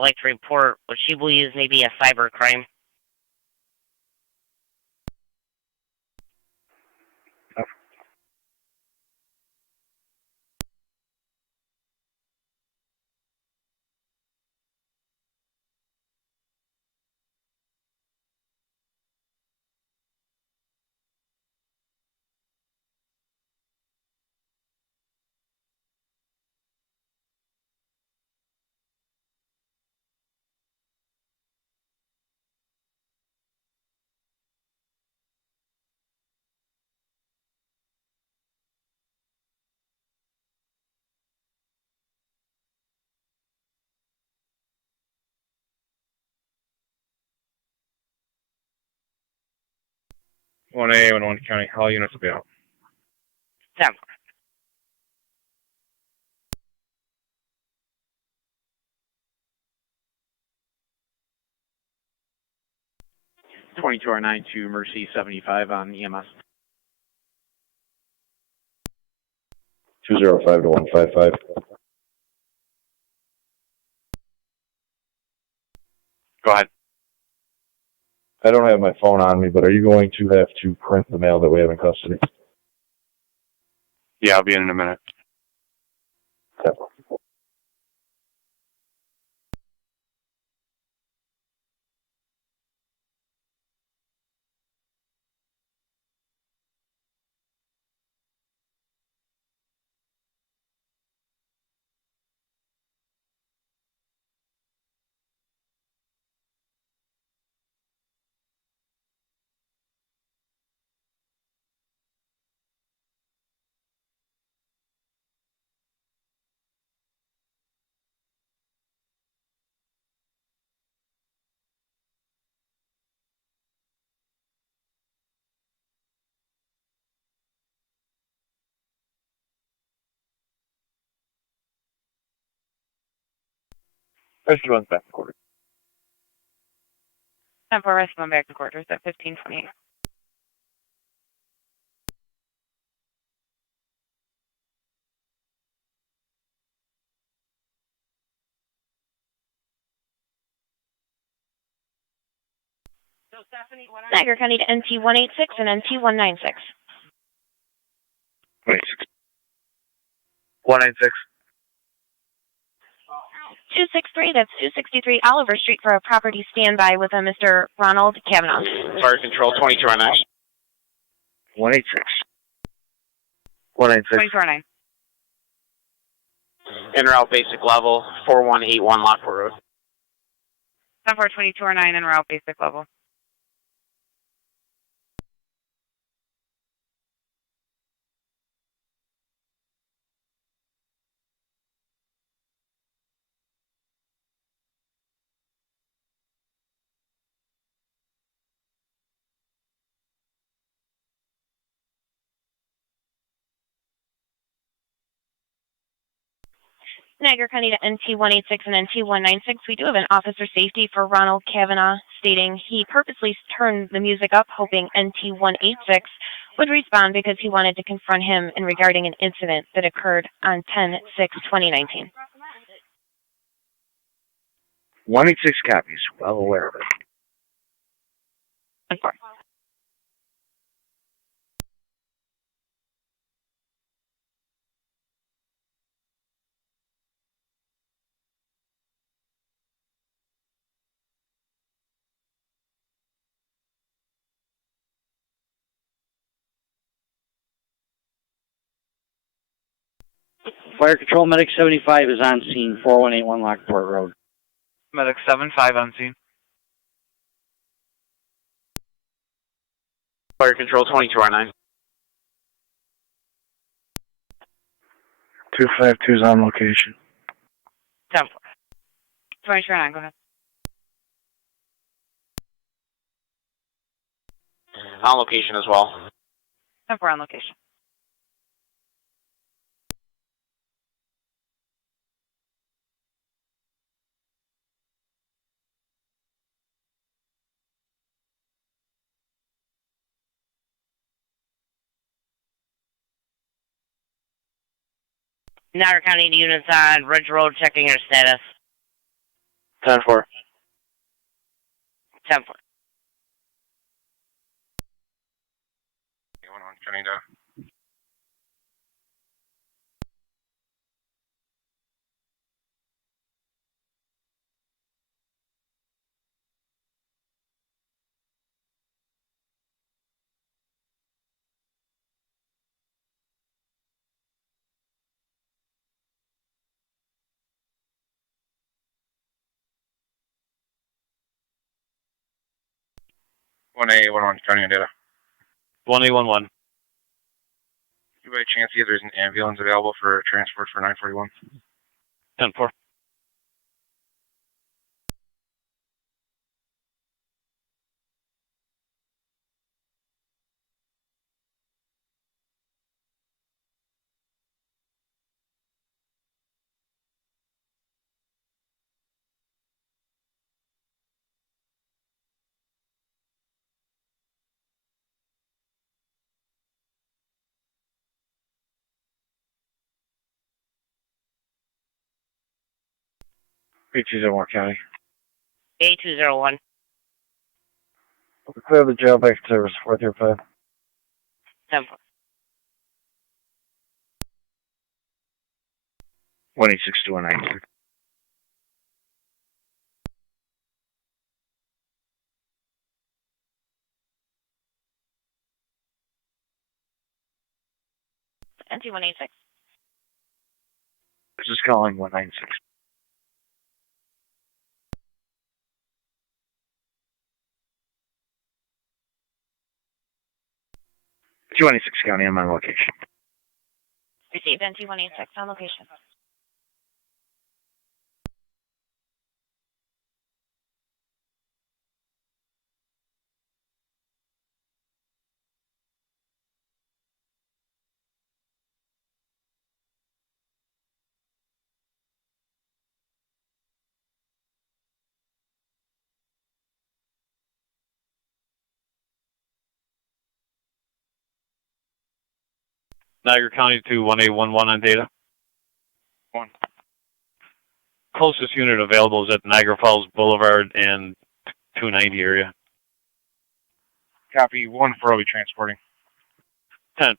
like to report what she believes may be a cyber crime. One A, 1 County. All units will be out. 10. (22R9) to Mercy 75 on EMS. 205 to 155. Go ahead. I don't have my phone on me, but are you going to have to print the mail that we have in custody? Yeah, I'll be in a minute. Yep. First one's back to quarters. 10-4 rest going back to quarters at 1528. Niagara County to NT-186 and NT-196. 186. 196. 263, that's 263 Oliver Street for a property standby with a Mr. Ronald Kavanaugh. Fire control 22R9. 186. 196. 22R9. En route basic level 4181 Lockport Road. 10-4 22R9 en route basic level. Niagara County to NT-186 and NT-196. We do have an officer safety for Ronald Kavanaugh stating he purposely turned the music up hoping NT-186 would respond because he wanted to confront him in regarding an incident that occurred on 10/6/2019. 186 copies. Well aware of it. 10-4. Fire Control Medic 75 is on scene, 4181 Lockport Road. Medic 75 on scene. Fire control 22R9. 252 is on location. 10-4. 22R9, go ahead. On location as well. 10-4 on location. Niagara County units on Ridge Road checking your status. 10-4. 10-4. Turning down. One A, 1-1, turning on data. 1A11. You by chance see if there's an ambulance available for transport for 941? 10-4. B201 County. A201. Clear the jail back to service, 435. 10-4. 186 to 192. NT186. This is calling 196. .296 County, I'm on location. Received. NT186 on location. Niagara County to 1A11 on data. 1. Closest unit available is at Niagara Falls Boulevard and 290 area. Copy, 1-4, I'll be transporting. 10-4.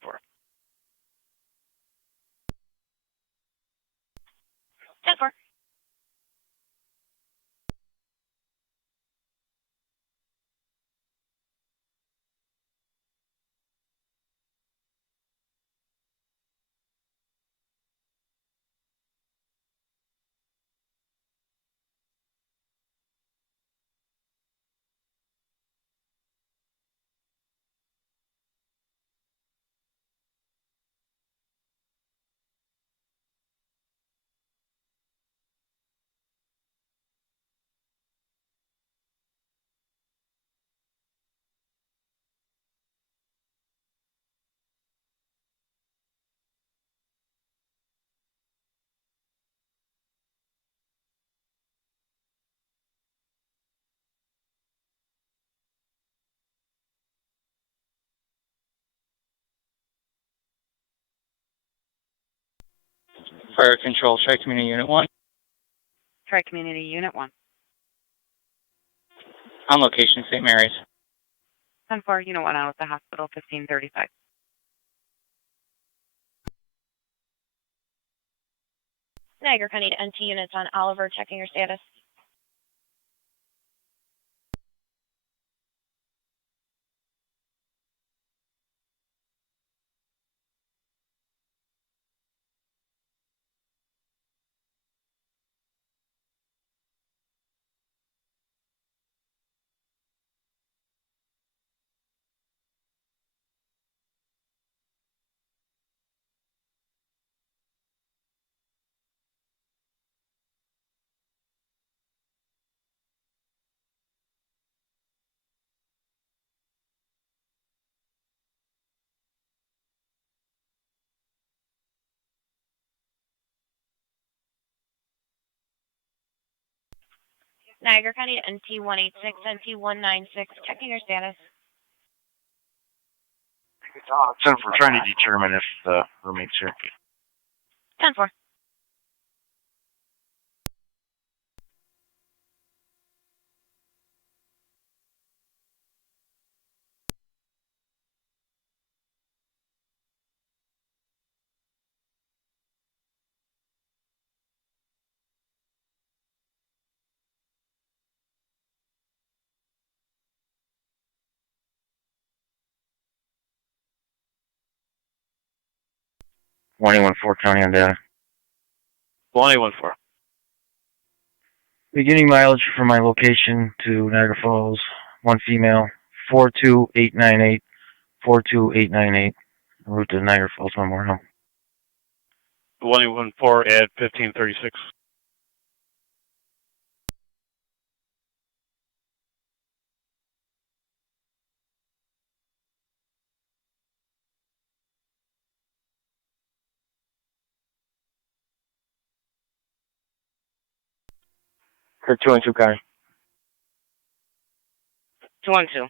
10-4. Fire Control, Tri-Community Unit 1. Tri-Community Unit 1. On location, St. Mary's. 10-4, Unit 1 out at the hospital, 1535. Niagara County to NT units on Oliver, checking your status. Niagara County to NT186, NT196, checking your status. It's for trying to determine if the roommate's here. 10-4. 1814 Tonawanda. 1814. Beginning mileage from my location to Niagara Falls, one female, 42898, 42898, en route to Niagara Falls Memorial. 1814 at 1536. For 212 County. 212.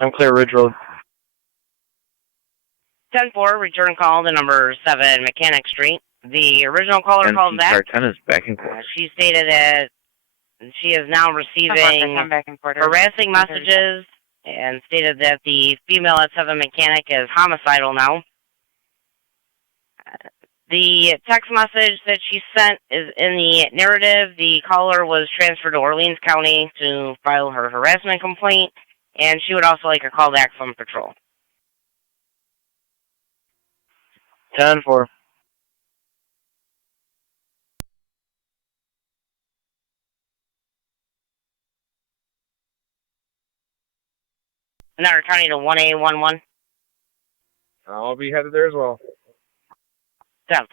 I'm Clear Ridge Road. 10-4, return call to number 7 Mechanic Street. The original caller called back. Tennis back and forth. She stated that she is now receiving harassing messages and stated that the female at 7 Mechanic is homicidal now. The text message that she sent is in the narrative. The caller was transferred to Orleans County to file her harassment complaint, and she would also like a call back from patrol. 10-4. Niagara County to 1A11. I'll be headed there as well. 10-4.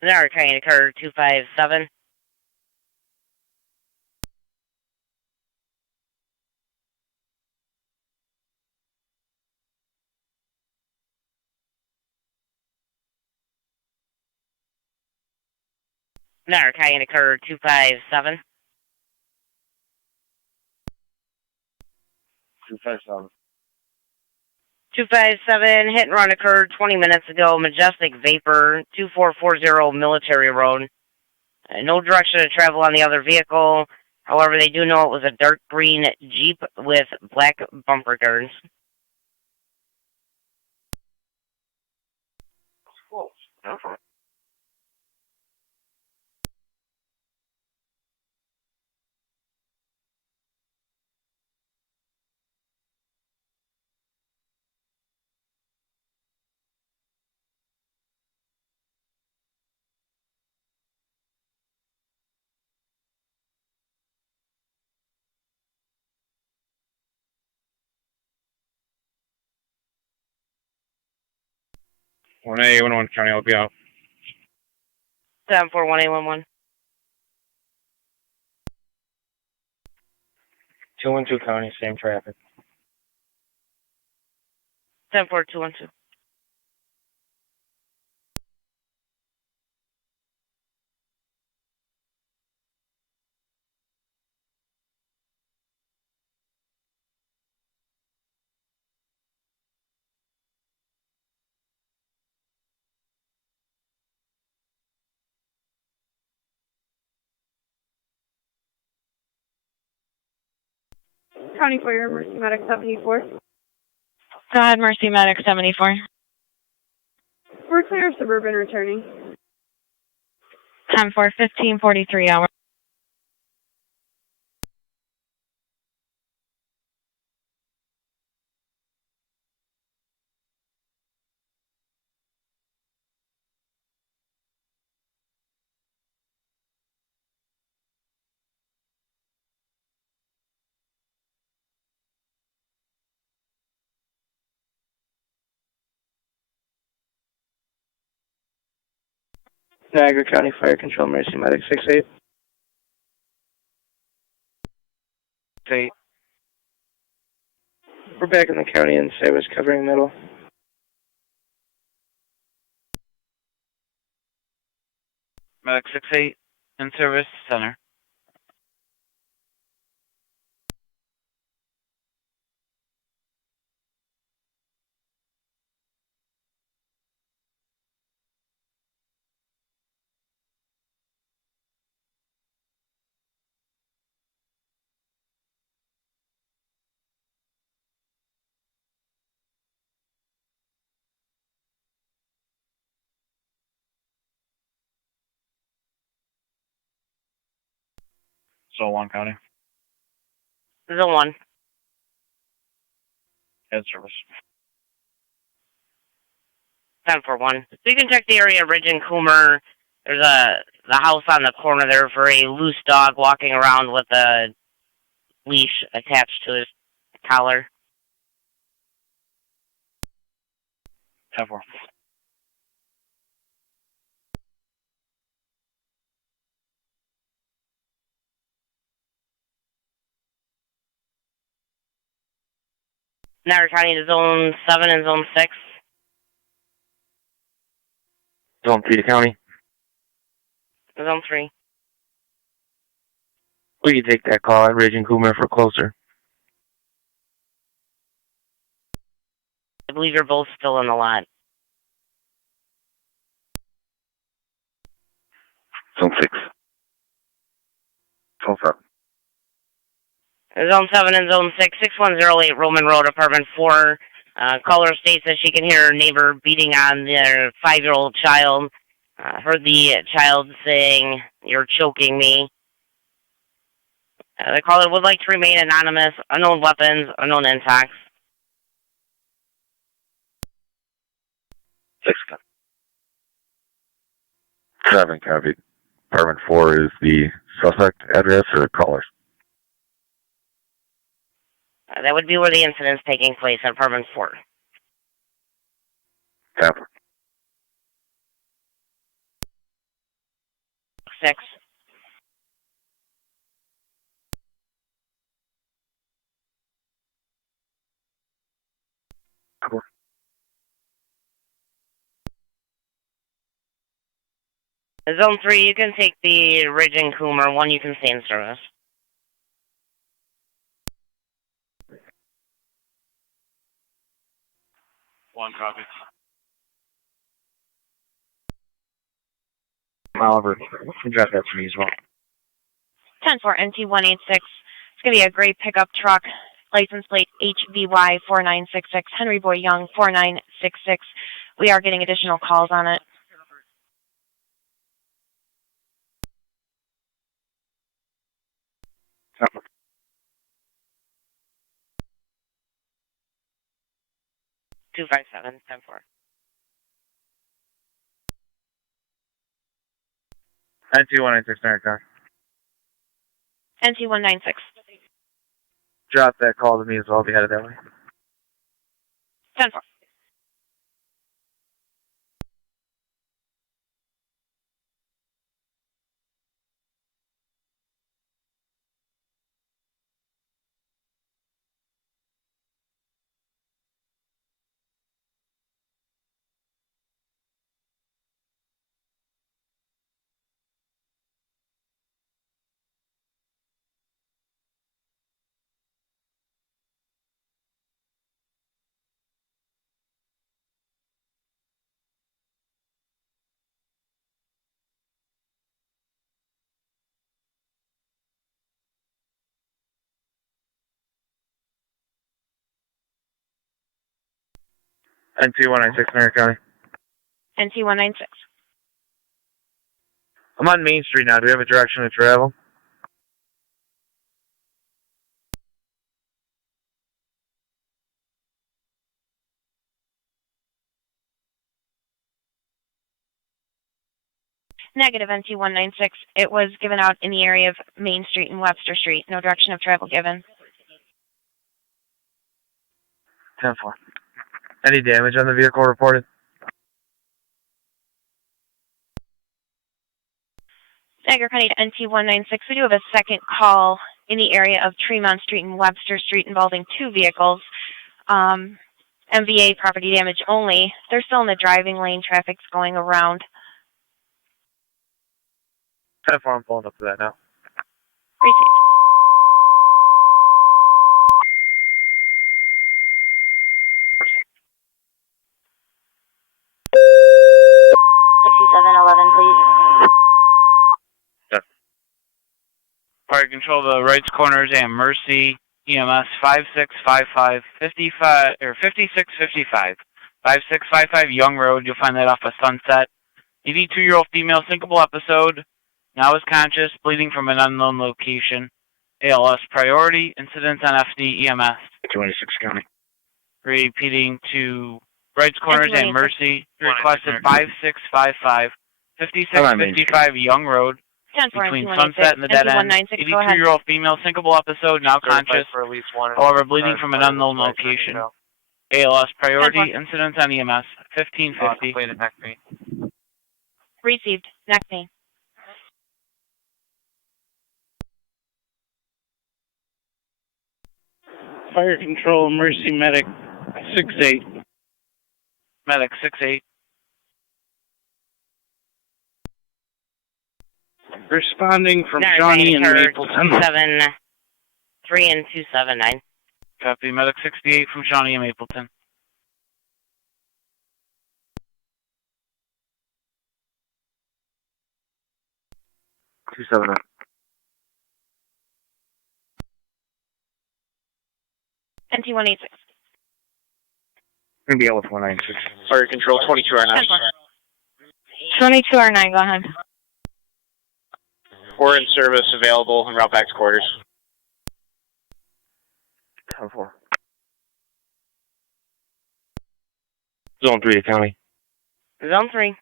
Niagara County occurred 257. Niagara County occurred 257. 257. 257, hit and run occurred 20 minutes ago, Majestic Vapor, 2440 Military Road. No direction to travel on the other vehicle. However, they do know it was a dark green Jeep with black bumper guards. Cool. One A, 1 County, I'll be out. 74111. 212 County, same traffic. 74212. County Fire, Mercy Medic 74. Go ahead, Mercy Medic 74. We're clear of Suburban returning. 10 for 1543 hours. Niagara County Fire Control, Mercy Medic 68. 8. We're back in the county and service covering middle. Medic 68, in service, center. So 1 County, Zone 1. in service. 1041. So you can check the area, Ridge and Coomer. There's the house on the corner there for a loose dog walking around with a leash attached to his collar. 10-4. Niagara County to Zone 7 and Zone 6. Zone 3 County. Zone 3. We can take that call at Ridge and Coomer for closer. I believe you're both still in the lot. Zone 6. Zone 7. Zone 7 and Zone 6, 6108 Roman Road, Apartment 4. Caller states that she can hear her neighbor beating on their 5-year-old child. Heard the child saying, "You're choking me." The caller would like to remain anonymous. Unknown weapons, unknown intox. 6. 7 copy. Apartment 4 is the suspect address or callers? That would be where the incident's taking place at Apartment 4. Tampa. 2186. Zone 3, you can take the Ridge and Coomer. 1, you can stay in service. One copy. Oliver, drop that to me as well. 10-4 NT186. It's going to be a gray pickup truck. License plate HVY 4966. Henry Boy Young 4966. We are getting additional calls on it. Copy. 257, 10-4. NT186 Niagara. NT196. Drop that call to me as well. I'll be headed that way. 10-4. NT196 Niagara. NT196. I'm on Main Street now. Do we have a direction to travel? Negative NT196. It was given out in the area of Main Street and Webster Street. No direction of travel given. 10-4. Any damage on the vehicle reported? Niagara County to NT196. We do have a second call in the area of Tremont Street and Webster Street involving 2 vehicles. MVA property damage only. They're still in the driving lane. Traffic's going around. 10-4, I'm pulling up to that now. Received. Fire control the rights corners and Mercy EMS 5655 55 or 5655 5655 Young Road. You'll find that off of Sunset. 82-year-old female syncopal episode. Now is conscious, bleeding from an unknown location. ALS priority. Incidents on FD EMS. 26 County. Repeating to rights corners and Mercy. Requested 5655 5655 Young Road. Between Sunset and the dead end. 82-year-old female syncopal episode, now conscious, however bleeding from an unknown location. ALS priority. Incidents on EMS 1550. Received. Neck pain. Fire control, Mercy medic 68. Medic 68. Responding from Johnny in Mapleton. 273 and 279. Copy. Medic 68 from Shawnee in Mapleton. $270. NT186. Gonna be L with 196. Fire control 22R9. 22R9, go ahead. We're in service, available, and route back to quarters. 10-4. Zone 3 County. Zone 3.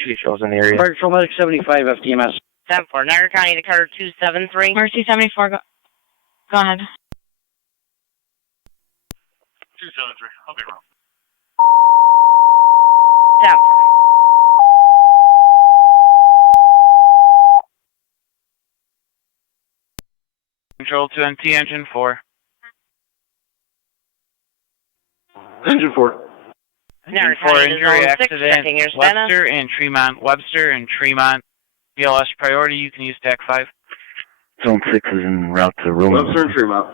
THL's in the area. Fire control medic 75 FDMS. 10-4. Niagara County to Carter 273. Mercy 74, go ahead. 273. I'll be wrong. 10-4. Control to NT Engine 4. Engine 4. Engine 4 injury accident, Webster and Tremont. BLS priority, you can use TAC 5. Zone 6 is en route to room. Webster and Tremont.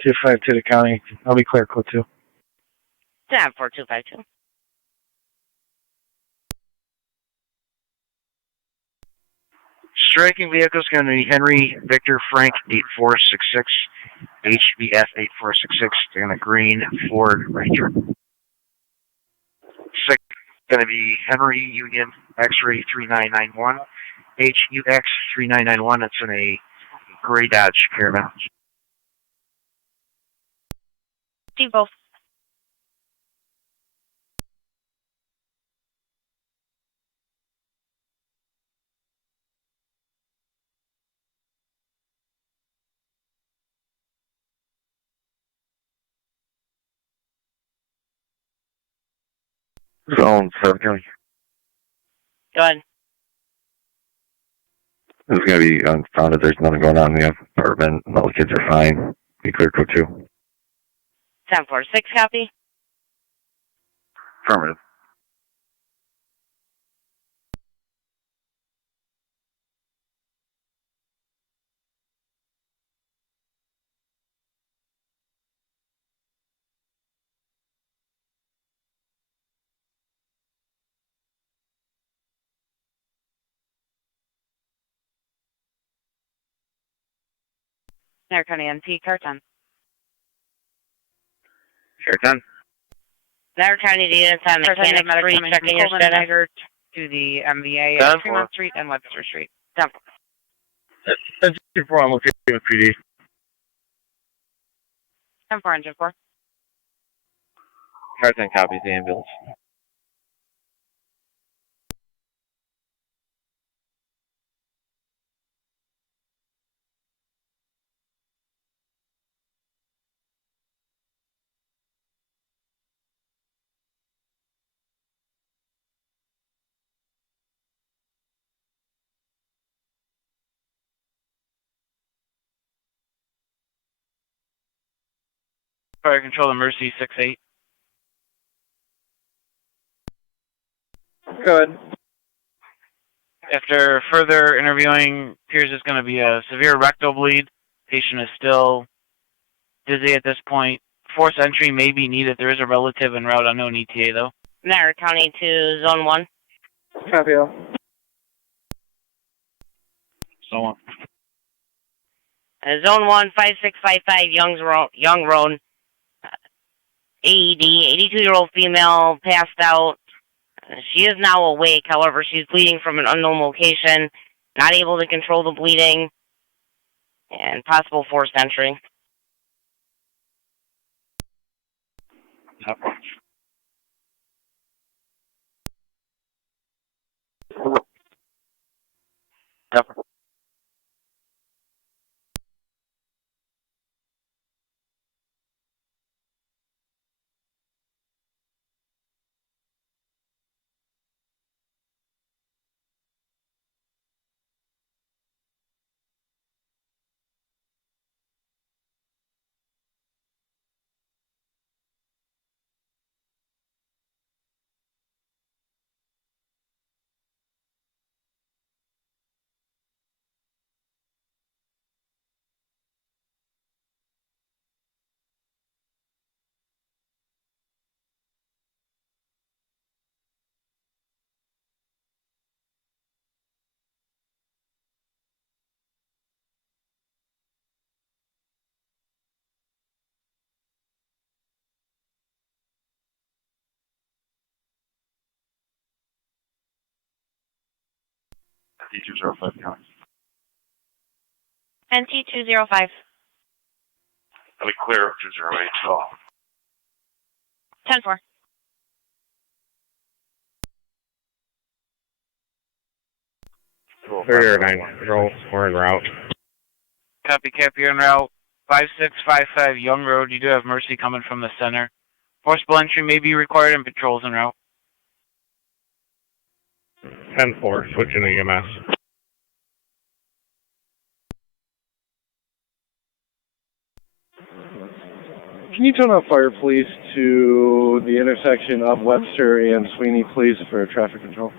Tier 5 to the county. I'll be clear, code 2. Tab 4252. Striking vehicle is going to be Henry Victor Frank 8466, HBF 8466, and a green Ford Ranger. Six going to be Henry Union X-Ray 3991, HUX 3991. That's in a gray Dodge Caravan. See both. Zone 7 County. Go ahead. This is going to be unfounded. There's nothing going on in the apartment. All the kids are fine. Be clear, code 2. 1046, copy. Affirmative. Niagara County MP, car 10. Car 10. Niagara County units on Mechanic Street, checking your status. To the MVA Ten at Tremont Street and Webster Street. 10 Engine 4, I'm located with PD. 10-4, engine 4. Car 10 copies the ambulance. Fire Control to Mercy 6-8. Good. After further interviewing, appears it's going to be a severe rectal bleed. Patient is still dizzy at this point. Forced entry may be needed. There is a relative en route, unknown ETA though. Niagara County to Zone 1. Copy all. So on. Zone 1, 5655 Young Road. AED, 82-year-old female, passed out. She is now awake, however, she's bleeding from an unknown location, not able to control the bleeding, and possible forced entry. D205 county. NT205. I'll be clear of 208 call. 10-4. Courier 9, control, we're en route. Copy, Cap, you're en route. 5655 Young Road. You do have Mercy coming from the center. Forcible entry may be required and patrols en route. 10-4, switching to EMS. Can you turn off fire, please, to the intersection of Webster and Sweeney, please, for traffic control?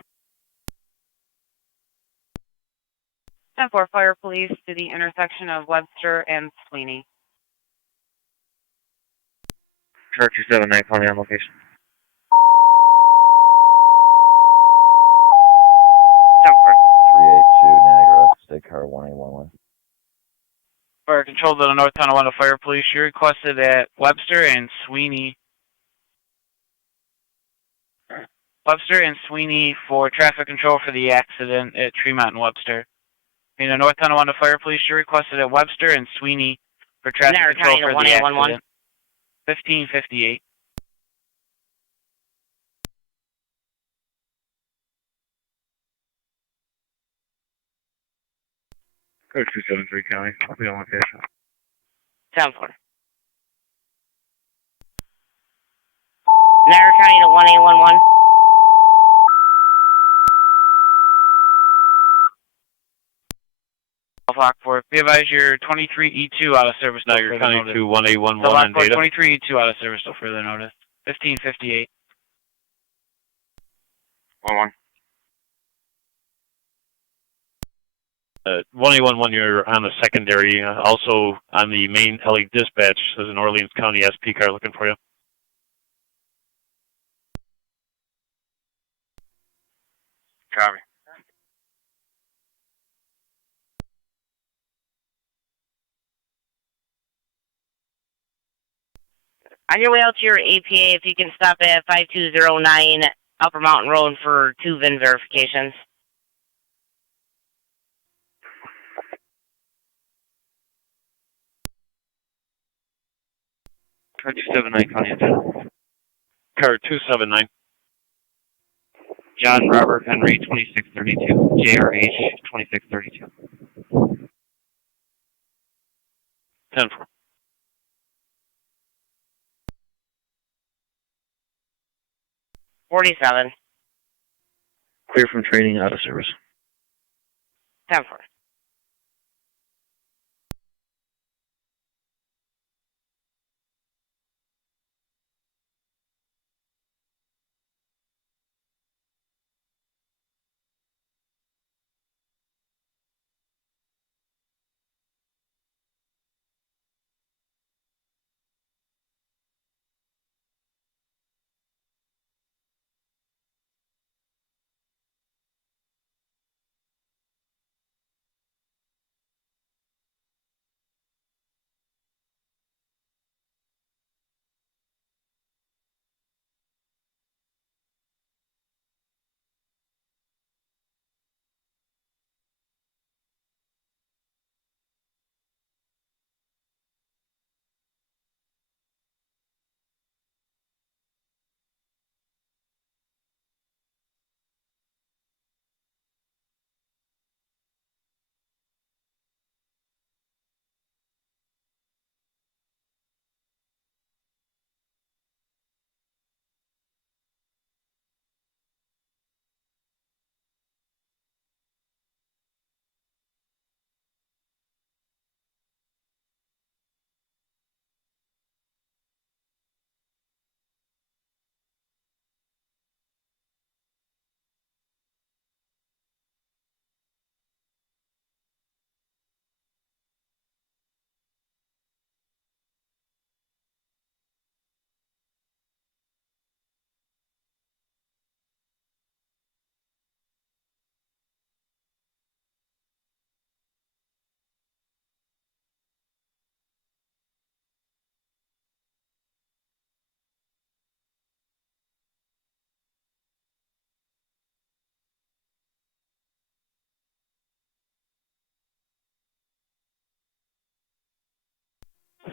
10-4, fire police to the intersection of Webster and Sweeney. Car 279, calling on location. 10-4. 382 Niagara, State Car 1811. Fire control to the North Tonawanda Fire Police. You requested at Webster and Sweeney. Webster and Sweeney for traffic control for the accident at Tremont and Webster. In the North Tonawanda Fire Police, you requested at Webster and Sweeney for traffic control for the accident. 1558. Code 273, County. I'll be on location. 10-4. Niagara County to 1811. Lockport, be advised your 23E2 out of service. Niagara County to 1811 so on Lockport, data. 23E2 out of service till further notice. 1558. 1-1. 1811, you're on the secondary. Also on the main LE dispatch, there's an Orleans County SP car looking for you. Copy. On your way out to your APA, if you can stop at 5209 Upper Mountain Road for 2 VIN verifications. Car 279, calling on. Car 279. John Robert Henry 2632, JRH 2632. 10-4. $47. Clear from training, out of service. 10-4.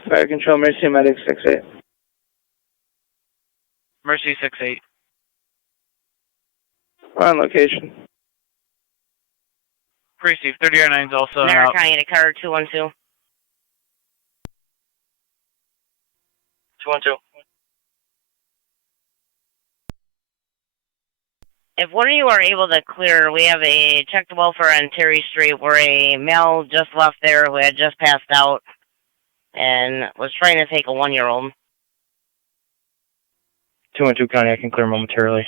Fire control, Mercy Medic 68. Mercy 68. We're on location. Received. 30R9 is also Niagara out. County to car 212. 212. If one of you are able to clear, we have a check the welfare on Terry Street where a male just left there who had just passed out and was trying to take a 1-year-old. 212 County, I can clear momentarily.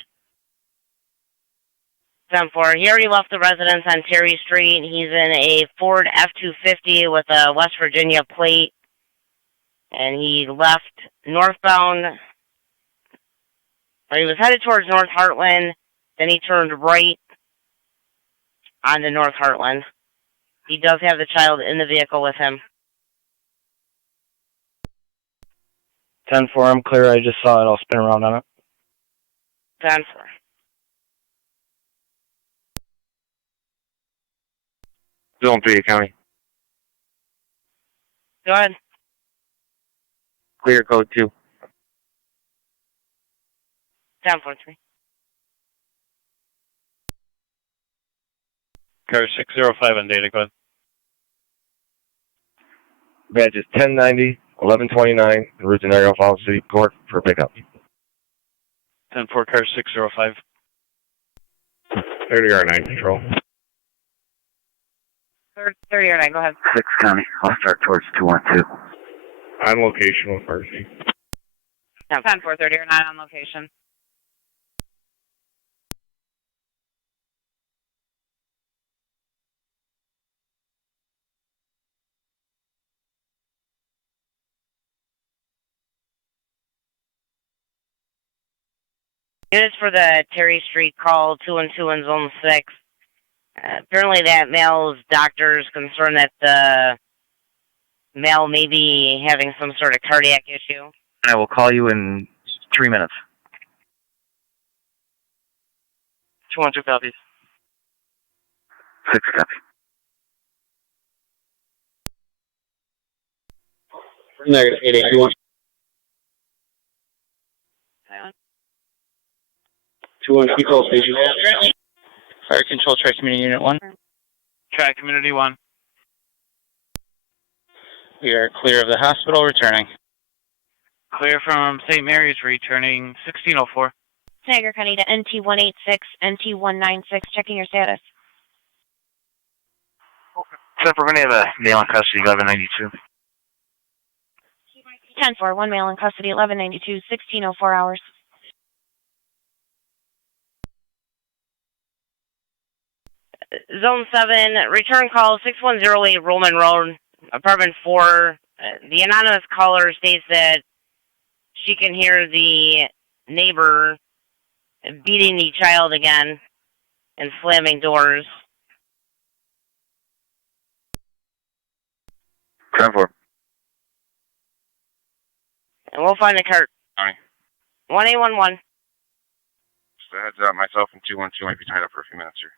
10-4. He already left the residence on Terry Street. He's in a Ford F-250 with a West Virginia plate. And he left northbound, or he was headed towards North Heartland. Then he turned right onto North Heartland. He does have the child in the vehicle with him. 10-4, I'm clear. I just saw it. I'll spin around on it. 10-4. Zone 3, County. Go ahead. Clear code 2. 10-4-3. Car 605 on data, go ahead. Badges 1090, 1129, en route to Niagara Falls City Court for pickup. 10-4, car 605. 30R9 control. 30-9, go ahead. 6 County, I'll start towards 212. On location with Mercy. 10-4, 30-9 on location. Units for the Terry Street call 212 in Zone 6. Apparently that male's doctor is concerned that the male may be having some sort of cardiac issue. I will call you in 3 minutes. 212 copies. 6 copy. Negative 881. 2-1 control station. Fire control track community unit 1. Track community 1. We are clear of the hospital, returning. Clear from St. Mary's, returning 1604. Niagara County to NT186, NT196, checking your status. Except we're going to have a male in custody, 1192. 10-4, one male in custody, 1192, 1604 hours. Zone 7, return call 6108 Roman Road, apartment 4. The anonymous caller states that she can hear the neighbor beating the child again and slamming doors. 10-4. And we'll find the cart. Alright. 1811. Just a heads up, myself and 212 might be tied up for a few minutes here.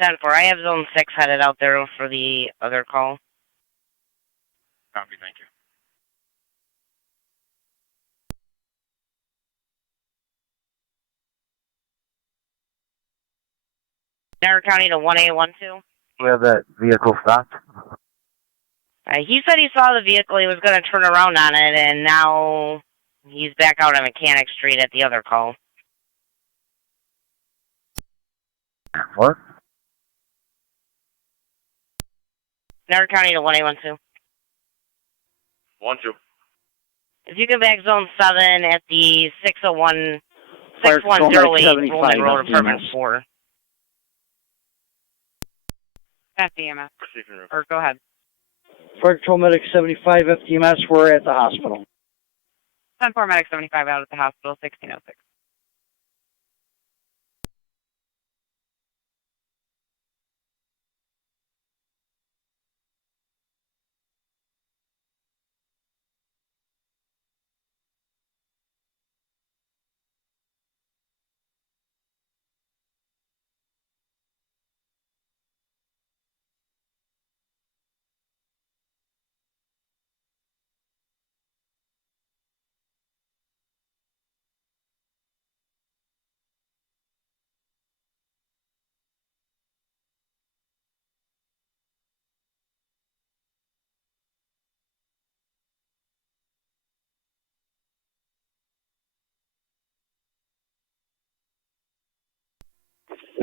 10-4. I have Zone 6 headed out there for the other call. Copy, thank you. Niagara County to 1812. We have that vehicle stopped. He said he saw the vehicle, he was going to turn around on it, and now he's back out on Mechanic Street at the other call. What? Niagara County to 1812. 1-2. If you can back Zone 7 at the 601, Fire control 6108 75, Roman Road, FDMS. apartment 4. FDMS. Or go ahead. Fire Control Medic 75 FDMS, we're at the hospital. 10-4 Medic 75 out at the hospital, 1606.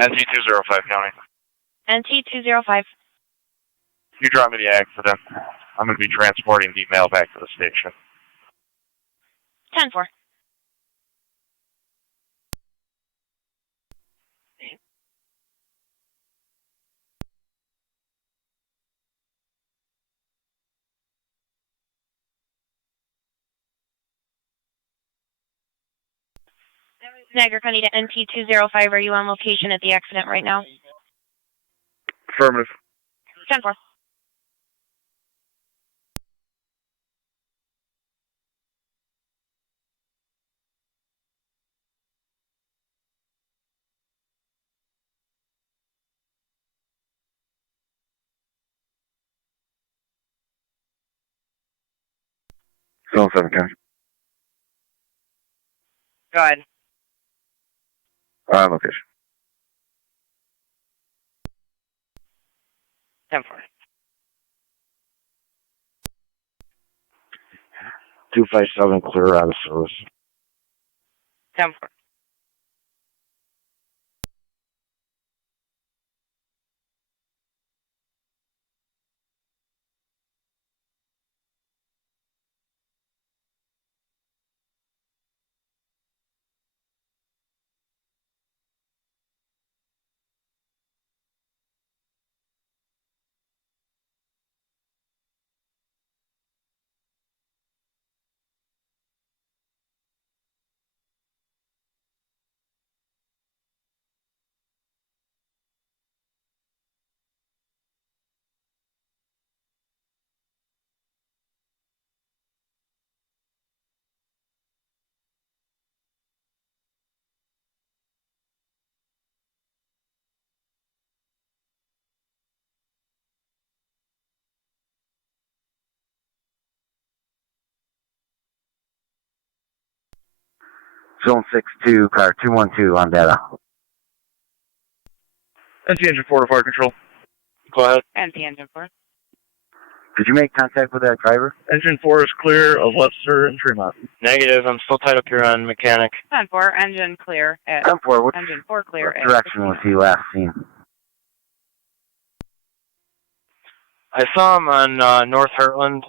NT205 County. NT205. You drop me the accident. I'm going to be transporting the mail back to the station. 10-4. Niagara County to NT205. Are you on location at the accident right now? Affirmative. 10-4. Zone 7 County. Go ahead. Location. 10-4. 257 clear out of service. 10-4. Zone 6-2, car 212 on data. NT Engine 4 to fire control. Go ahead. NT Engine 4. Did you make contact with that driver? Engine 4 is clear of Webster and Tremont. Negative. I'm still tied up here on mechanic. 10-4. Engine clear at... 10-4, what Engine 4 clear at... direction was he last seen? I saw him on North Heartland,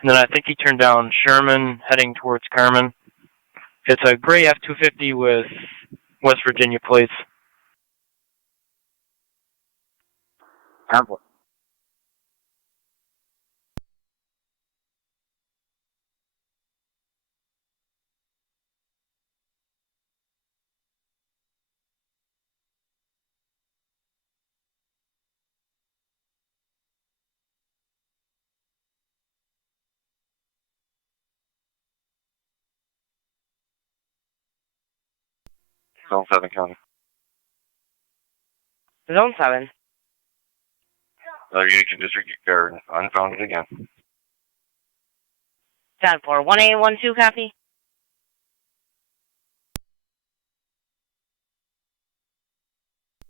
and then I think he turned down Sherman, heading towards Carmen. It's a gray F-250 with West Virginia plates. 10-4. Zone 7 County. Zone 7. Another unit can disregard your unfounded again. 10-4. 1812 copy.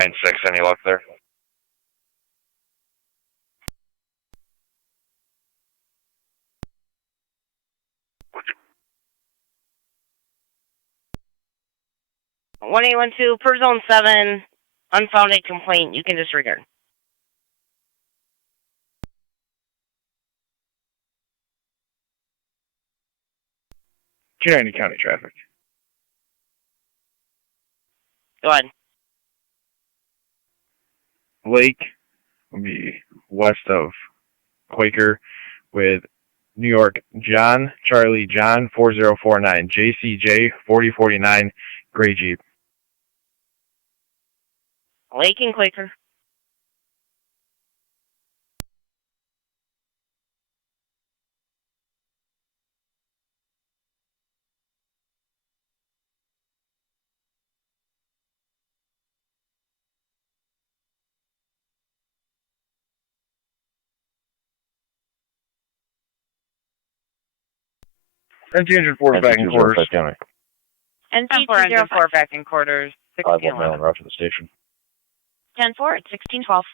Nine 6, any luck there? Would you? 1812 per Zone 7. Unfounded complaint. You can disregard. United County traffic. Go ahead. Lake will be west of Quaker with New York John, Charlie John 4049, JCJ 4049, gray Jeep. Lake and Quaker. NT Engine 4 back in quarters. NT4 Engine 4 back in quarters. 5-1 on route to the station. 10-4 at 1612.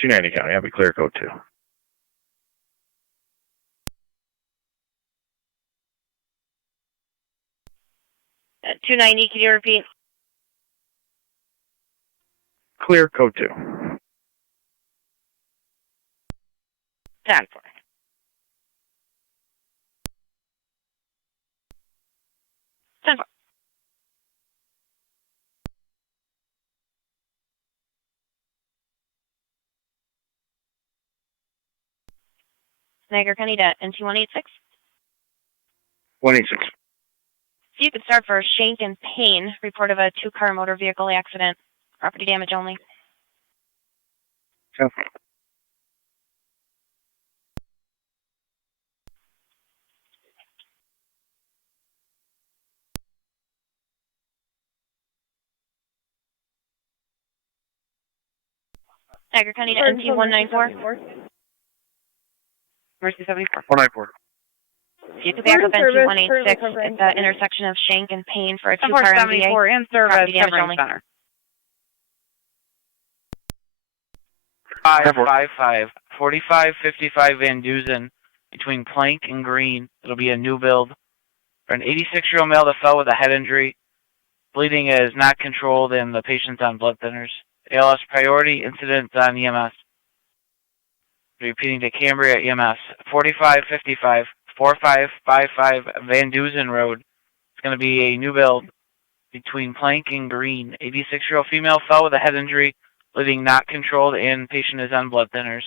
290 County, I'll be clear code 2. 290, can you repeat? Clear code 2. 10-4. Niagara County to NT186. 186. So you could start for Shank and Payne, report of a 2-car motor vehicle accident. Property damage only. 10-4. Niagara County to NT194. Mercy 74. 194. You could back up NT186 at the intersection of Shank and Payne for a 2-car MVA. 74 in service, Property damage covering only. center. 555, 4555 Van Dusen between Plank and Green. It'll be a new build. For an 86-year-old male that fell with a head injury. Bleeding is not controlled and the patient's on blood thinners. ALS priority, incident on EMS. Repeating to Cambria EMS. 4555, 4555 Van Dusen Road. It's going to be a new build between Plank and Green. 86-year-old female fell with a head injury. Bleeding not controlled and patient is on blood thinners.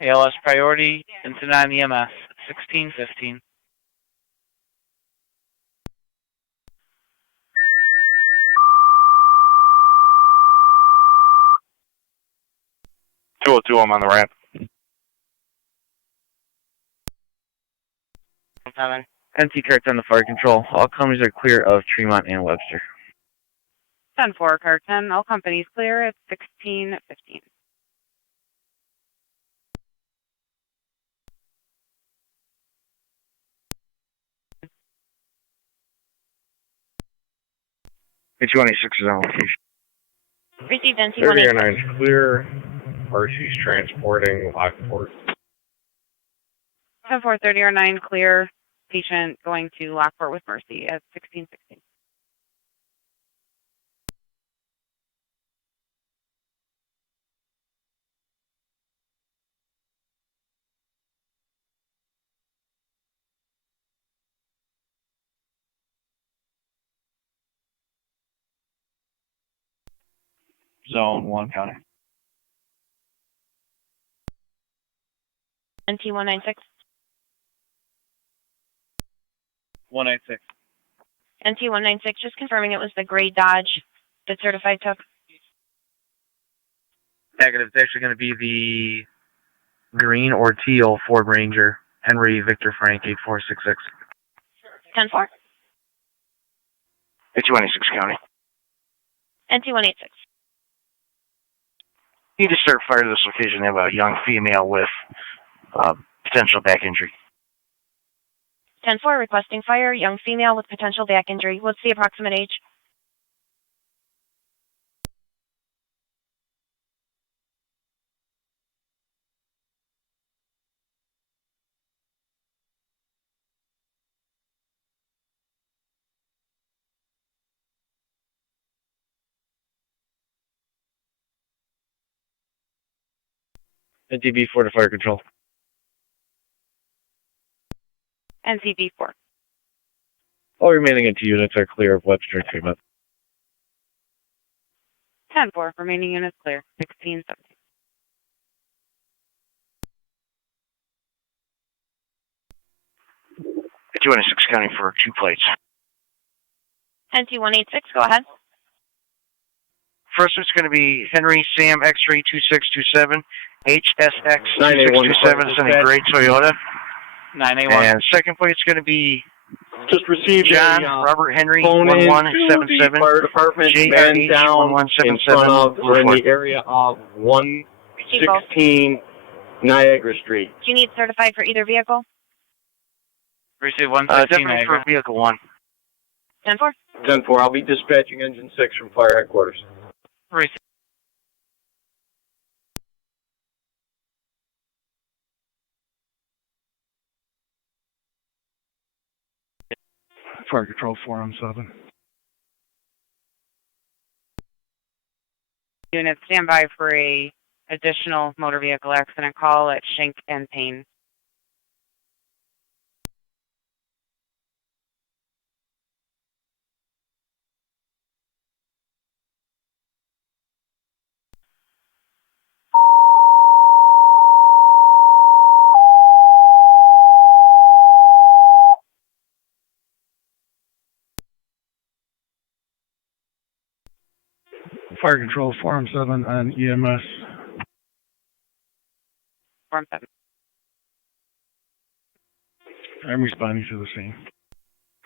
ALS priority, incident on EMS. 1615. 202, I'm on the ramp. 7. NT Car 10 to fire control. All companies are clear of Tremont and Webster. 10-4, car 10. All companies clear at 1615. H186 is on location. Received 30 NT186. or 9 clear. Mercy's transporting Lockport. 10-4, 30 or 9 clear. Patient going to Lockport with Mercy at 1616. Zone 1 county. NT196. 196. NT196, just confirming it was the gray Dodge that certified took. Negative. It's actually going to be the green or teal Ford Ranger. Henry Victor Frank 8466. 10-4. H186 county. NT186. Need to start fire to this location. They have a young female with potential back injury. 10-4, requesting fire, young female with potential back injury. What's the approximate age? NTB 4 to fire control. NCB4. All remaining NT units are clear of Webster treatment. 10-4, remaining units clear. 1617. H186 county for 2 plates. NT186, go ahead. First one's going to be Henry Sam X-ray 2627 HSX 2627. It's in a gray Toyota. 981. And second plate's going to be Just received John Robert Henry 1177 fire department man down in front of or in the area of 116 Niagara Street. Do you need certified for either vehicle? Receive 116 definitely for vehicle 1. 10-4. 10-4, I'll be dispatching engine 6 from fire headquarters. Receive Fire Control 4 on 7. Unit, stand by for a additional motor vehicle accident call at Schenck and Payne. Fire Control 4 on 7 on EMS. Form 7. I'm responding to the scene.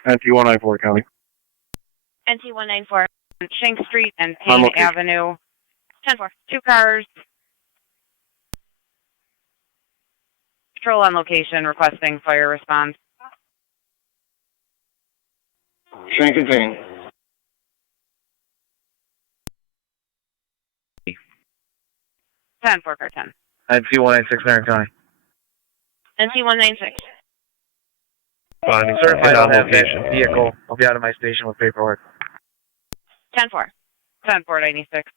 NT194 County. NT194. Schenck Street and Payne Avenue. 10-4. 2 cars. Patrol on location requesting fire response. Schenck and Payne. 10-4, car 10. NT196 Niagara County. NT196. Bonding certified on location. Vehicle. I'll be out of my station with paperwork. 10-4. 10-4, 96.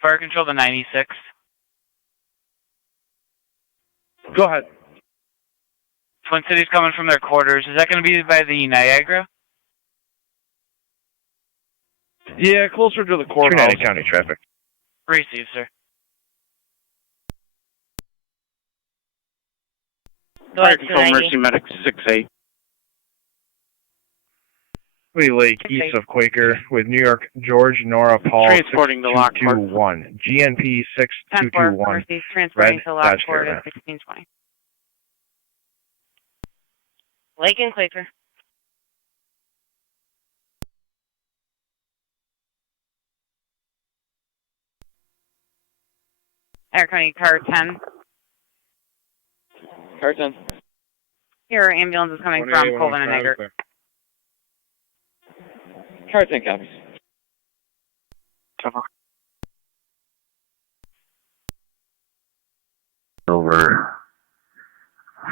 Fire Control to 96. Go ahead. Twin Cities coming from their quarters. Is that going to be by the Niagara? Yeah, closer to the courthouse. 290 County traffic. Receive, sir. Fire Control Mercy Medic 6-8. Lee Lake, east of Quaker, with New York, George Nora Paul, Transporting to Lockport. 6221. GNP 10-4, 6221. Mercy's transporting Red to Lockport Caravan. at 1620. Lake and Quaker. Air County, car 10. Car 10. Your ambulance is coming from Colvin and Niagara. Car 10 copies. Silver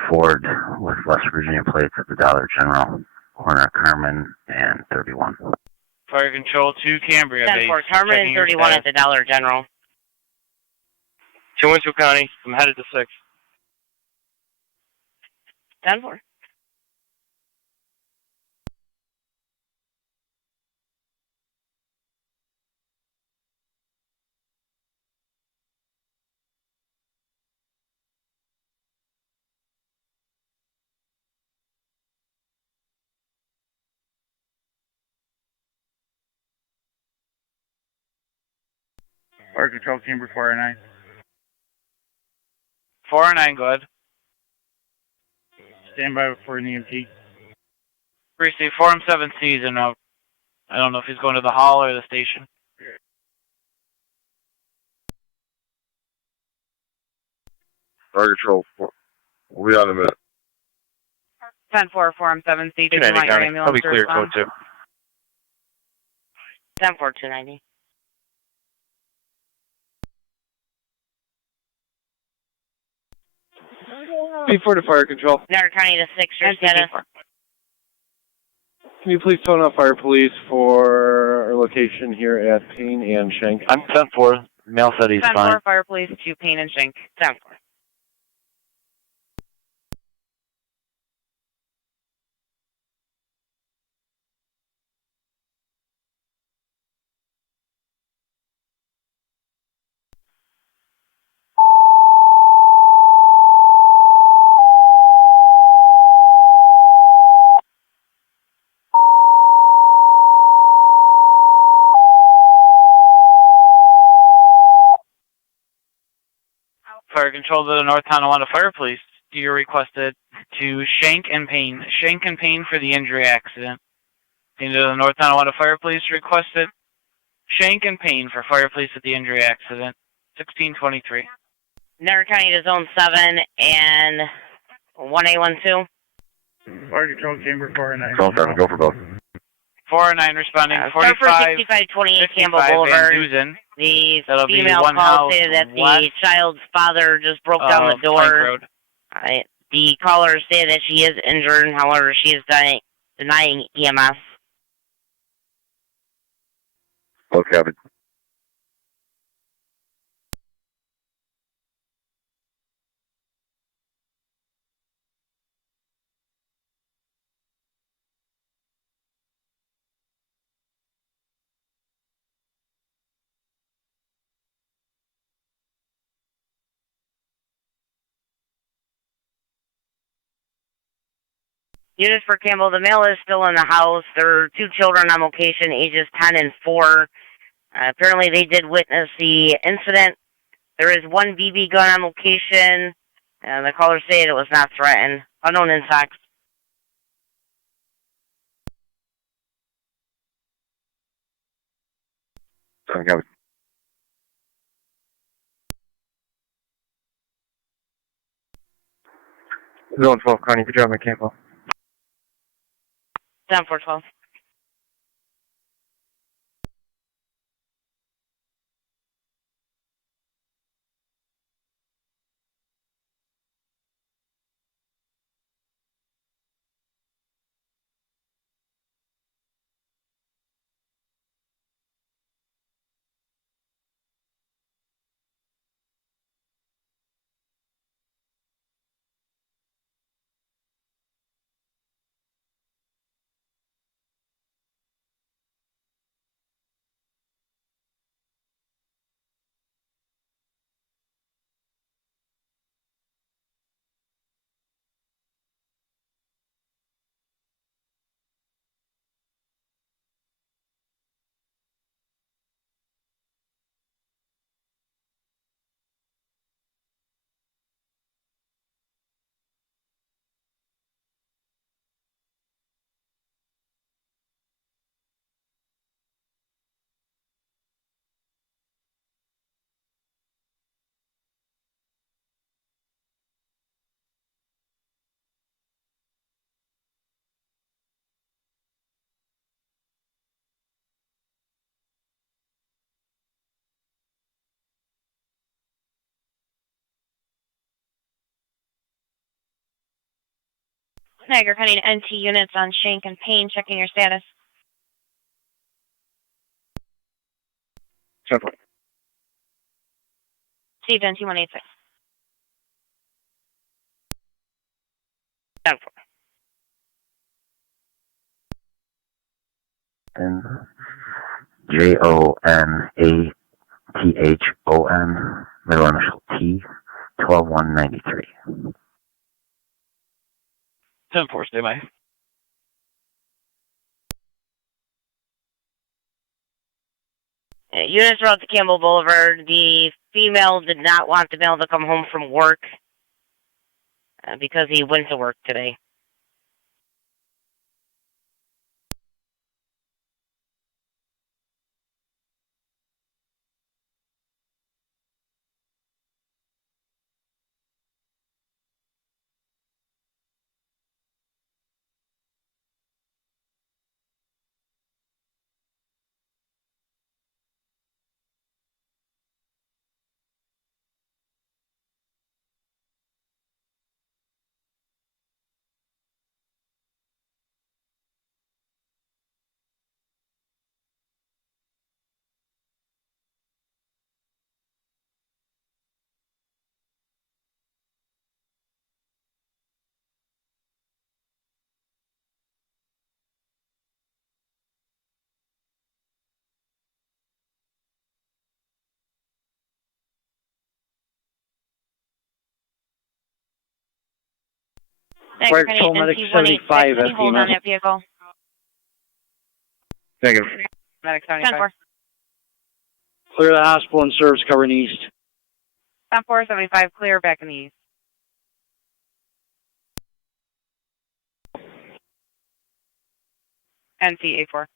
Ford with West Virginia plates at the Dollar General, corner of Carmen and 31. Fire Control to Cambria. 10-4, Carmen and 31 at the Dollar General. 212 County. I'm headed to 6. 10-4. Fire Control Chamber 409. 409, go ahead. Stand by for an EMT. Receive 4M7C's and I don't know if he's going to the hall or the station. Fire Control 4. We'll be on in a minute. 10-4, 4M7C. Did you 290 want your County. ambulance I'll be to clear, code respond? 2. 10-4, 290. Before the Fire Control. Niagara County to 6, your status. Can you please phone out Fire Police for our location here at Payne and Schenck? I'm 10-4. Mail said he's 10-4, fine. fire police to Payne and Schenck. 10-4. Fire Control to the North Tonawanda Fire Police. You're requested to Schenck and Payne. Schenck and Payne for the injury accident. Into the North Tonawanda Fire Police requested Schenck and Payne for Fire Police at the injury accident. 1623. Niagara County to Zone 7 and 1A12. Fire Control Chamber 409. Go for both. 409 responding, Start for 45, 6528 Campbell 55 Van Boulevard. Dusen. The That'll be female one call house stated that west the child's father just broke down the Plank door. Road. The caller stated that she is injured, however, she is denying EMS. Okay. Units for Campbell, the male is still in the house. There are 2 children on location, ages 10 and 4. Apparently they did witness the incident. There is 1 BB gun on location. The caller stated it was not threatened. Unknown insects. Okay. Zone 12, Connie, good job, Campbell. 10-4-12. Niagara County NT units on Shank and Payne, checking your status. 10-4. Received NT 186. 10-4. And JONATHON, middle initial T, 12193. 10-4, stay by. Units are out to Campbell Boulevard. The female did not want the male to come home from work because he went to work today. Fire Control Medic 75 at hold on that vehicle. Negative. Medic 75. 10-4. Clear the hospital and service covering east. 10-4, 75, clear back in the east. NC 84.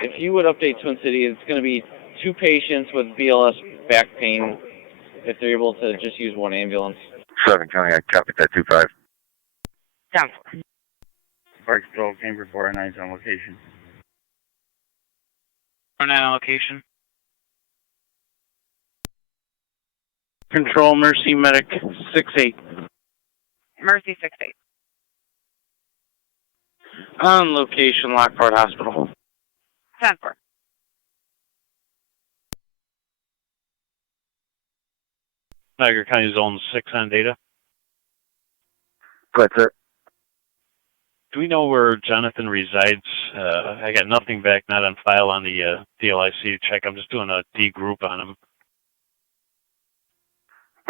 If you would update Twin City, it's going to be 2 patients with BLS back pain if they're able to just use 1 ambulance. 7 County, I copy that 25. 10-4. Fire Control, Cambridge 409 on location. 49 on location. Control, Mercy, Medic 6-8. Mercy 6-8. On location, Lockport Hospital. 10-4. Niagara County Zone 6 on data. Go ahead, sir. Do we know where Jonathan resides? I got nothing back, not on file on the DLIC check. I'm just doing a D group on him.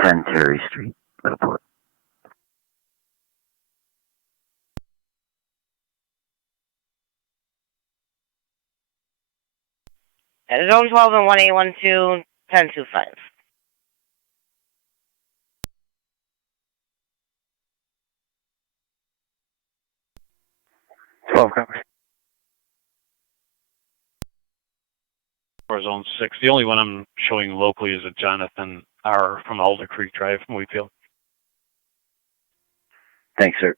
10 Terry Street, Middleport. Zone 12 and 1812, 1025. For Zone 6. The only one I'm showing locally is a Jonathan R. from Alder Creek Drive from Wheatfield. Thanks, sir.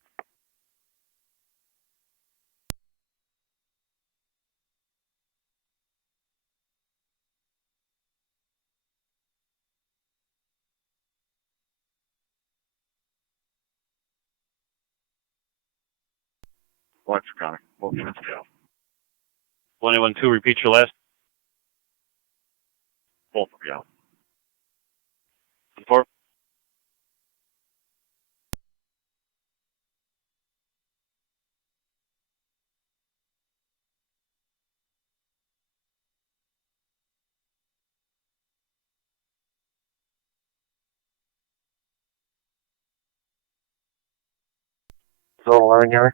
What's coming? 1812, repeat your last. Both of you. 4. Zone 11, Gary?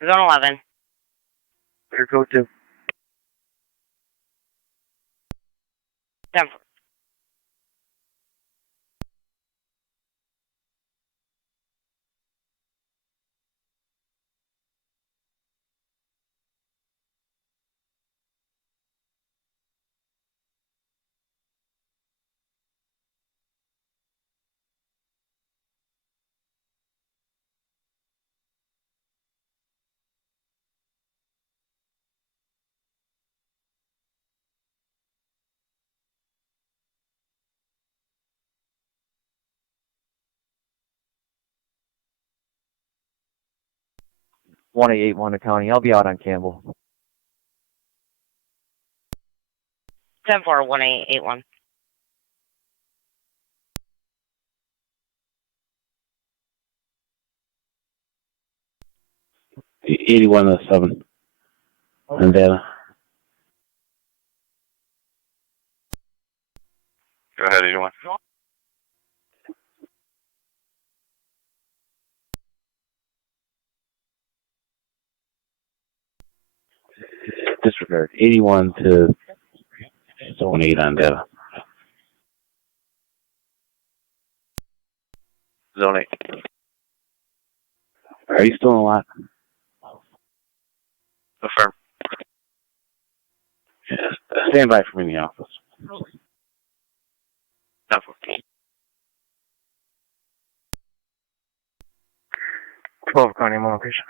Zone 11. Clear code 2. 10-4. One 881 to County. I'll be out on Campbell. 10-4, 1881. '81 7. And data. Go ahead, 81. Disregard. 81 to Zone 8 on data. Zone 8. Are you still in a lot? Affirm. Yes. Stand by for me in the office. 10-4. 12 County, I'm on location.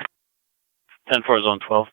10-4, Zone 12.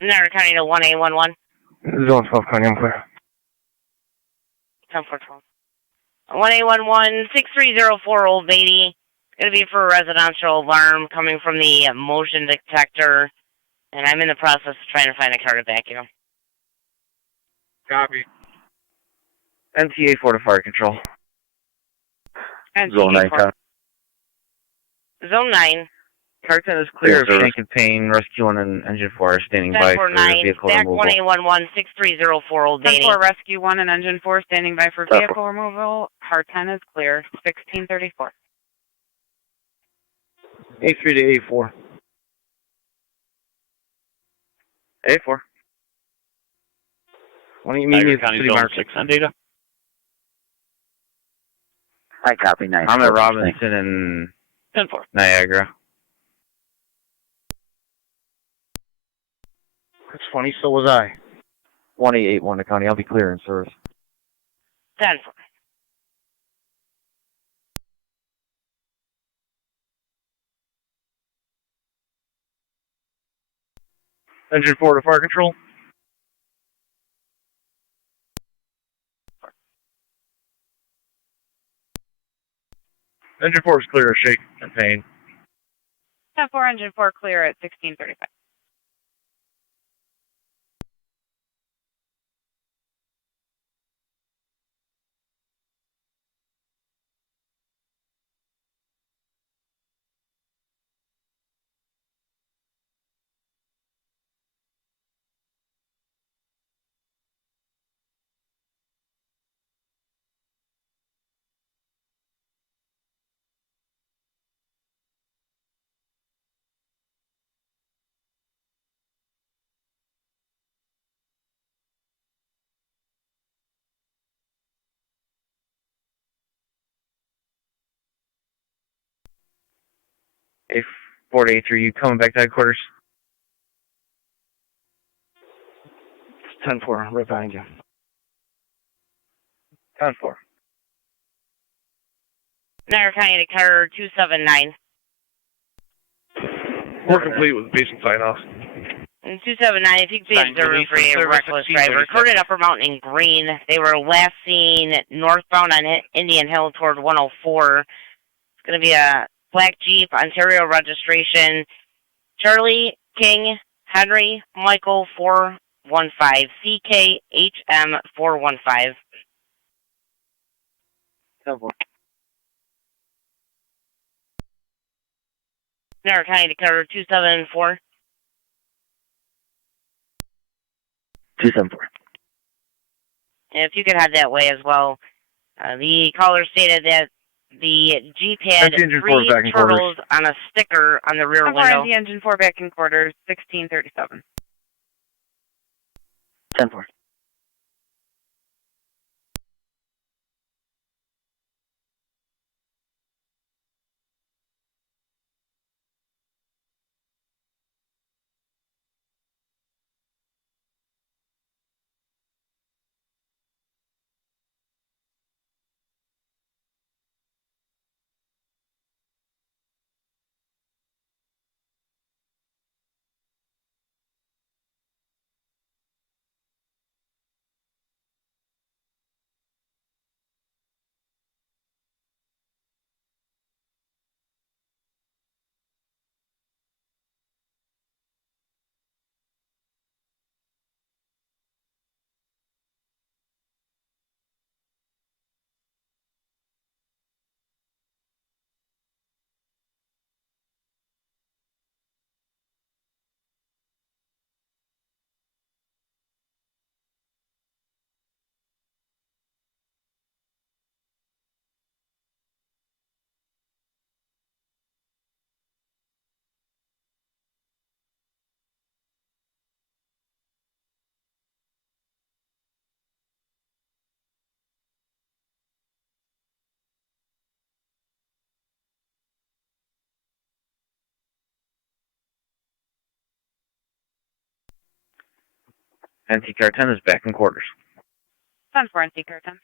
Niagara County to 1A11. Zone 12 County, I'm clear. 10-4-12. 1A11, 6304 Old Beatty. Going to be for a residential alarm coming from the motion detector. And I'm in the process of trying to find a car to back you. Copy. NTA 4 to fire control. Zone 9, copy. Zone 9. Car 10 is clear of Shank and Payne. Rescue 1 and Engine 4 are standing by for vehicle back removal. 1A11, 6304 Old Beatty. 10-4, Rescue 1 and Engine 4 standing by for vehicle removal. Car 10 is clear. 1634. A3 to A4. A4. Why don't you meet me at the City Market? 6 on data. I copy 9. I'm at Robinson and 10-4. Niagara. That's funny, so was I. 1A81 to county, I'll be clear in service. 10-4. Engine 4 to fire control. Engine 4 is clear of Shake and Payne. 10-4, Engine 4 clear at 1635. A4 to A3, you coming back to headquarters? 10-4, right behind you. 10-4. Niagara County to car 279. We're complete with basic sign-offs. 279, if you could be observing for a reckless driver. Occurred at Upper Mountain in Green. They were last seen northbound on Indian Hill toward 104. It's going to be a black Jeep, Ontario registration. Charlie King Henry Michael 415. CKHM 415. 10-4. Niagara County to car 274. 274. If you could head that way as well. The caller stated that the Jeep had Engine 4 three back in turtles quarters. on a sticker on the rear I'm window. the Engine 4 back in quarters. 1637. 10-4. NT car 10 is back in quarters. 10-4, NT car 10.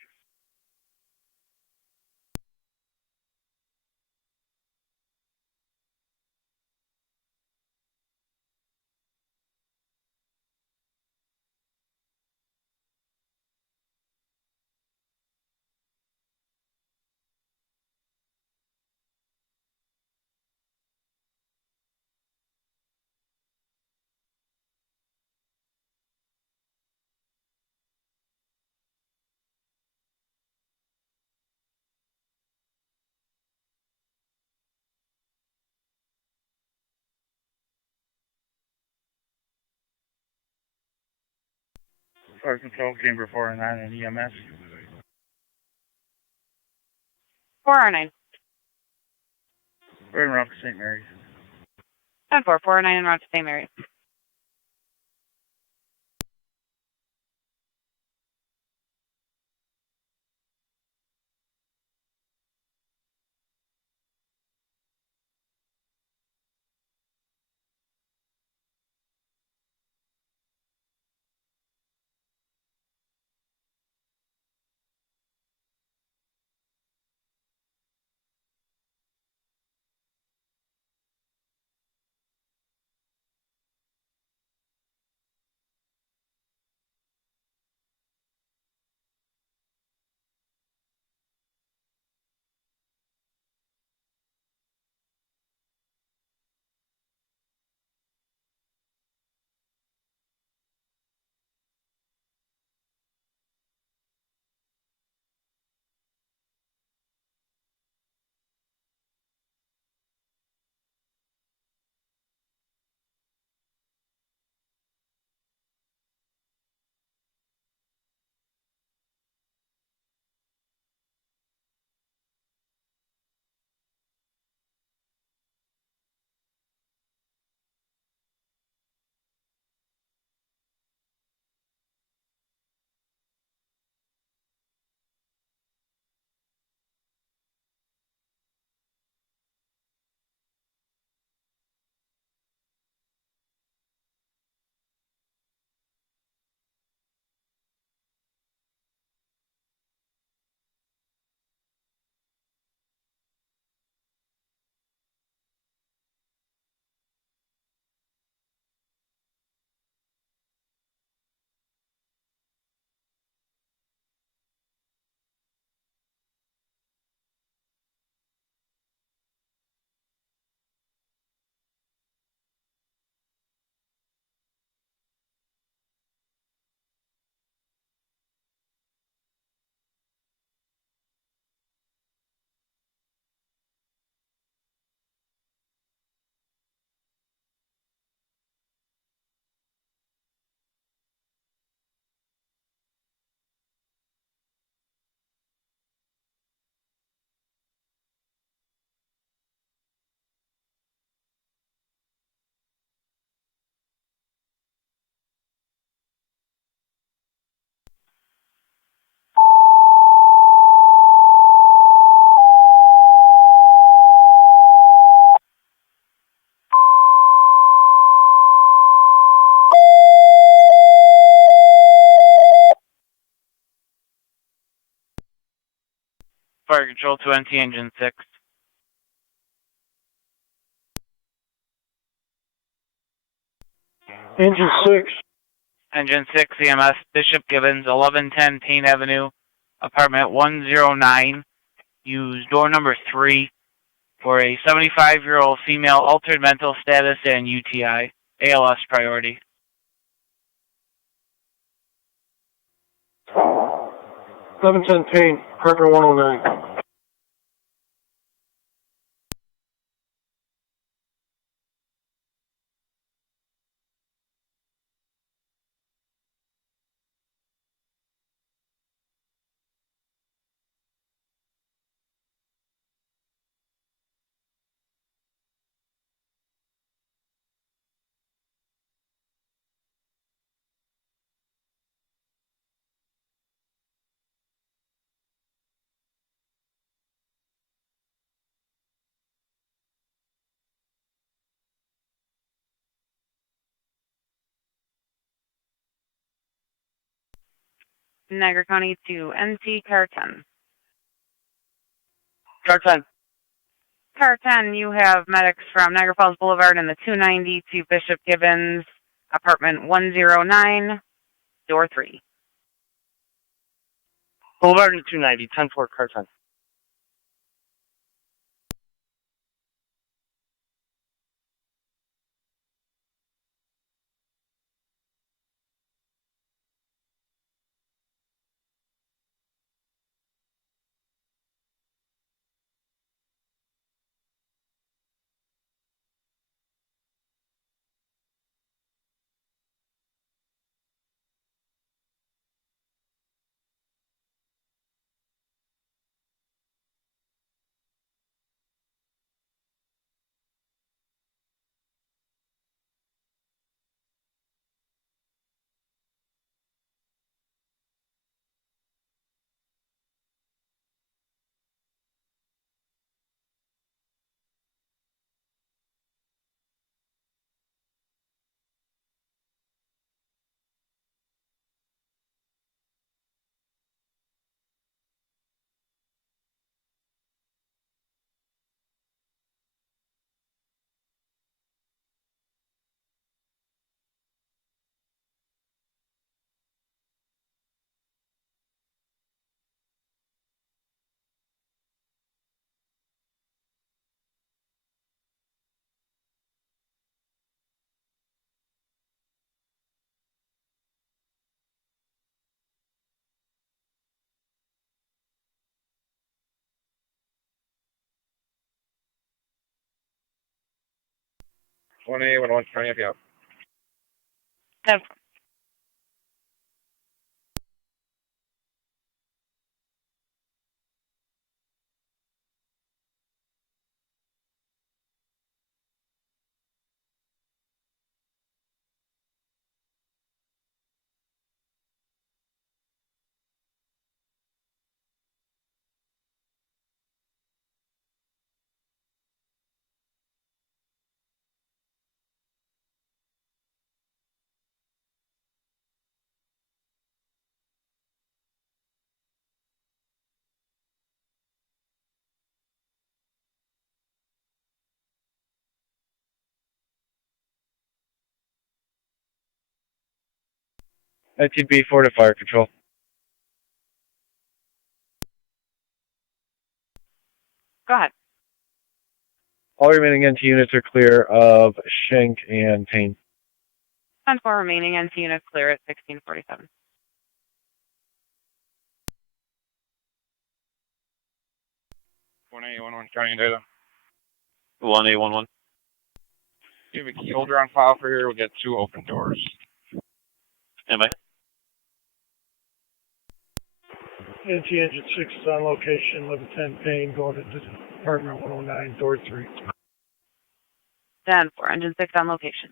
Fire Control, Chamber 409 and EMS. 409. We're in route to St. Mary's. 10-4, 409 en route to St. Mary's. Fire Control to NT Engine 6. Engine 6. Engine 6 EMS, Bishop Gibbons, 1110 Payne Avenue, apartment 109. Use door number 3 for a 75-year-old female, altered mental status and UTI. ALS priority. 1110 Payne, apartment 109. Niagara County to NC Car 10. Car 10. Car 10, you have medics from Niagara Falls Boulevard and the 290 to Bishop Gibbons, apartment 109, door 3. Boulevard and 290, 10-4, car 10. 1A11 County, help you out. 10-4. ITB4 to fire control. Go ahead. All remaining NT units are clear of Schenk and Payne. 10-4 remaining NT units clear at 1647. One A11 County data. 1A11. You have a key holder on file for here. We'll get 2 open doors. Am I? NT engine 6 is on location, 1110 Payne, going to Department 109, door 3. 10-4, engine 6 on location.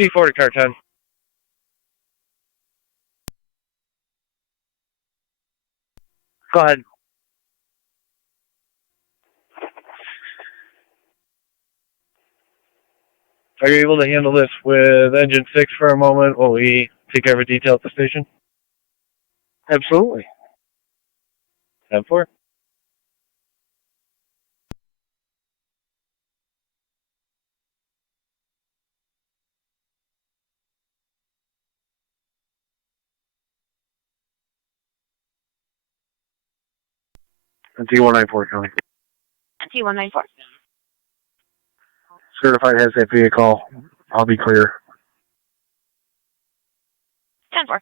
B4 to car 10. Go ahead. Are you able to handle this with engine 6 for a moment while we take care of a detail at the station? Absolutely. 10-4. T194 County. T194. Certified has that vehicle. I'll be clear. 10-4.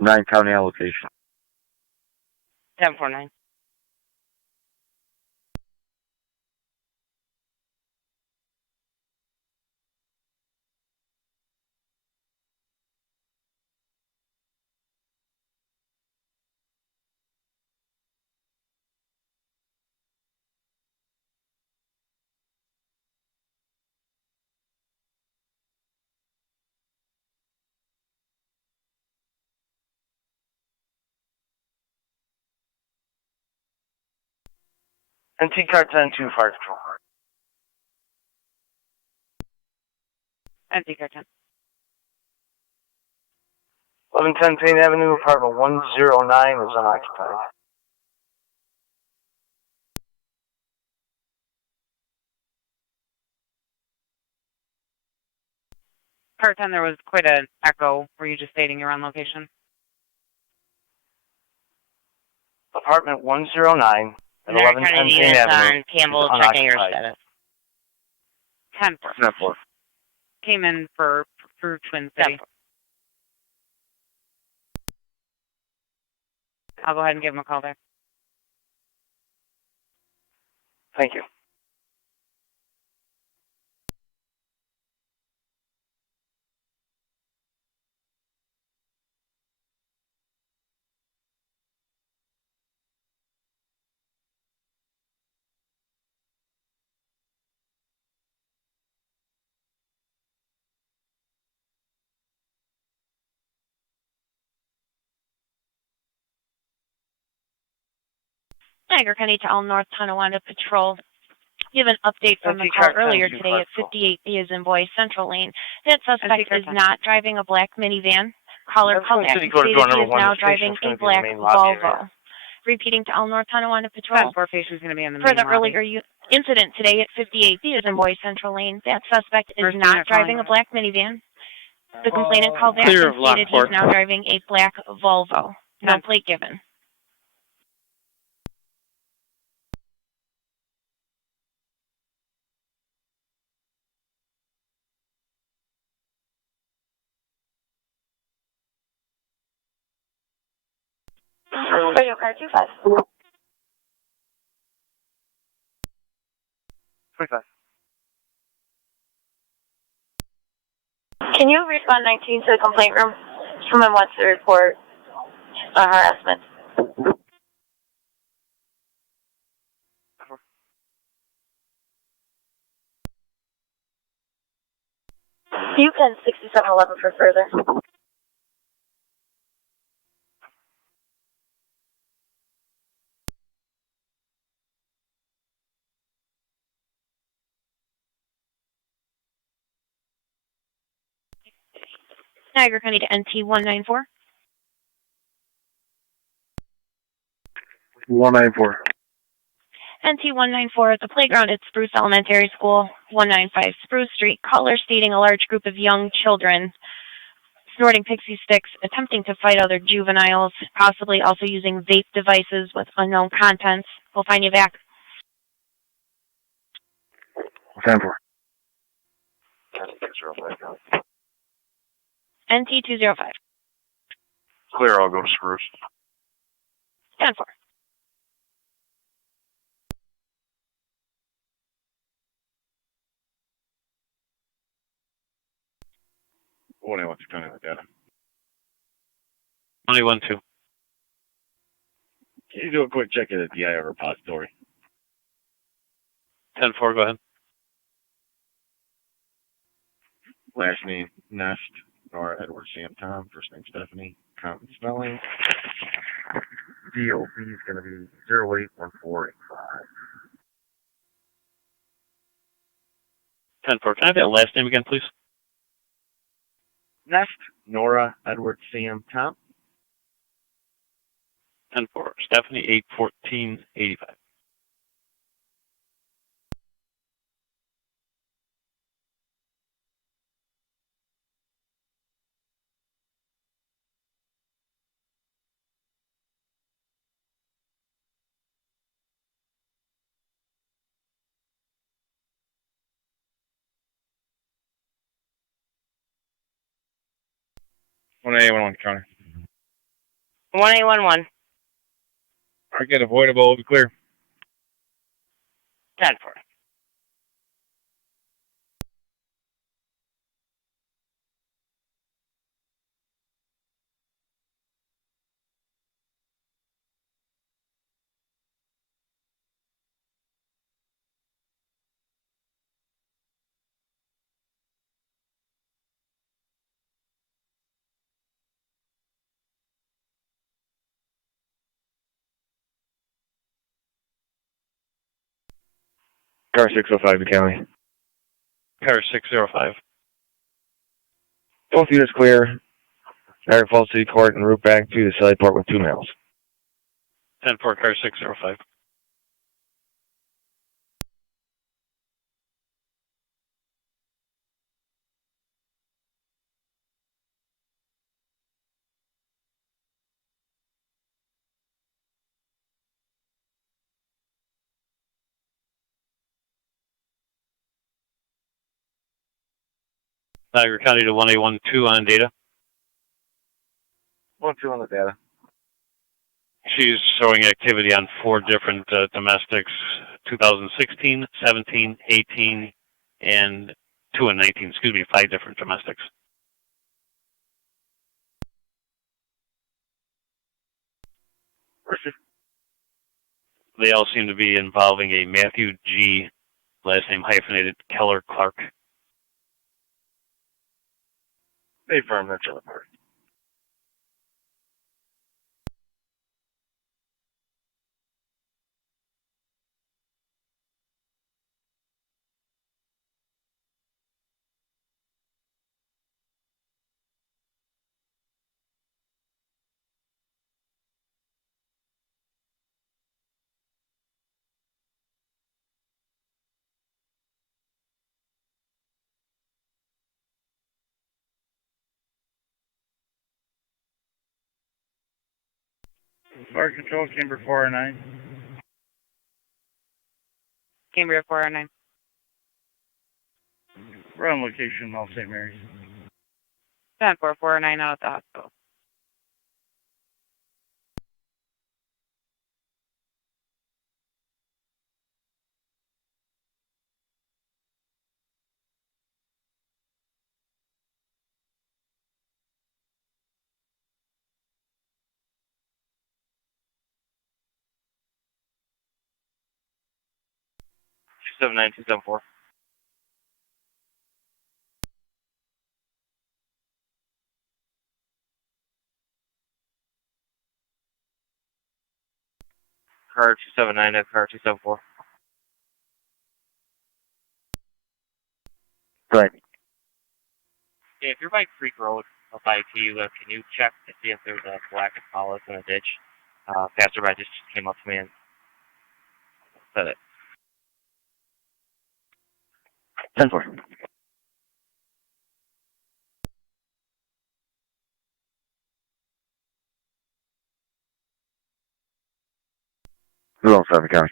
Nine county allocation. 1049. NT car 10 to fire control. NT car 10. 1110 Payne Avenue, apartment 109 is unoccupied. Car 10, there was quite an echo. Were you just stating you're on location? Apartment 109 at American 1110 Payne units Avenue. on Campbell, checking your Unoccupied. status. 10-4. 10-4. Came in for through Twin City. 10-4. I'll go ahead and give him a call back. Thank you. Niagara County to All North Tonawanda Patrol. You have an update from the call earlier today at 58B as in boy Central Lane. That suspect is not driving a black minivan. Caller called back and stated he is now driving a black Volvo. Repeating to All North Tonawanda Patrol. 4 patients going to be in the For main the lobby. earlier incident today at 58B as in boy Central Lane, that suspect is not driving a black minivan. The complainant called back and stated he's now driving a black Volvo. No plate given. Radio car 25. 25. Can you respond 19 to the complaint room? Someone wants to report harassment. You can 6711 for further. Niagara County to NT 194. 194. NT 194 at the playground at Spruce Elementary School, 195 Spruce Street. Caller stating a large group of young children snorting pixie sticks, attempting to fight other juveniles, possibly also using vape devices with unknown contents. We'll find you back. 10-4. NT 205. Clear, I'll go Spruce. 10-4. What do you want to kind of data? 21-2. Can you do a quick check of the DI repository? 10-4, go ahead. Last name, Nest, Nora, Edward, Sam, Tom. First name, Stephanie. Common spelling. DOB is going to be 081485. 10-4, can I have that last name again, please? Nest, Nora, Edward, Sam, Tom. 10-4, Stephanie, 814-85. One A11 County. 1811. Target avoidable, will be clear. 10-4. Car 605 to county. Car 605. Both units clear. Niagara Falls City Court and route back to the Sally Port with 2 males. 10-4, car 605. Niagara County to 1812 on data. 1-2 on the data. She's showing activity on 4 different domestics, 2016, 17, 18, and 2 and 19. Excuse me, 5 different domestics. They all seem to be involving a Matthew G., last name hyphenated, Keller Clark. They firm that report. Fire control, Camber 409. Cambria 409. We're on location, Mount St. Mary's. 10-4-409 out at the hospital. Two 274. Car 279 to car 274. Go ahead. Yeah, if you're by Creek Road up by TU, can you check to see if there's a black Apollo in a ditch? Passerby just came up to me and said it. 10-4. Who's on 7 County?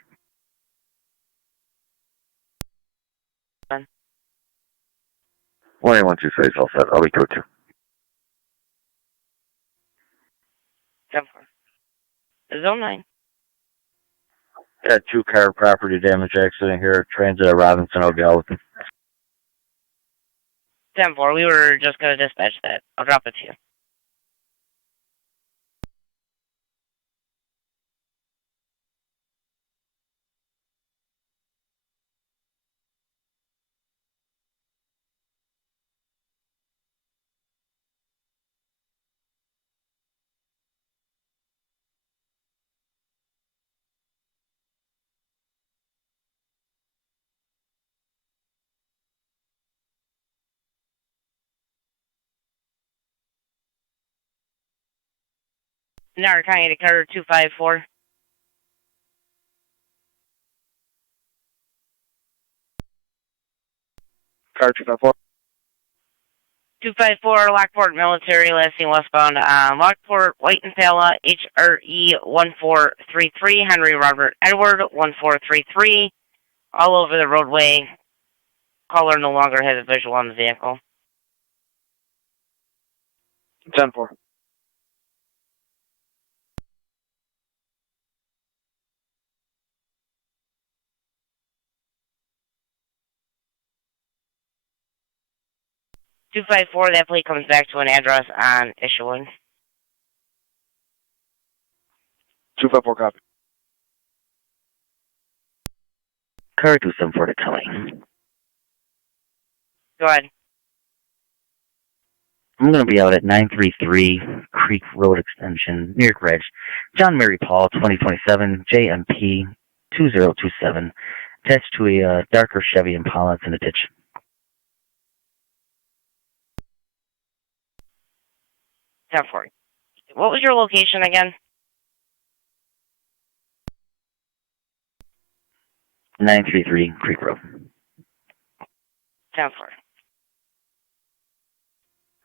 1812 face all set. I'll be code 2. 10-4. Zone 9. Got 2 car property damage accident here. Transit at Robinson. I'll be out with them. 10-4. We were just going to dispatch that. I'll drop it to you. Niagara County to Carter 254. Car 254. 254, Lockport Military, last seen westbound on Lockport, White Impala, HRE 1433, Henry Robert Edward 1433, all over the roadway. Caller no longer has a visual on the vehicle. 10-4. That plate comes back to an address on issuing. 254 copy. Car 274 to County. Go ahead. I'm going to be out at 933 Creek Road Extension, New York Reg. John Mary Paul, 2027, JMP 2027, attached to a darker Chevy Impala. It's in a ditch. 10-4. What was your location again? 933 Creek Road. 10-4.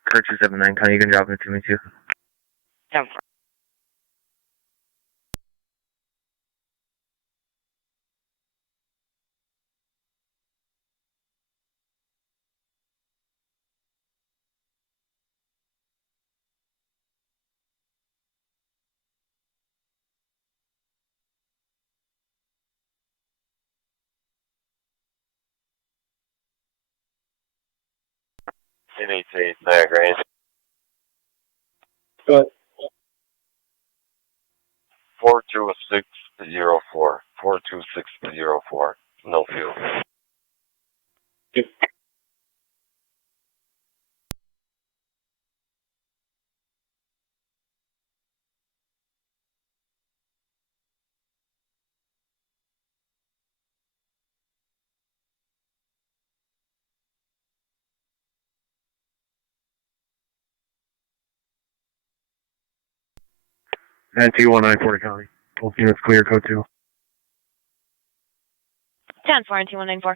Car 279, Connie, you can drop it to me too. 10-4. 888 Niagara. Go ahead. 42604. 42604. No fuel. NT19 Porter County. Both units clear, code 2. 10-4 NT194.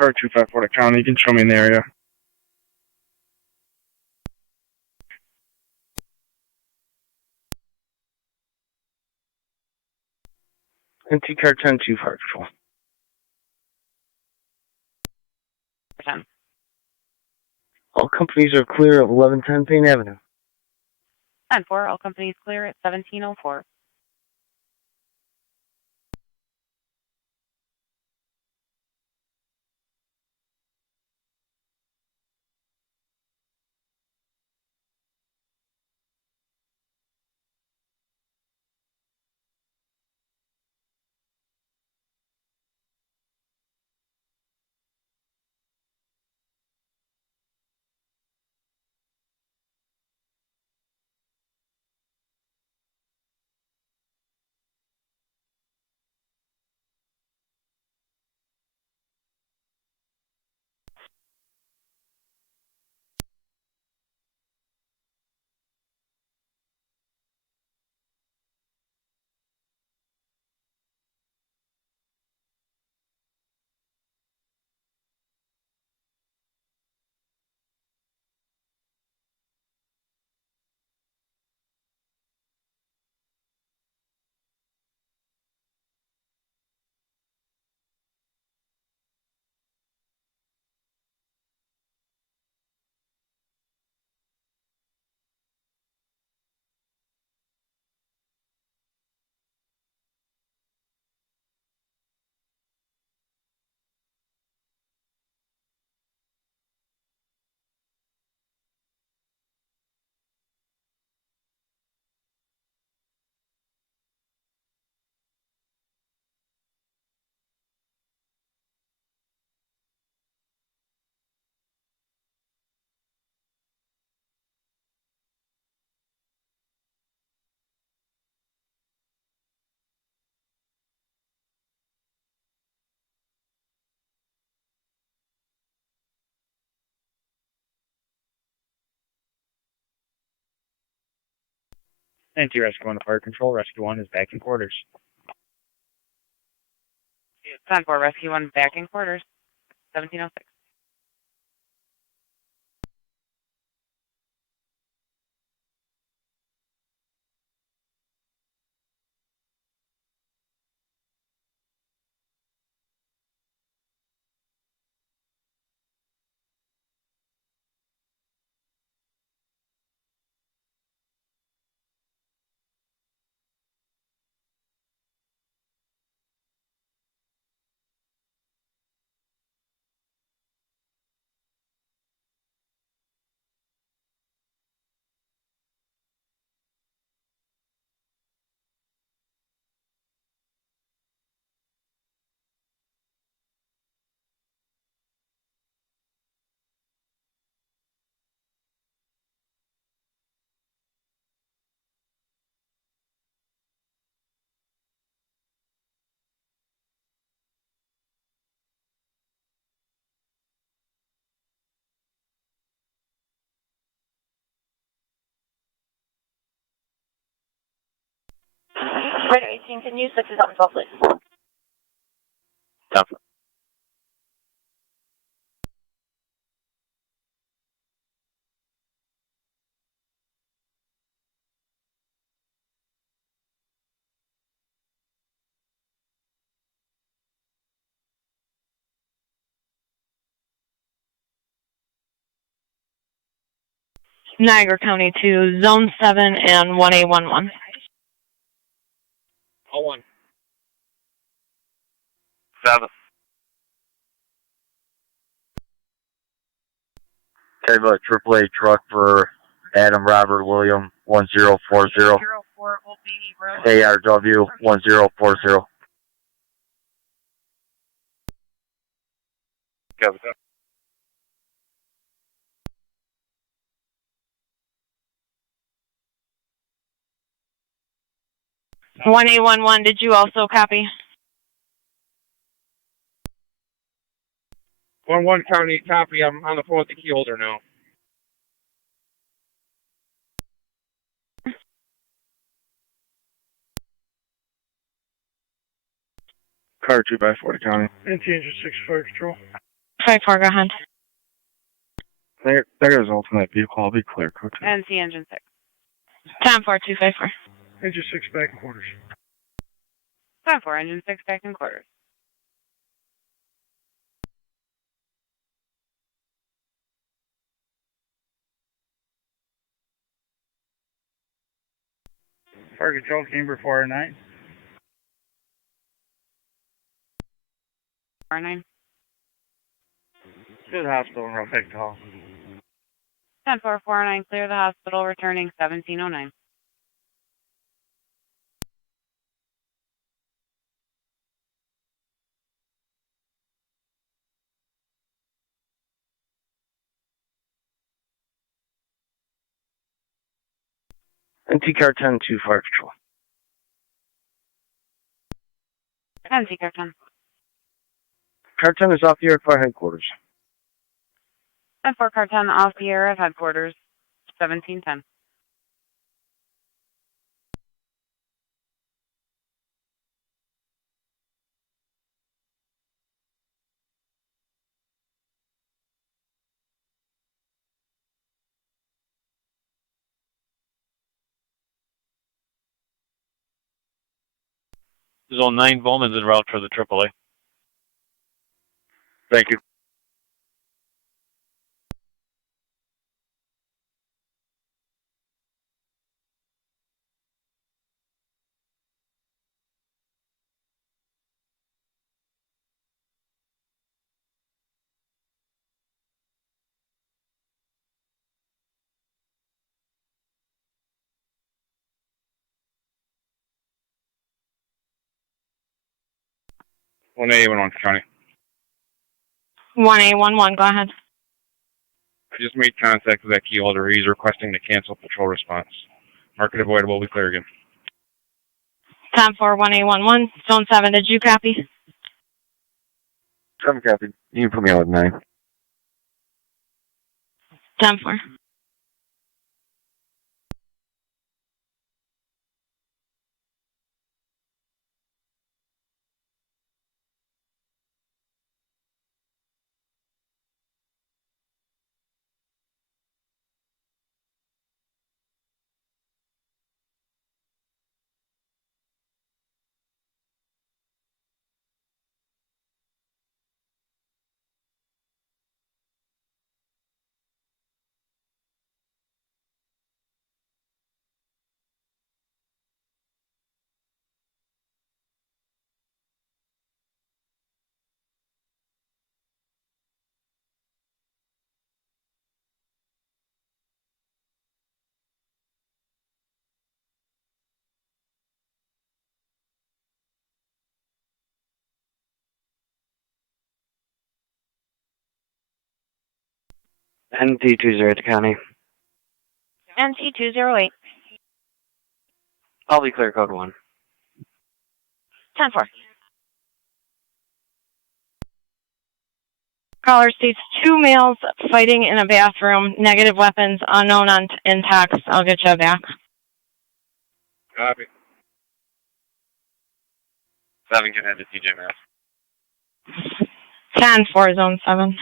Car 25 Porter County, you can show me in the area. NT Car 10-2 Fire Patrol. 10. All companies are clear of 1110 Payne Avenue. 10-4, all companies clear at 1704. NT Rescue 1 to Fire Control. Rescue 1 is back in quarters. 10-4, Rescue 1 back in quarters. 1706. Right, 18, can you 6 is up 12, please? Tough. Niagara County to Zone 7 and 1A11. All 1. 7. Okay, but AAA truck for Adam Robert William 1040. ARW 1040. Go. 1A11, did you also copy? 1-1 County, copy. I'm on the phone with the key holder now. Car 2 by 40 County. NT Engine 6 Fire Control. 5-4, go ahead. There goes ultimate vehicle. I'll be clear. Code 2. NT Engine 6. 10-4, 254. Engine 6 back in quarters. 10-4, Engine 6 back in quarters. Fire Control, Camber 409. 409. To the hospital and I'll take the call. 10-4, 409, clear the hospital, returning 1709. NT Car 10 to Fire Control. NT Car 10. Car 10 is off the air at fire headquarters. 10-4, Car 10 off the air at headquarters. 1710. Zone 9, Bowman's en route for the AAA. Thank you. One A, 1 County. 1A11, go ahead. I just made contact with that key holder. He's requesting to cancel patrol response. Market avoidable, we clear again. 10-4, 1A11, Zone 7, did you copy? 7 copy. You can put me on with 9. 10-4. NT20 to county. NT208. I'll be clear code 1. 10-4. Caller states 2 males fighting in a bathroom, negative weapons, unknown in text. I'll get you back. Copy. 7 can head to TJ Mass. 10-4, zone 7.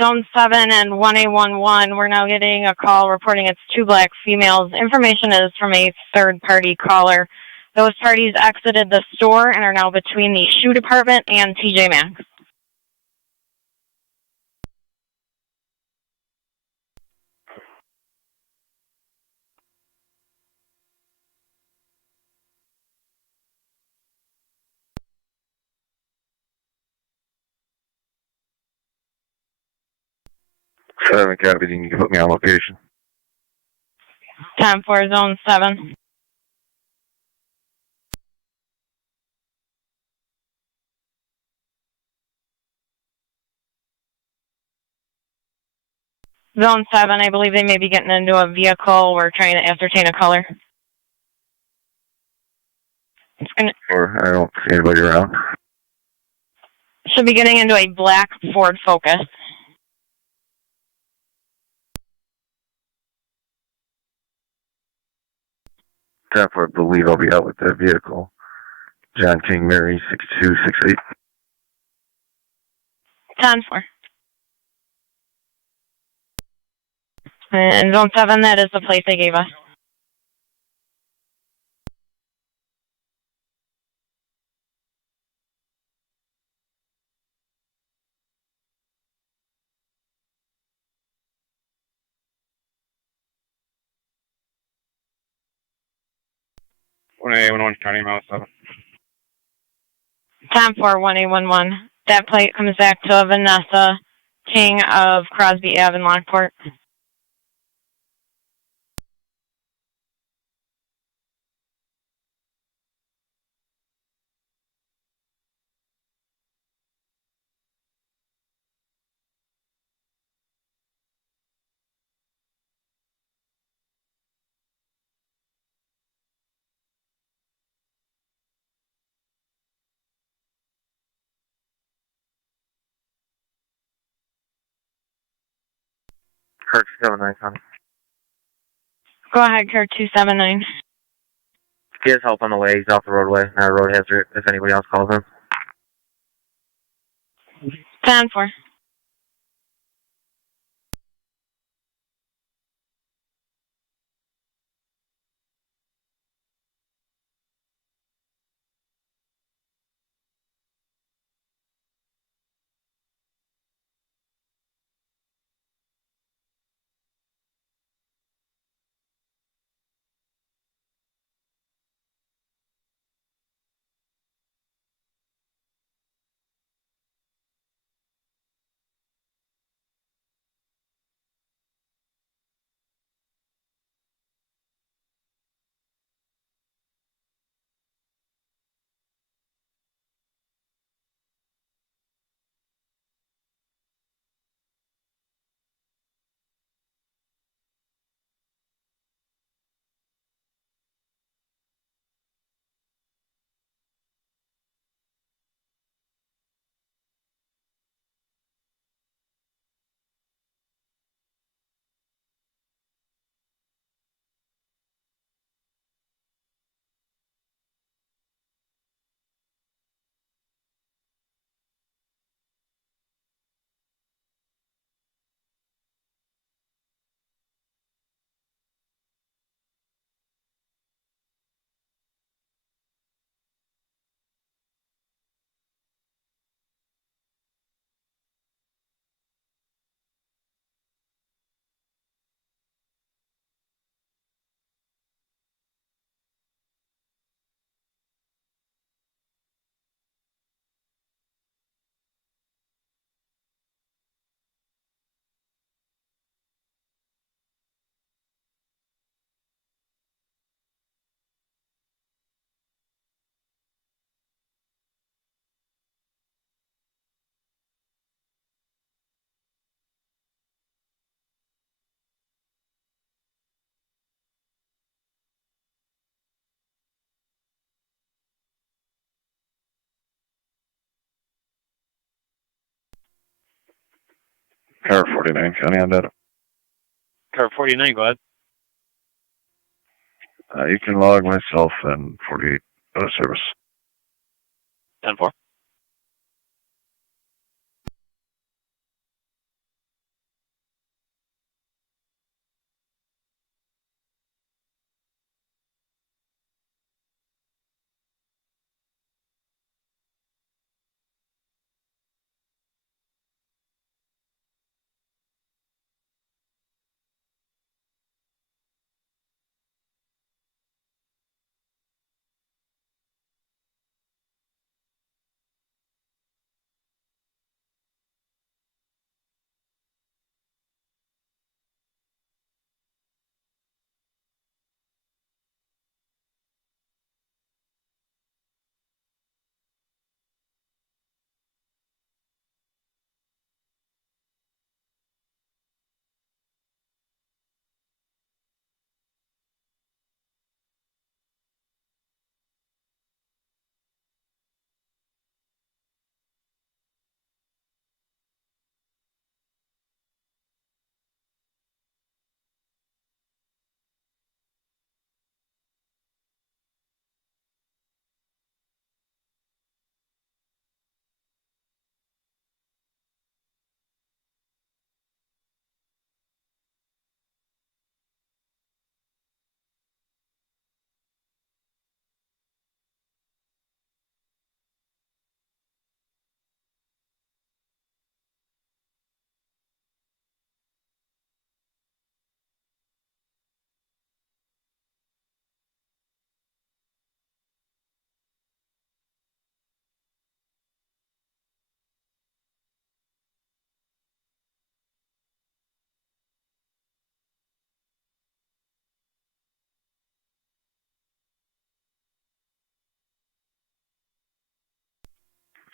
Zone 7 and 1A11, we're now getting a call reporting it's 2 black females. Information is from a third-party caller. Those parties exited the store and are now between the shoe department and TJ Maxx. Seven, copy. You can put me on location. 10-4, zone 7. Zone 7, I believe they may be getting into a vehicle. We're trying to ascertain a color. Or I don't see anybody around. Should be getting into a black Ford Focus. Therefore, I believe I'll be out with that vehicle. John King, Mary, 6268. 10-4. And zone 7, that is the place they gave us. One A, 1 County Mile 7. 10-4, 1A11. That plate comes back to Vanessa King of Crosby Ave in Lockport. Kirk 79, Connie. Go ahead, Kurt 279. He has help on the way. He's off the roadway. Not a road hazard if anybody else calls him. 10-4. Car 49, County on data. Car 49, go ahead. You can log myself and 48 out of service. 10-4.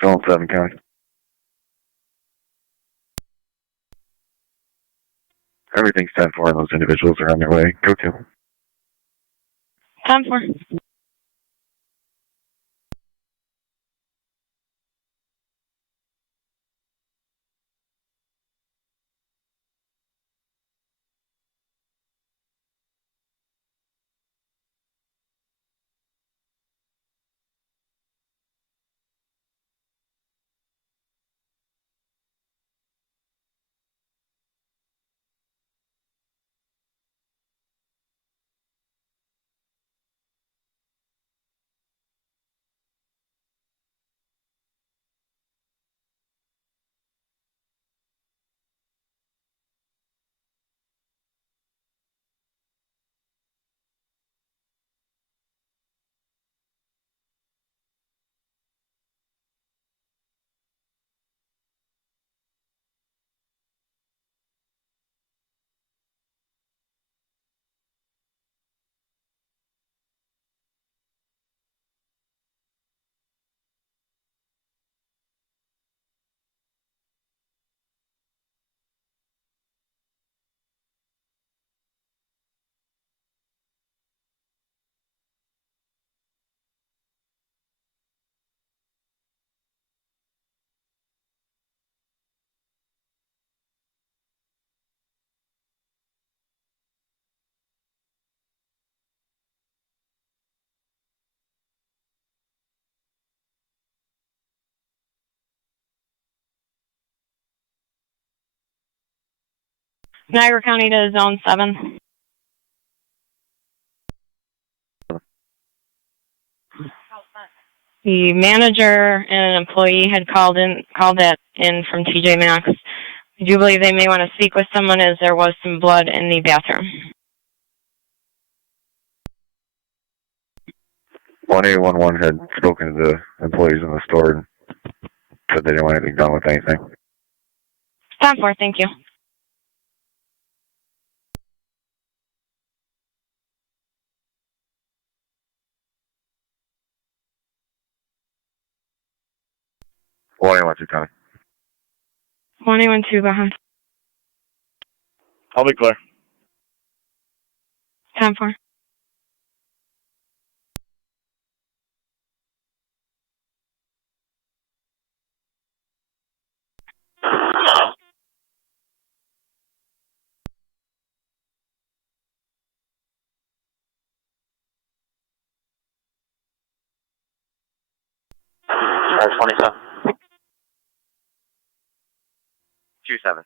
Phone 7, County. Everything's 10-4 and those individuals are on their way. Go to. 10-4. Niagara County to Zone 7. The manager and an employee had called that in from TJ Maxx. I do believe they may want to speak with someone as there was some blood in the bathroom. 1811 had spoken to the employees in the store and said they didn't want anything done with anything. 10-4, thank you. Well, I want you, Connie. 112 behind. I'll be clear. 10-4. 527. 27.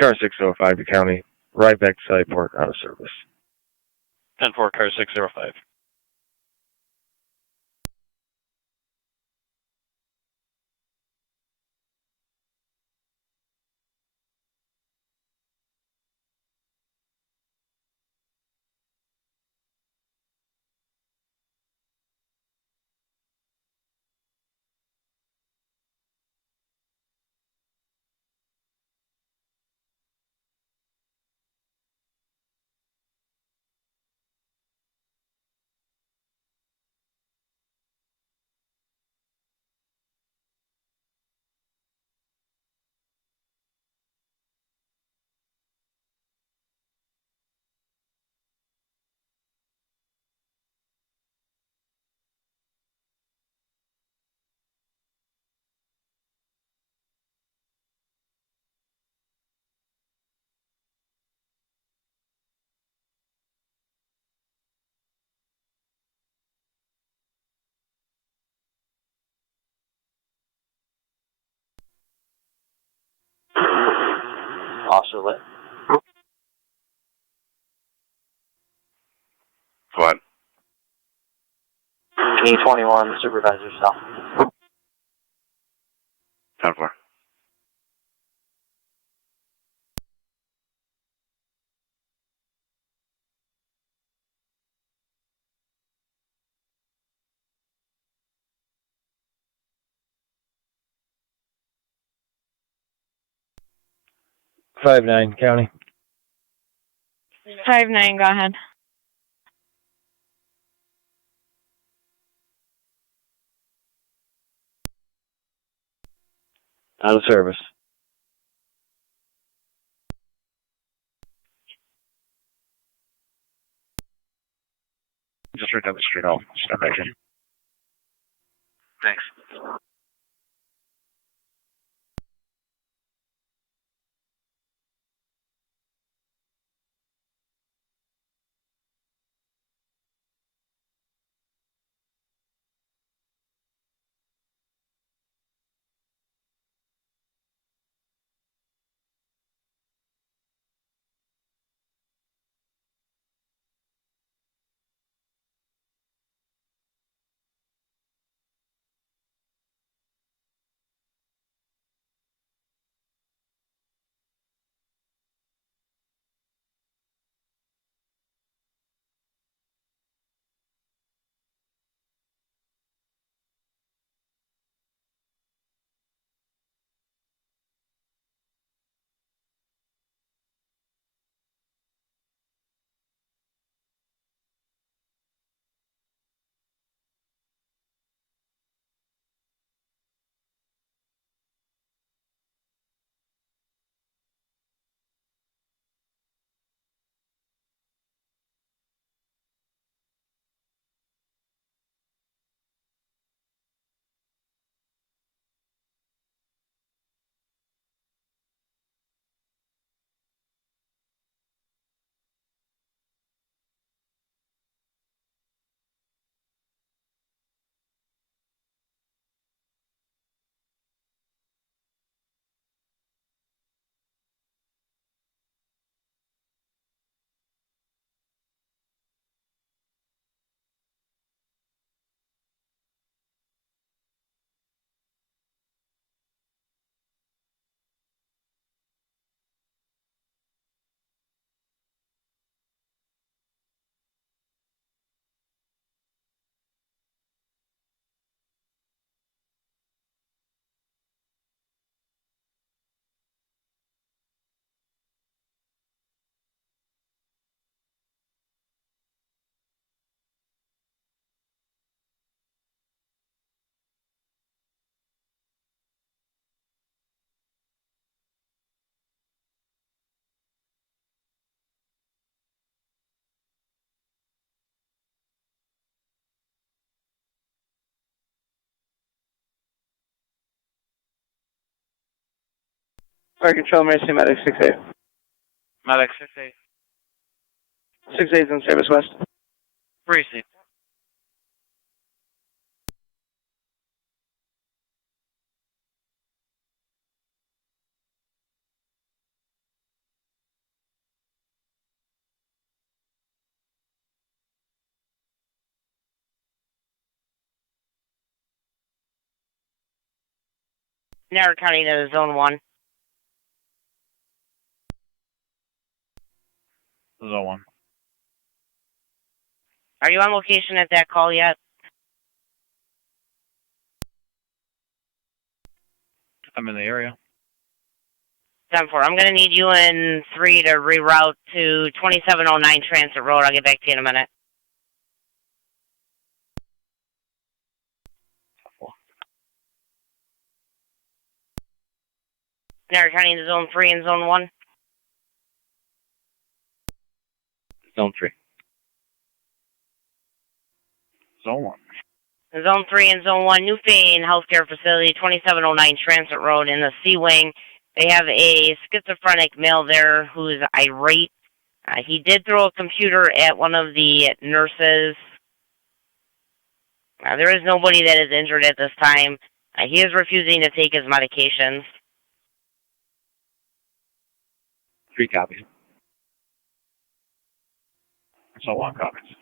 Car 605 to county, right back to Sideport, out of service. 10-4, car 605. Officer lit. What? E21, supervisor cell. 10-4. Five nine county. 5-9, go ahead. Out of service. Just right down the street. I'll stop back in. Thanks. Fire Control, Mercy, Medic 6-8. Medic 6-8. 6-8's in service west. Receive. Niagara County to Zone 1. Zone 1. Are you on location at that call yet? I'm in the area. 10-4. I'm going to need you in 3 to reroute to 2709 Transit Road. I'll get back to you in a minute. Niagara County to Zone 3 and Zone 1. Zone 3. Zone 1. Zone 3 and Zone 1, Newfane Healthcare Facility, 2709 Transit Road in the C-Wing. They have a schizophrenic male there who's irate. He did throw a computer at one of the nurses. There is nobody that is injured at this time. He is refusing to take his medications. 3 copies. Zone 1 copies.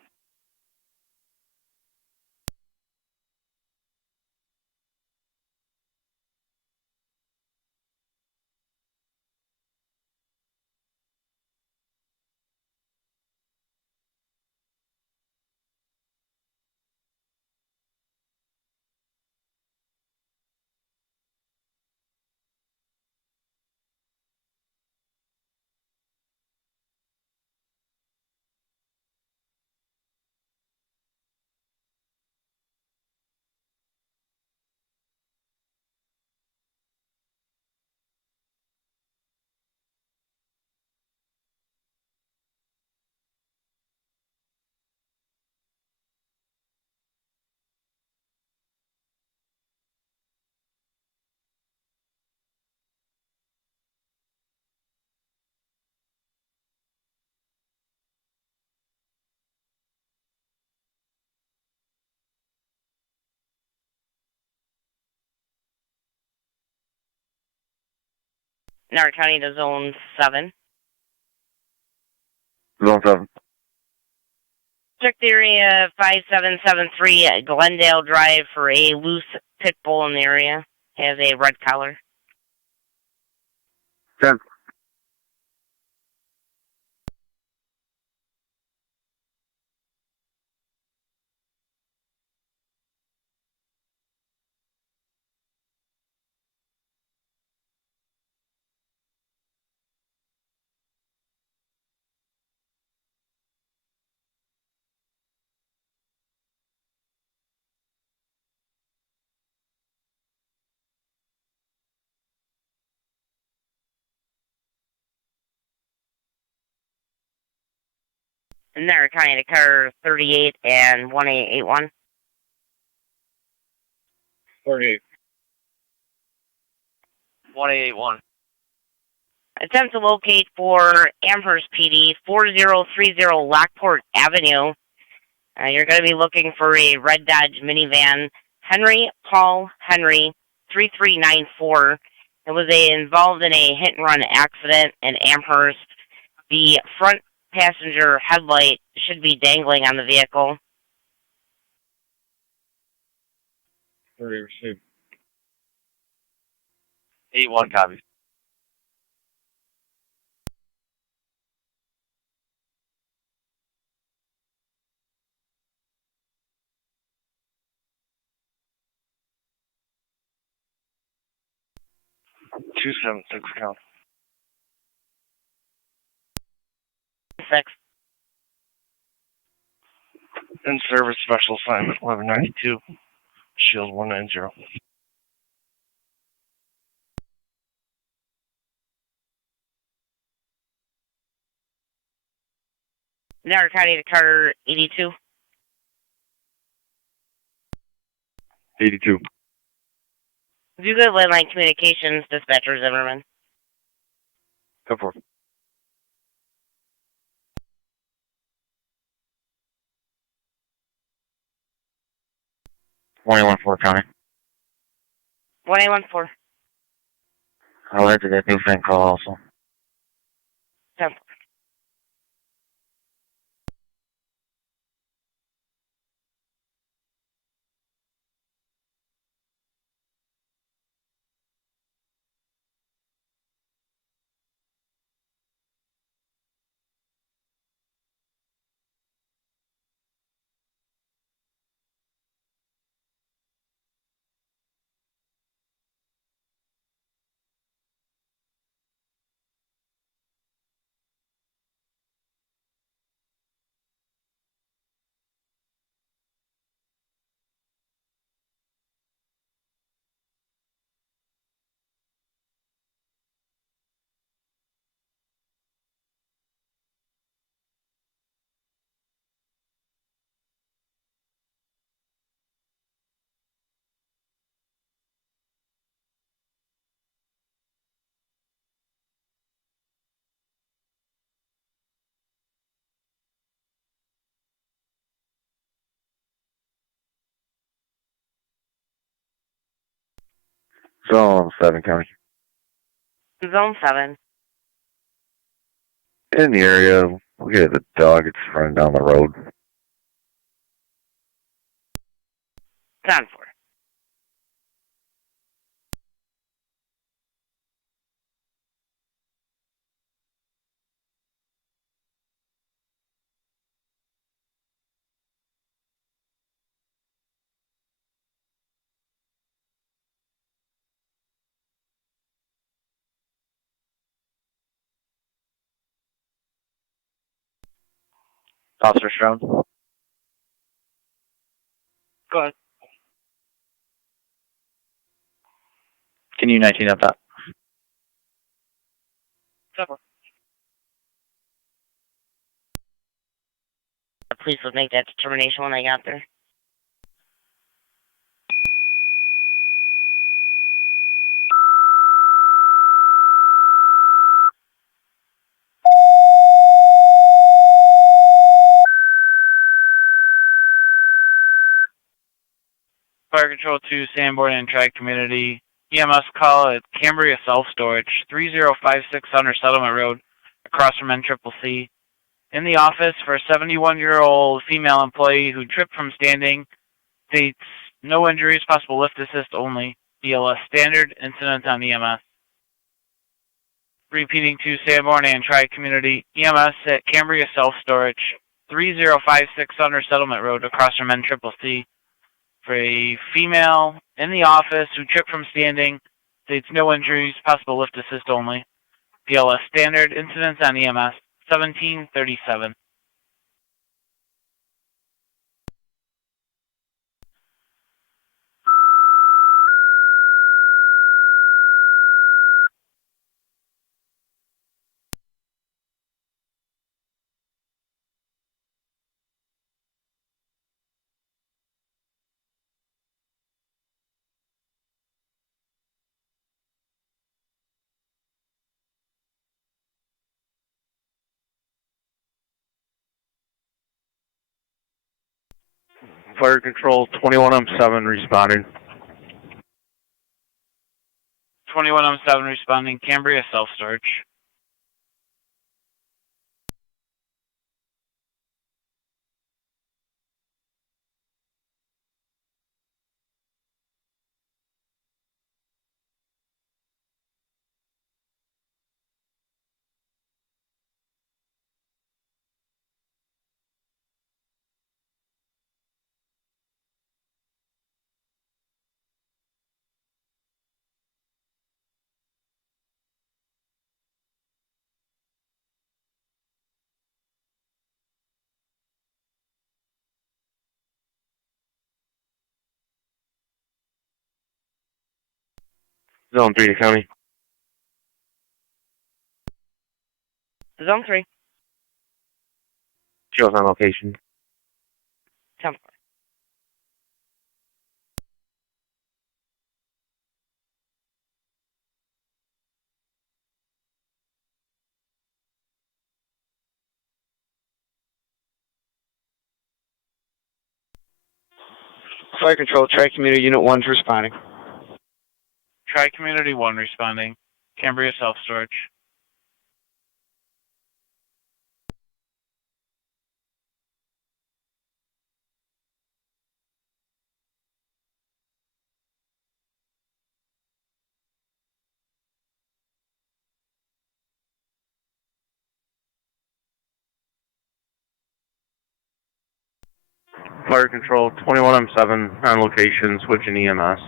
Niagara County to Zone 7. Zone 7. Check the area 5773 at Glendale Drive for a loose pit bull in the area. Has a red collar. 10. Niagara County to car 38 and 1881. 38. 1881. Attempt to locate for Amherst PD 4030 Lockport Avenue. You're going to be looking for a red Dodge minivan, Henry Paul Henry 3394. It was involved in a hit and run accident in Amherst. The front passenger headlight should be dangling on the vehicle. 30 received. 81 copies. Two 7-6 count. 6. In service special assignment 1192. Shield 190. Niagara County to car 82. 82. View good landline communications, dispatcher Zimmerman. Go for it. One Fort County. 1814. I'll head to that new friend call also. 10. Zone 7 County. Zone 7. In the area, we get the dog. It's running down the road. 10-4. Officer Strong. Go ahead. Can you 19 up top? The police would make that determination when I got there. Fire Control to Sanborn and Tri-Community. EMS call at Cambria Self-Storage, 3056 Under Settlement Road, across from NCCC. In the office for a 71-year-old female employee who tripped from standing. States no injuries, possible lift assist only. BLS standard, incident on EMS. Repeating to Sanborn and Tri-Community. EMS at Cambria Self-Storage, 3056 Under Settlement Road, across from NCCC. For a female in the office who tripped from standing, states no injuries, possible lift assist only. PLS standard, incidents on EMS, 1737. Fire Control 21M7 responding. 2107 responding, Cambria Self-Storage. Zone 3 to County. Zone 3. Shows on location. 10-4. Fire Control, Tri-Community Unit 1's responding. Tri-Community 1 responding. Cambria Self-Storage. Fire Control, 21M7 on location, switching EMS.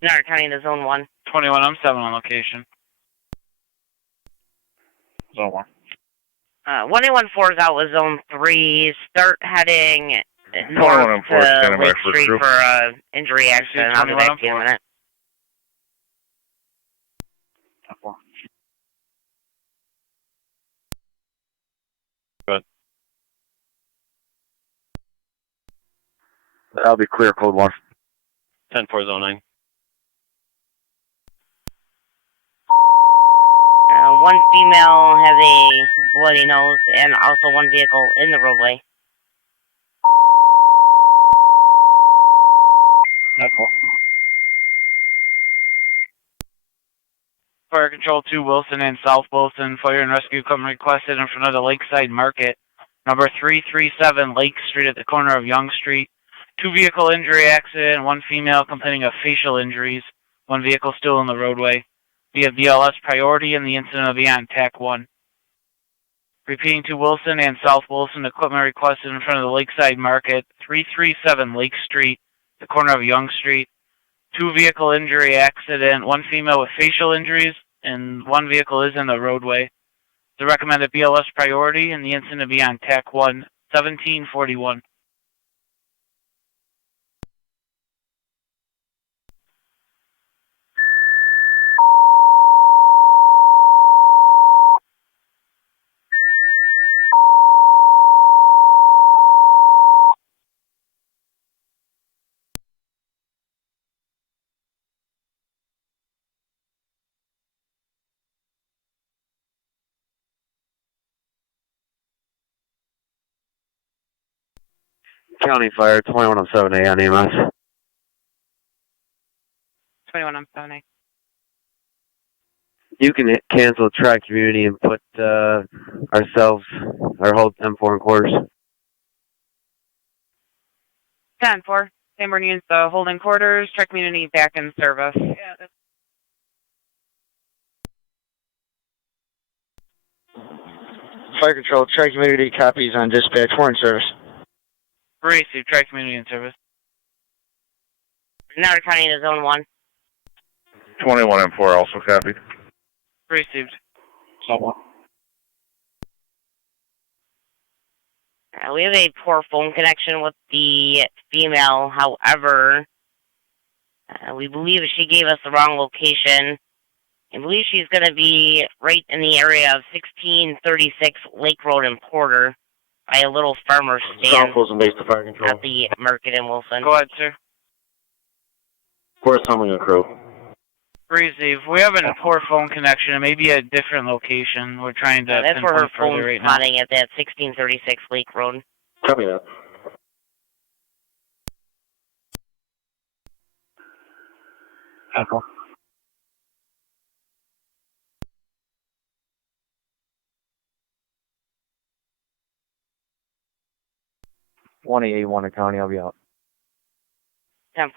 Niagara County to Zone 1. 21M7 on location. Zone 1. 1814 is out with Zone 3. Start heading north to Lake Street for injury accident. I'll be back to you in a minute. Good. That'll be clear, code 1. 10-4, Zone 9. One female has a bloody nose and also one vehicle in the roadway. Fire Control 2, Wilson and South Wilson. Fire and rescue equipment requested in front of the Lakeside Market. Number 337 Lake Street at the corner of Young Street. 2 vehicle injury accident, 1 female complaining of facial injuries. 1 vehicle still in the roadway. Via BLS priority and the incident will be on TAC 1. Repeating to Wilson and South Wilson, equipment requested in front of the Lakeside Market, 337 Lake Street, the corner of Young Street. 2 vehicle injury accident, 1 female with facial injuries, and 1 vehicle is in the roadway. The recommended BLS priority and the incident will be on TAC 1, 1741. County Fire, 2107A on EMS. 21M7A. You can cancel Tri-Community and put ourselves, our whole M4 in quarters. 10-4. Sanborn units the holding quarters. Check community back in service. Yeah, Fire Control, Tri-Community copies on dispatch. 4 in service. Received. Tri-Community in service. Niagara County to Zone 1. 21M4 also copied. Received. Zone 1. We have a poor phone connection with the female. However, we believe she gave us the wrong location. I believe she's going to be right in the area of 1636 Lake Road in Porter by a little farmer's stand Base to Fire Control. at the market in Wilson. Go ahead, sir. Where's Humming and Crew? Received. We have a poor phone connection. It may be a different location. We're trying to that's where her pinpoint further phone's right now. spotting at that 1636 Lake Road. Copy that. Echo. One A1 County, I'll be out. 10-4.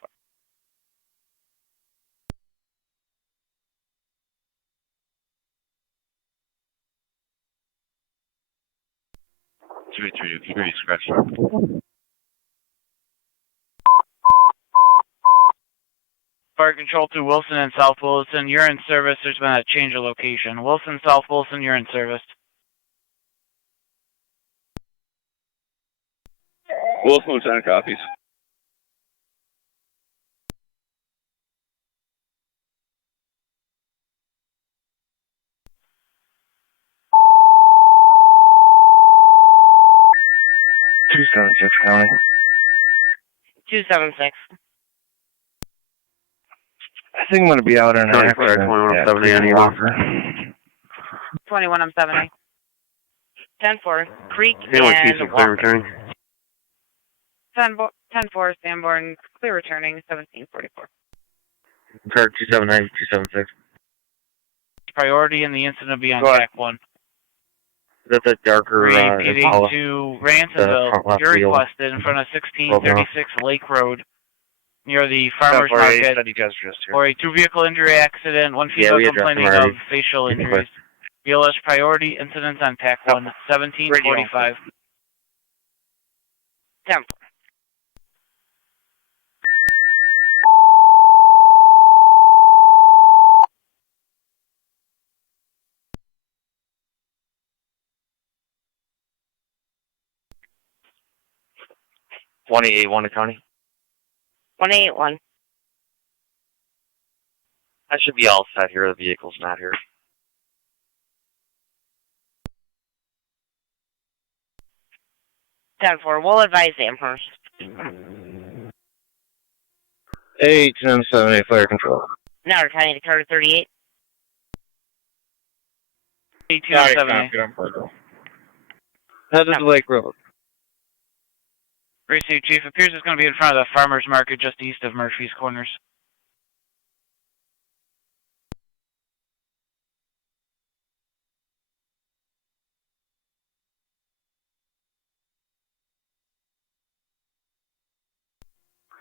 Fire Control to Wilson and South Wilson. You're in service. There's been a change of location. Wilson, South Wilson, you're in service. Wilson, Lieutenant copies. County. 276. I think I'm going to be out on an County accident. Fire, 2107A on EMS. 21M7A. 10-4. Creek Anyone and keeps it clear returning? 10-4, Sanborn, clear returning, 1744. Car 279, 276. Priority and the incident will be on TAC 1. That's a darker, Repeating Impala. to Ransomville, you're requested in front of 1636 Lake Road, near the farmer's market, for a two-vehicle injury accident, one female complaining of facial injuries. BLS priority, incidents on TAC 1, 1745. 10-4. One 1 County. 181. I should be all set here. The vehicle's not here. We'll advise Amherst. 8-10-7-8 fire control. Niagara County to Carter 38. 1807. Head to Lake Road. Receive, Chief. Appears it's going to be in front of the farmer's market just east of Murphy's Corners.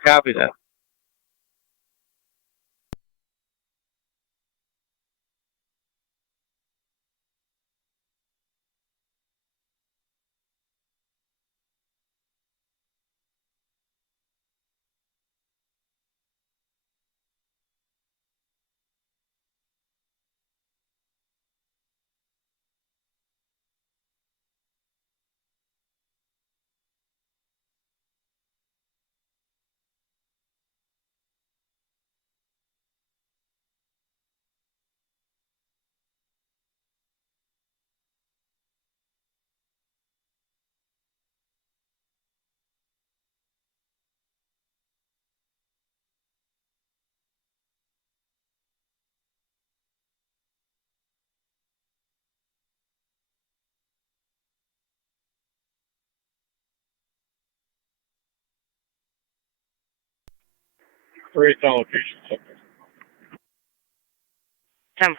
Copy that. Three locations. 10-4.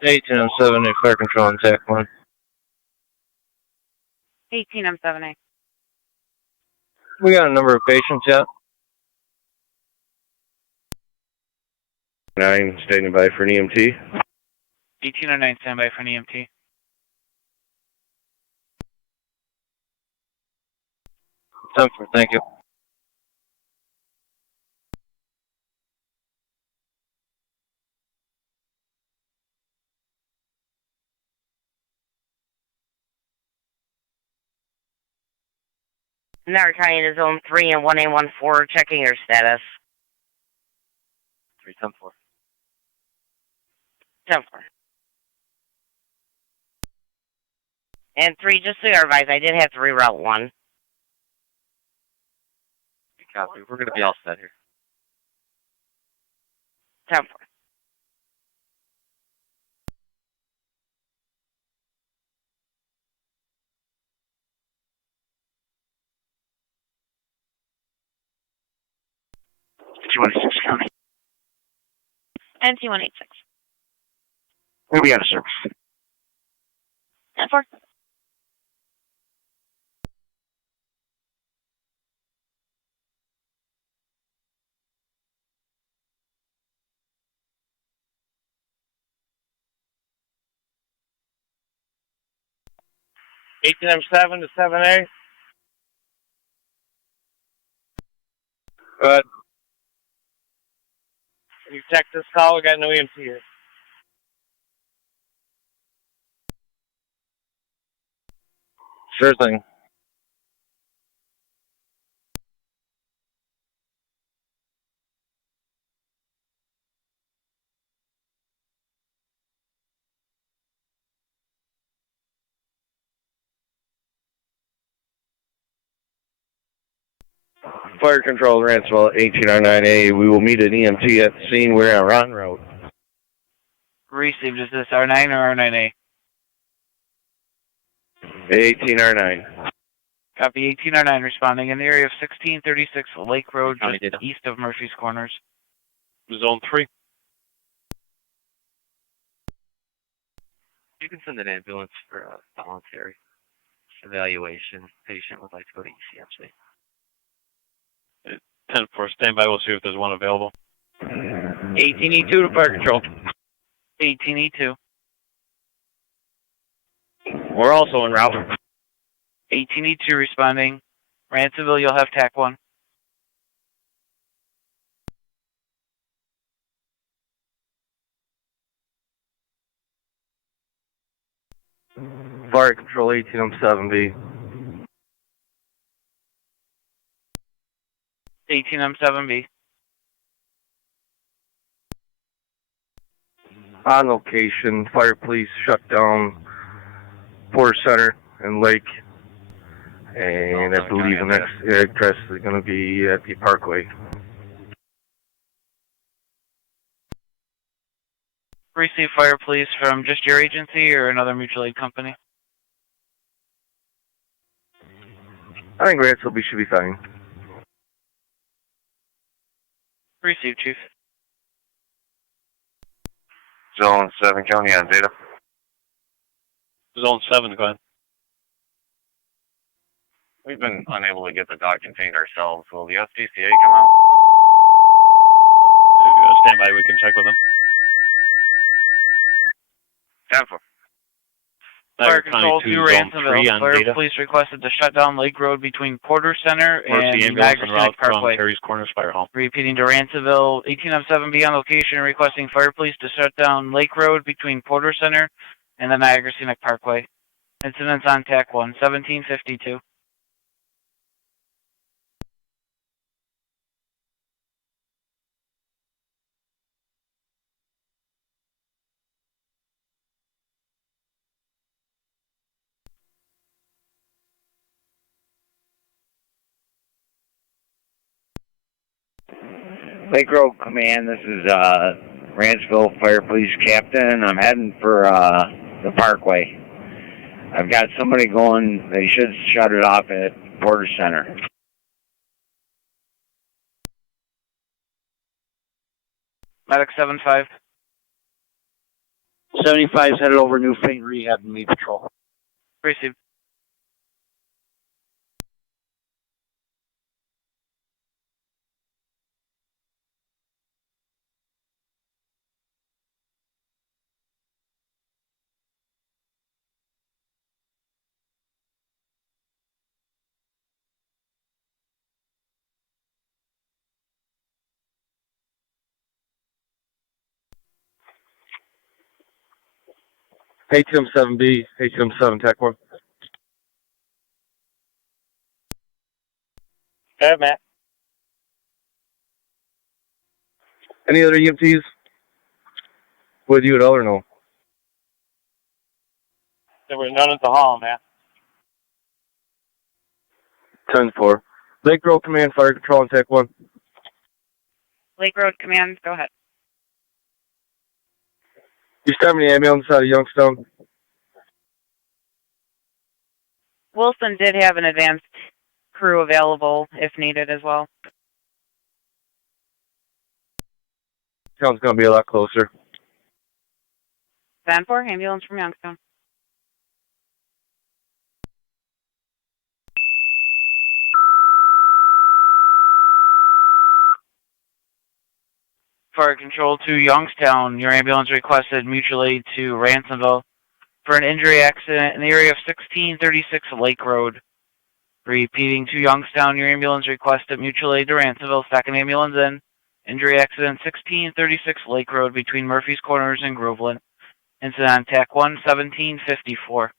Eight 10-7-8 fire control on TAC 1. 18M7A. We got a number of patients yet. 9 standing by for an EMT. 1809, standby for an EMT. Thank you. Niagara County to Zone 3 and 1814, checking your status. 3-10-4. 10-4. And 3, just so you're advised, I did have to reroute 1. Copy. We're going to be all set here. 10-4. County. And T186. We'll be out of service. 10-4. M7 to 7A. Go ahead. You check this call. We got no EMT here. Sure thing. Fire Control, Ransville, 18R9A. We will meet an EMT at the scene. We're on Ron Road. Received. Is this R9 or R9A? 18R9. Copy. 18R9 responding in the area of 1636 Lake Road, just east of Murphy's Corners. Zone 3. You can send an ambulance for a voluntary evaluation. Patient would like to go to ECMC. 10 for standby. We'll see if there's one available. 18E2 to Fire Control. 18E2. We're also en route. 18E2 responding. Ransomville, you'll have TAC 1. Fire Control, 18M7B. 18M7B. On location, Fire Police shut down Porter Center and Lake. And I believe the next address is going to be at the Parkway. Receive Fire Police from just your agency or another mutual aid company? I think Ransville should be fine. Receive, Chief. Zone 7 County on data. Zone 7, go ahead. We've been unable to get the dog contained ourselves. Will the SDCA come out? Stand by, we can check with them. 10-4. Fire Control 2 Ransomville. Fire data. Police requested to shut down Lake Road between Porter Center Mercy and Niagara Parkway. Terry's Corners Fire Hall. Repeating to Ransomville, 18M7B on location requesting Fire Police to shut down Lake Road between Porter Center and the Niagara Scenic Parkway. Incidents on TAC 1, 1752. Lake Road Command, this is Ransville Fire Police Captain. I'm heading for the Parkway. I've got somebody going, they should shut it off at Porter Center. Medic 75. 75's headed over New Fane Rehab and me patrol. Received. HM7B, HM7 Tech 1. Go ahead, Matt. Any other EMTs with you at all or no? There were none at the hall, Matt. 10-4. Lake Road Command, Fire Control on Tech 1. Lake Road Command, go ahead. You start the ambulance out of Youngstown. Wilson did have an advanced crew available if needed as well. Town's going to be a lot closer. Stand for ambulance from Youngstown. Fire Control to Youngstown. Your ambulance requested mutual aid to Ransomville for an injury accident in the area of 1636 Lake Road. Repeating to Youngstown, your ambulance request at mutual aid to Ransomville, second ambulance in. Injury accident 1636 Lake Road between Murphy's Corners and Groveland. Incident on TAC 11754.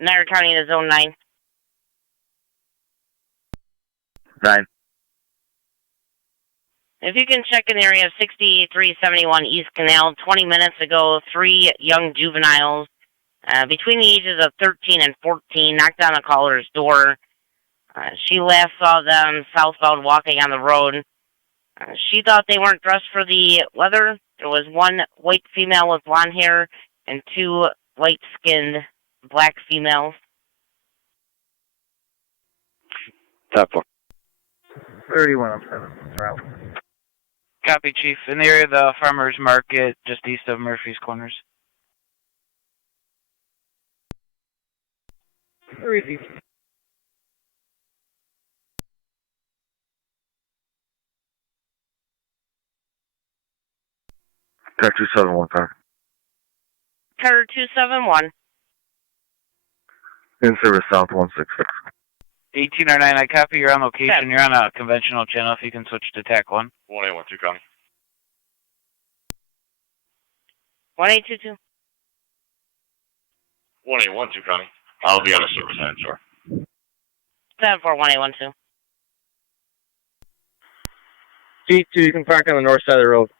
Niagara County to Zone 9. 9. If you can check in the area of 6371 East Canal, 20 minutes ago, 3 young juveniles between the ages of 13 and 14 knocked on the caller's door. She last saw them southbound walking on the road. She thought they weren't dressed for the weather. There was one white female with blonde hair and 2 light-skinned black females. Top 4. 31 on 7. Route. Copy, Chief. In the area of the Farmers Market, just east of Murphy's Corners. Easy. Got 271, car. Carter 271. In service south 166. 18 or 9, I copy. You're on location. You're on a conventional channel. If you can switch to TAC 1. 1812 County. 1822. 1812 County. I'll be on a service line, sure. 741812. G2, you can park on the north side of the road.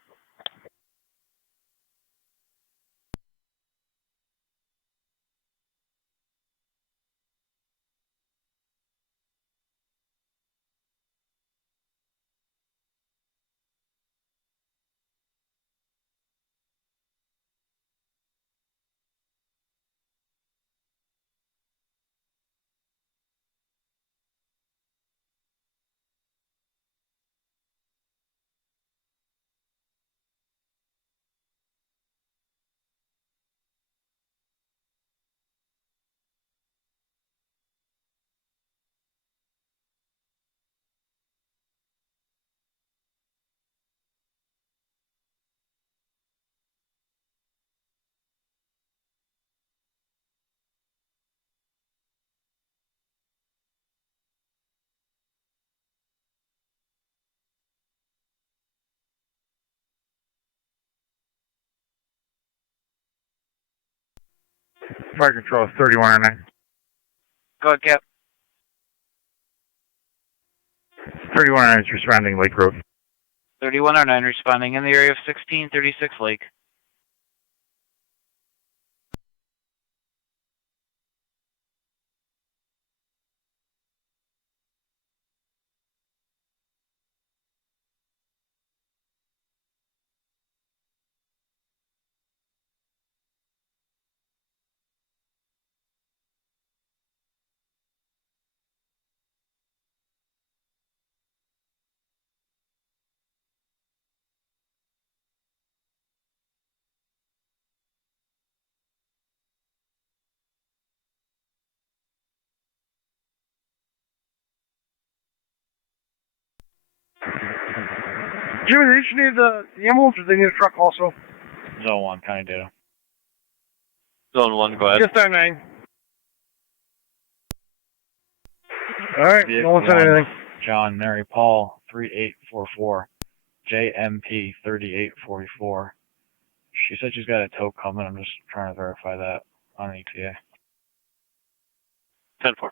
Fire control 3109. Go ahead, Cap. 3109 is responding Lake Road. 3109 responding in the area of 1636 Lake. Jimmy, they each need the ambulance or they need a truck also? Zone 1, County Data. Zone 1, go ahead. Just our 9. Alright, no one said anything. John, Mary, Paul, 3844. JMP 3844. She said she's got a tow coming. I'm just trying to verify that on ETA. 10-4.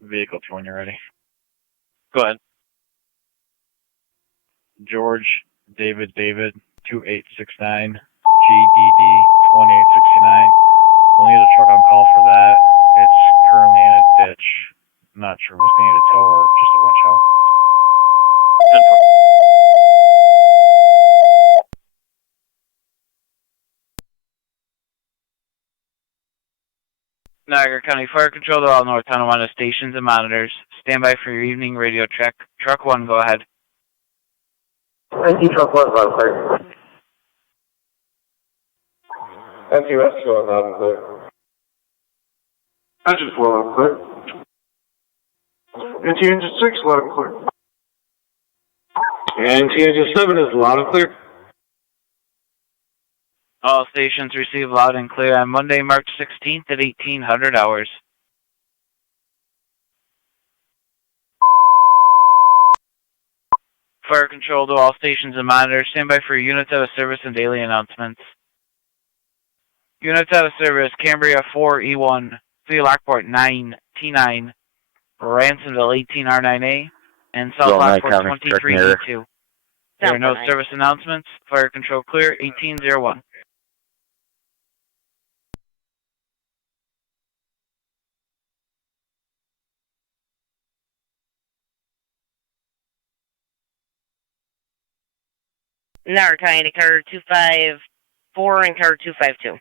Vehicle 2 when you're ready. Go ahead. George David 2869 GDD 2869. We'll need a truck on call for that. It's currently in a ditch. I'm not sure if it's going to need a tow or just a winch out. 10-4. Niagara County Fire Control to all North Tonawanda stations and monitors. Stand by for your evening radio check. Truck 1, go ahead. NT truck 1, loud and clear. NT rescue, loud and clear. Engine 4, loud and clear. NT engine 6, loud and clear. NT engine 7 is loud and clear. All stations receive loud and clear on Monday, March 16th at 1800 hours. Fire Control to all stations and monitors. Stand by for units out of service and daily announcements. Units out of service, Cambria 4E1, 3 Lockport 9T9, Ransomville 18R9A, and South Lockport 23E2. There are no service announcements. Fire Control clear, 1801. Niagara County to car 254 and car 252.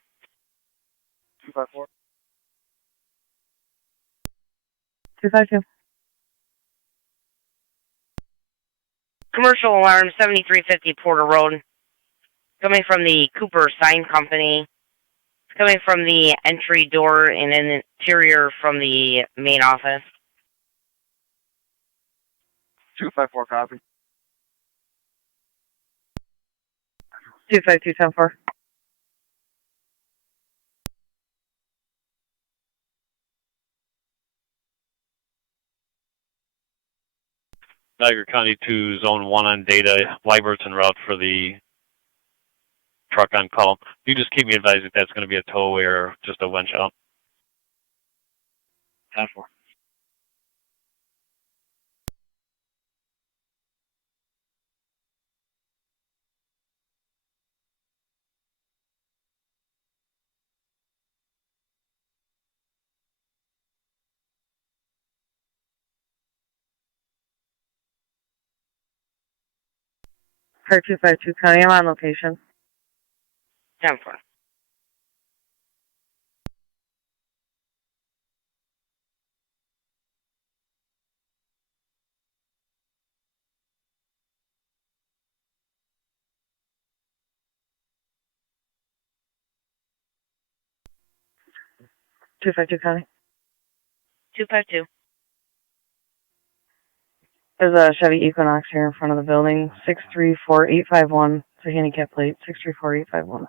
254. 252. Commercial alarm 7350 Porter Road. Coming from the Cooper Sign Company. It's coming from the entry door and an interior from the main office. 254 copy. 252-10-4. Niagara County to Zone 1 on data. Wybert's en route for the truck on call. You just keep me advised if that's going to be a towaway or just a winch out. 10-4. Car 252 County, I'm on location. 10-4. County. 252. There's a Chevy Equinox here in front of the building. 634851. It's a handicap plate. 634851.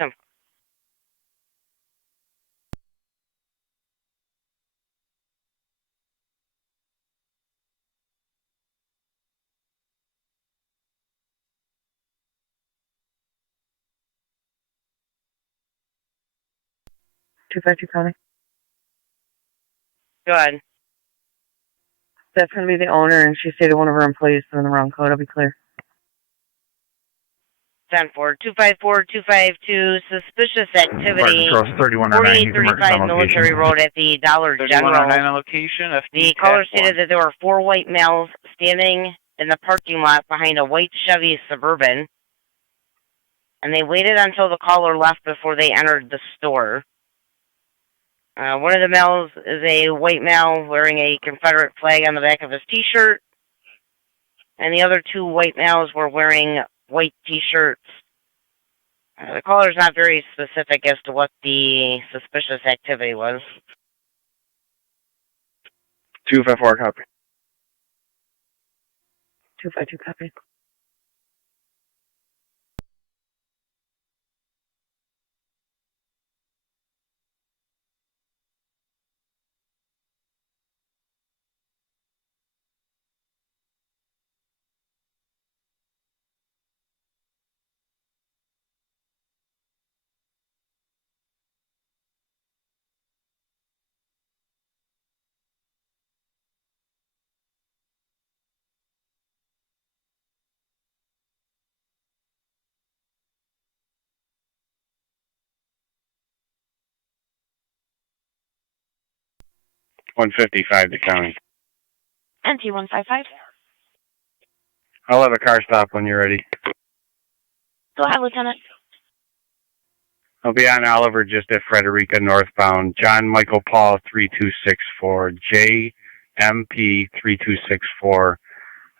10-4. 252 County. Go ahead. That's going to be the owner, and she stated one of her employees put in the wrong code. I'll be clear. 10-4. 254-252. Suspicious activity. 4835 Military Road at the Dollar General. 3109 on location. The caller stated that there were 4 white males standing in the parking lot behind a white Chevy Suburban. And they waited until the caller left before they entered the store. One of the males is a white male wearing a Confederate flag on the back of his T-shirt. And the other 2 white males were wearing white T-shirts. The caller's not very specific as to what the suspicious activity was. 254 copy. 252 copy. 155 to county. NT 155. I'll have a car stop when you're ready. Go ahead, Lieutenant. I'll be on Oliver just at Frederica northbound. John Michael Paul 3264. JMP 3264.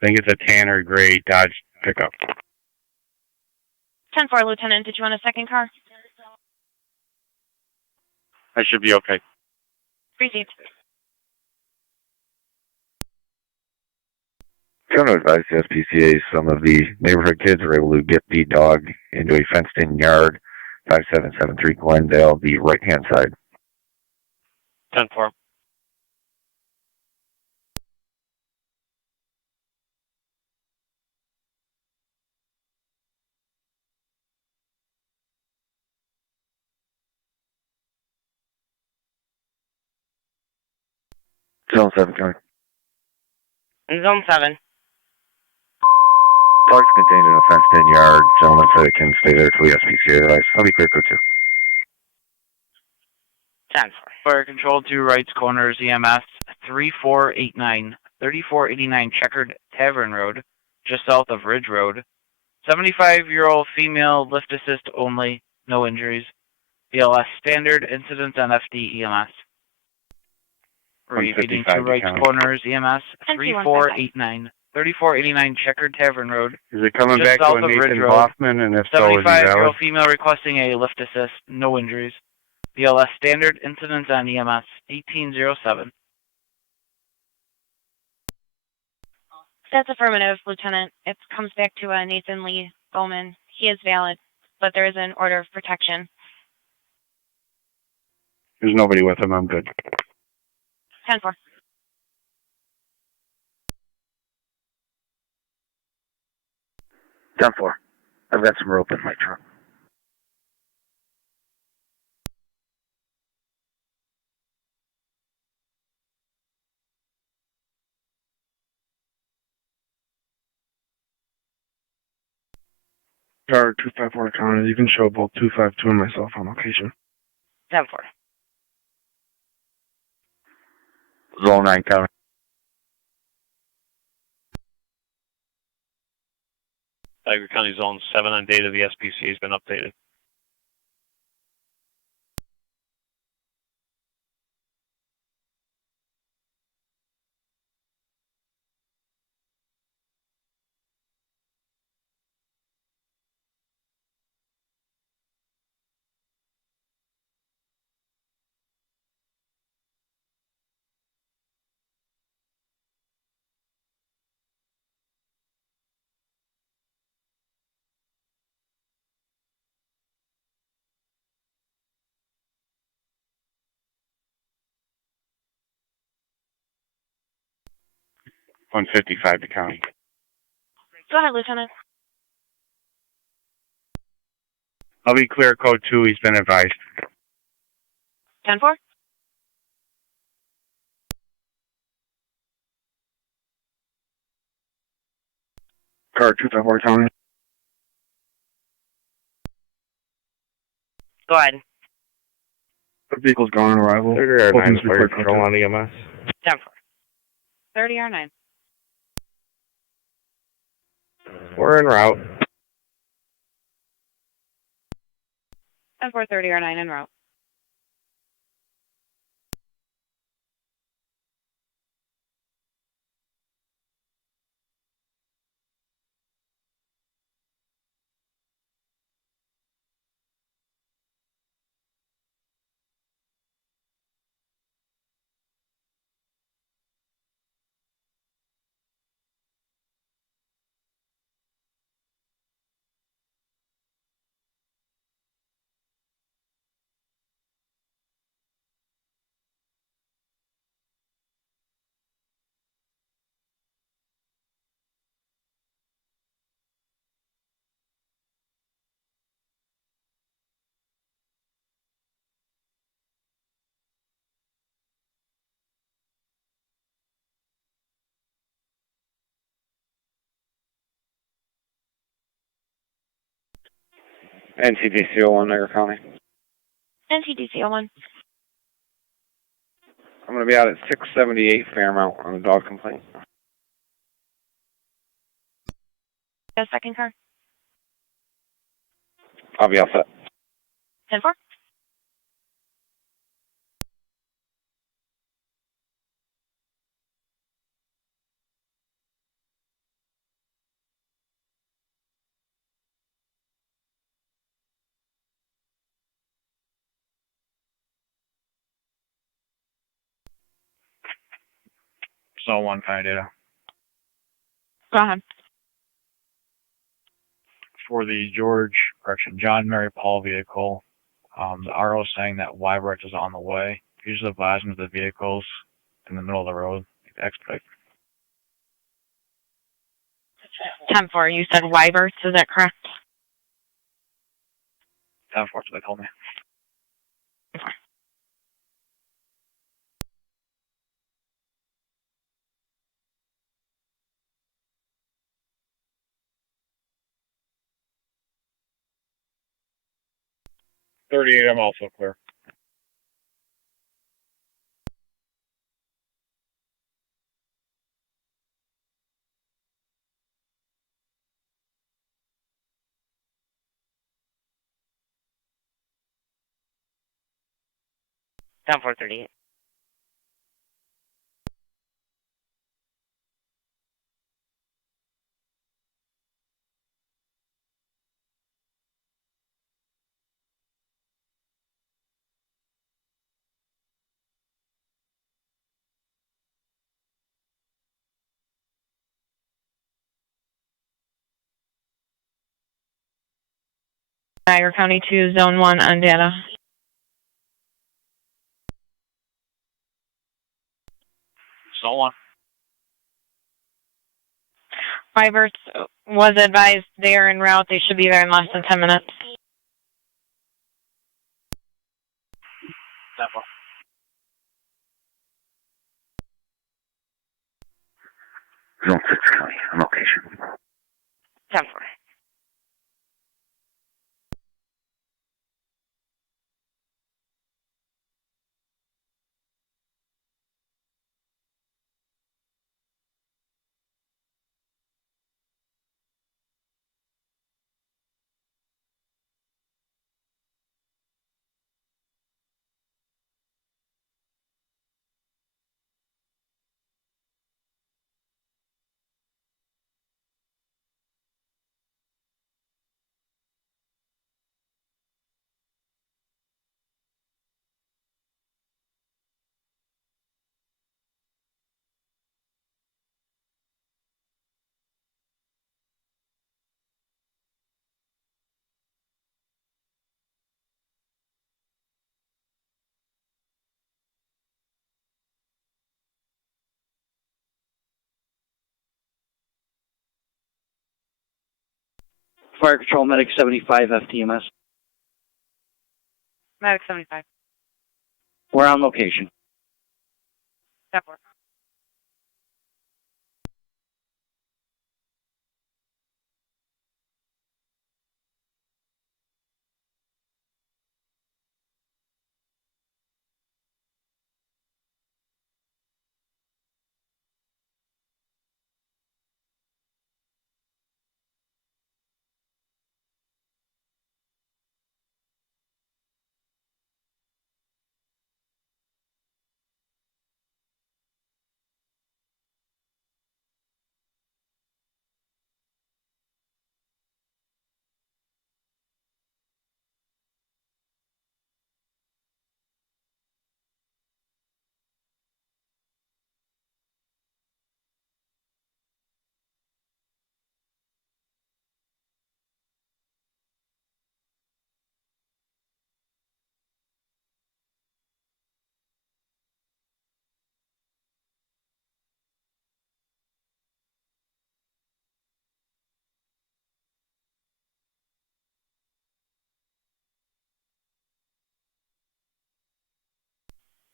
I think it's a Tanner Gray Dodge pickup. 10-4, Lieutenant. Did you want a second car? I should be okay. Received. Going to advise the SPCA some of the neighborhood kids were able to get the dog into a fenced-in yard, 5773 Glendale, the right-hand side. 10-4. Zone 7, County. Zone 7. Dog's contained in a fenced-in yard. Gentlemen said it can stay there till the SPCA arrives. I'll be clear, code 2. 10-4. Fire control to Wrights Corners, EMS 3489 Checkered Tavern Road, just south of Ridge Road. 75-year-old female, lift assist only, no injuries. BLS standard, incidents on FD EMS. Repeating to Wrights Corners, EMS 3489 Checkered Tavern Road. Is it coming back to a Nathan Hoffman? And if so, is he valid? 75-year-old female requesting a lift assist, no injuries. BLS standard, incidents on EMS 1807. That's affirmative, Lieutenant. It comes back to Nathan Lee Bowman. He is valid, but there is an order of protection. There's nobody with him. I'm good. 10-4. Down 4. I've got some rope in my truck. Car 254 county. You can show both 252 and myself on location. 10-4. Zone 9, County. Niagara County Zone 7 on data. The SPCA has been updated. $155 to county. Go ahead, Lieutenant. I'll be clear, code 2. He's been advised. 10-4. Car 254 county. Go ahead. The vehicle's gone on arrival. 30R9 fire control on EMS. 10-4. 30R9. We're en route. 10-4, 30R9 en route. NCDC 01, Niagara County. NCDC 01. I'm going to be out at 678 Fairmount on a dog complaint. A second car. I'll be all set. 10-4. Zone 1 kind of data. Go ahead. For the John Mary Paul vehicle, the RO saying that Weibrecht is on the way. Use the advise them of the vehicles in the middle of the road. Expedite. 10-4. You said Wyberts, is that correct? 10-4, they told me. I'm also clear. Down 438. Niagara County 2, Zone 1 on data. Zone 1. Wyberts was advised they are en route. They should be there in less than 10 minutes. That one. Zone 6 County, on location. 10-4. Fire Control Medic 75 FTMS. Medic 75. We're on location. 10-4.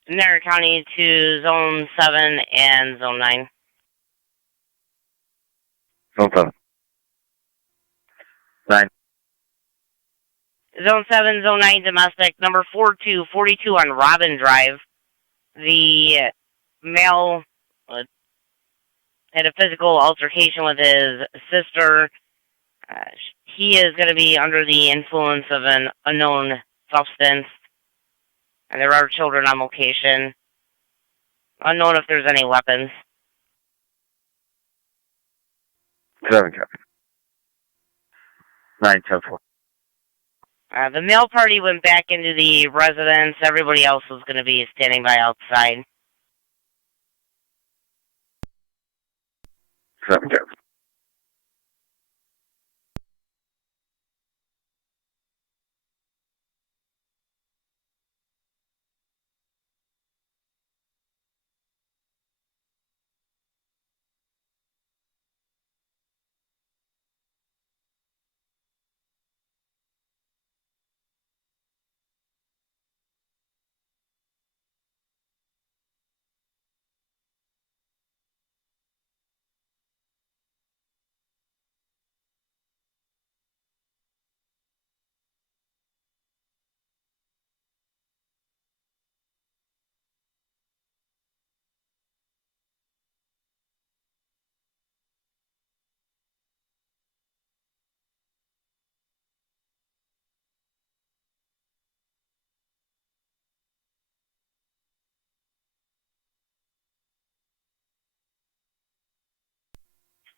Niagara County to Zone 7 and Zone 9. Zone 7. 9. Zone 7, Zone 9 domestic, number 4242 on Robin Drive. The male had a physical altercation with his sister. He is going to be under the influence of an unknown substance. And there are children on location. Unknown if there's any weapons. 7 copy. 9-10-4. The male party went back into the residence. Everybody else was going to be standing by outside. 7 copy.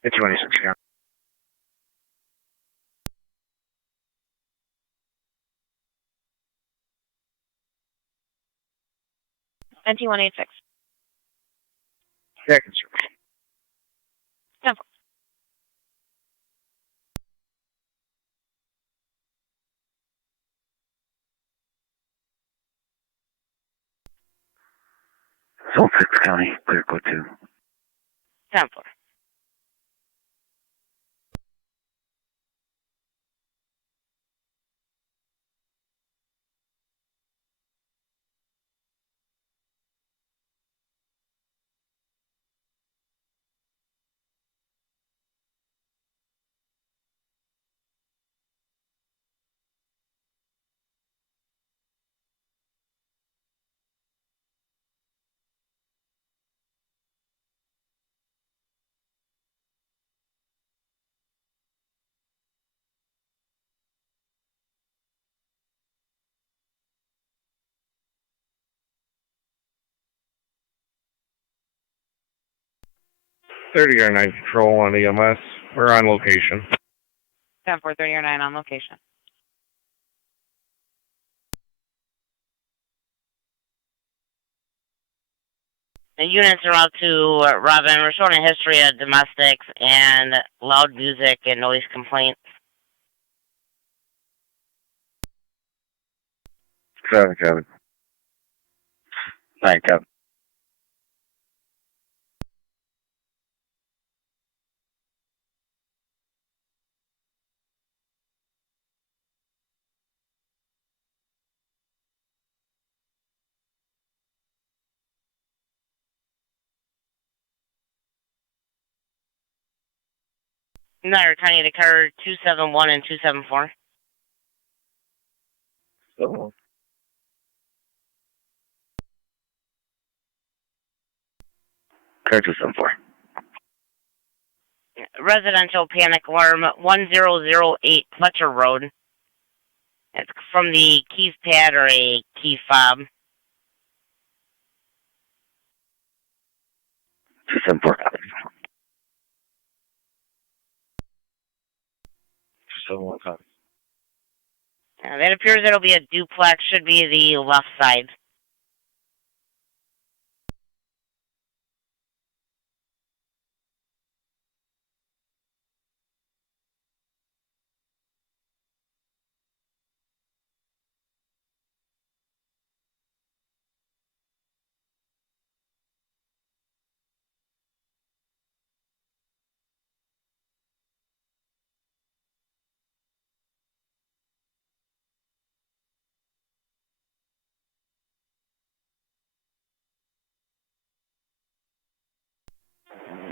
It's 26, yeah. NT186. Second service. 10-4. Zone 6 County, clear code 2. 10-4. .30-9 patrol on EMS. We're on location. 10-4, 30-9 on location. The units are out to Robin. We're showing a history of domestics and loud music and noise complaints. 7 copy. 9 copy. Niagara County to car 271 and 274. So. Car 274. Residential panic alarm 1008 Fletcher Road. It's from the keys pad or a key fob. 274 copy. 271 copy. That appears it'll be a duplex, should be the left side.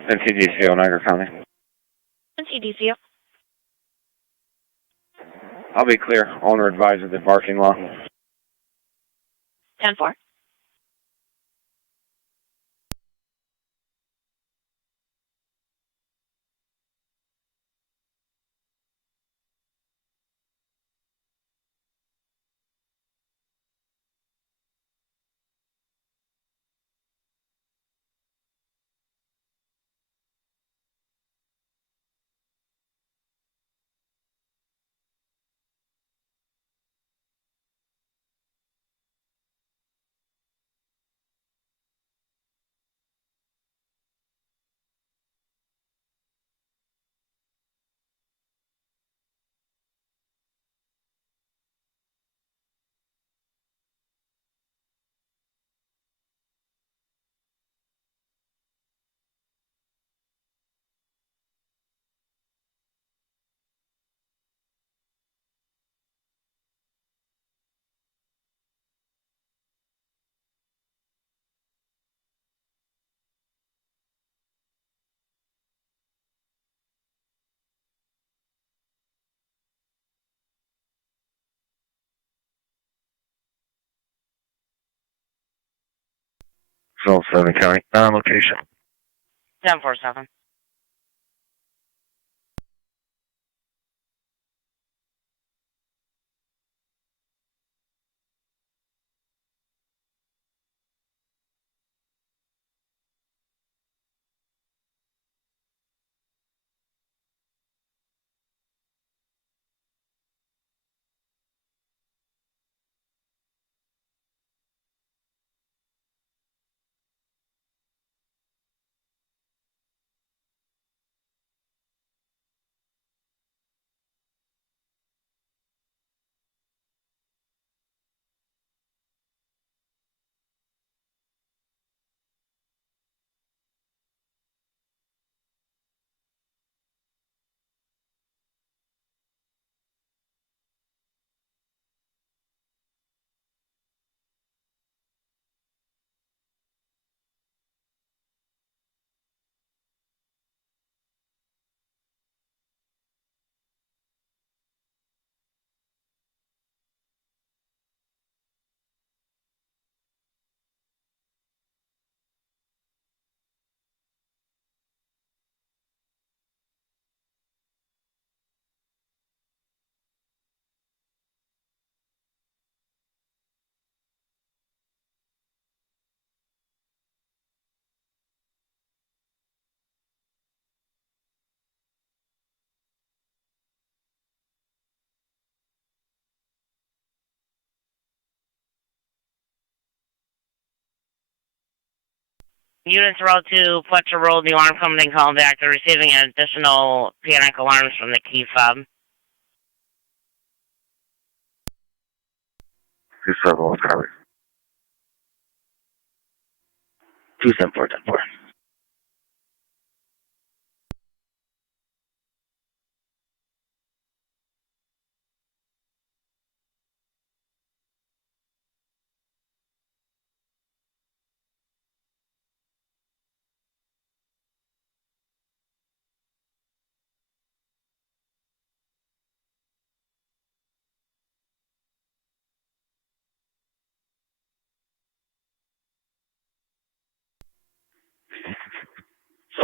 NTDCO, Niagara County. NTDCO. I'll be clear. Owner advised of the parking lot. 10-4. Zone 7 County. Location. 1047. Units route to Fletcher Road, the alarm company called back. They're receiving additional panic alarms from the key fob. 271 copy. 274, 10-4.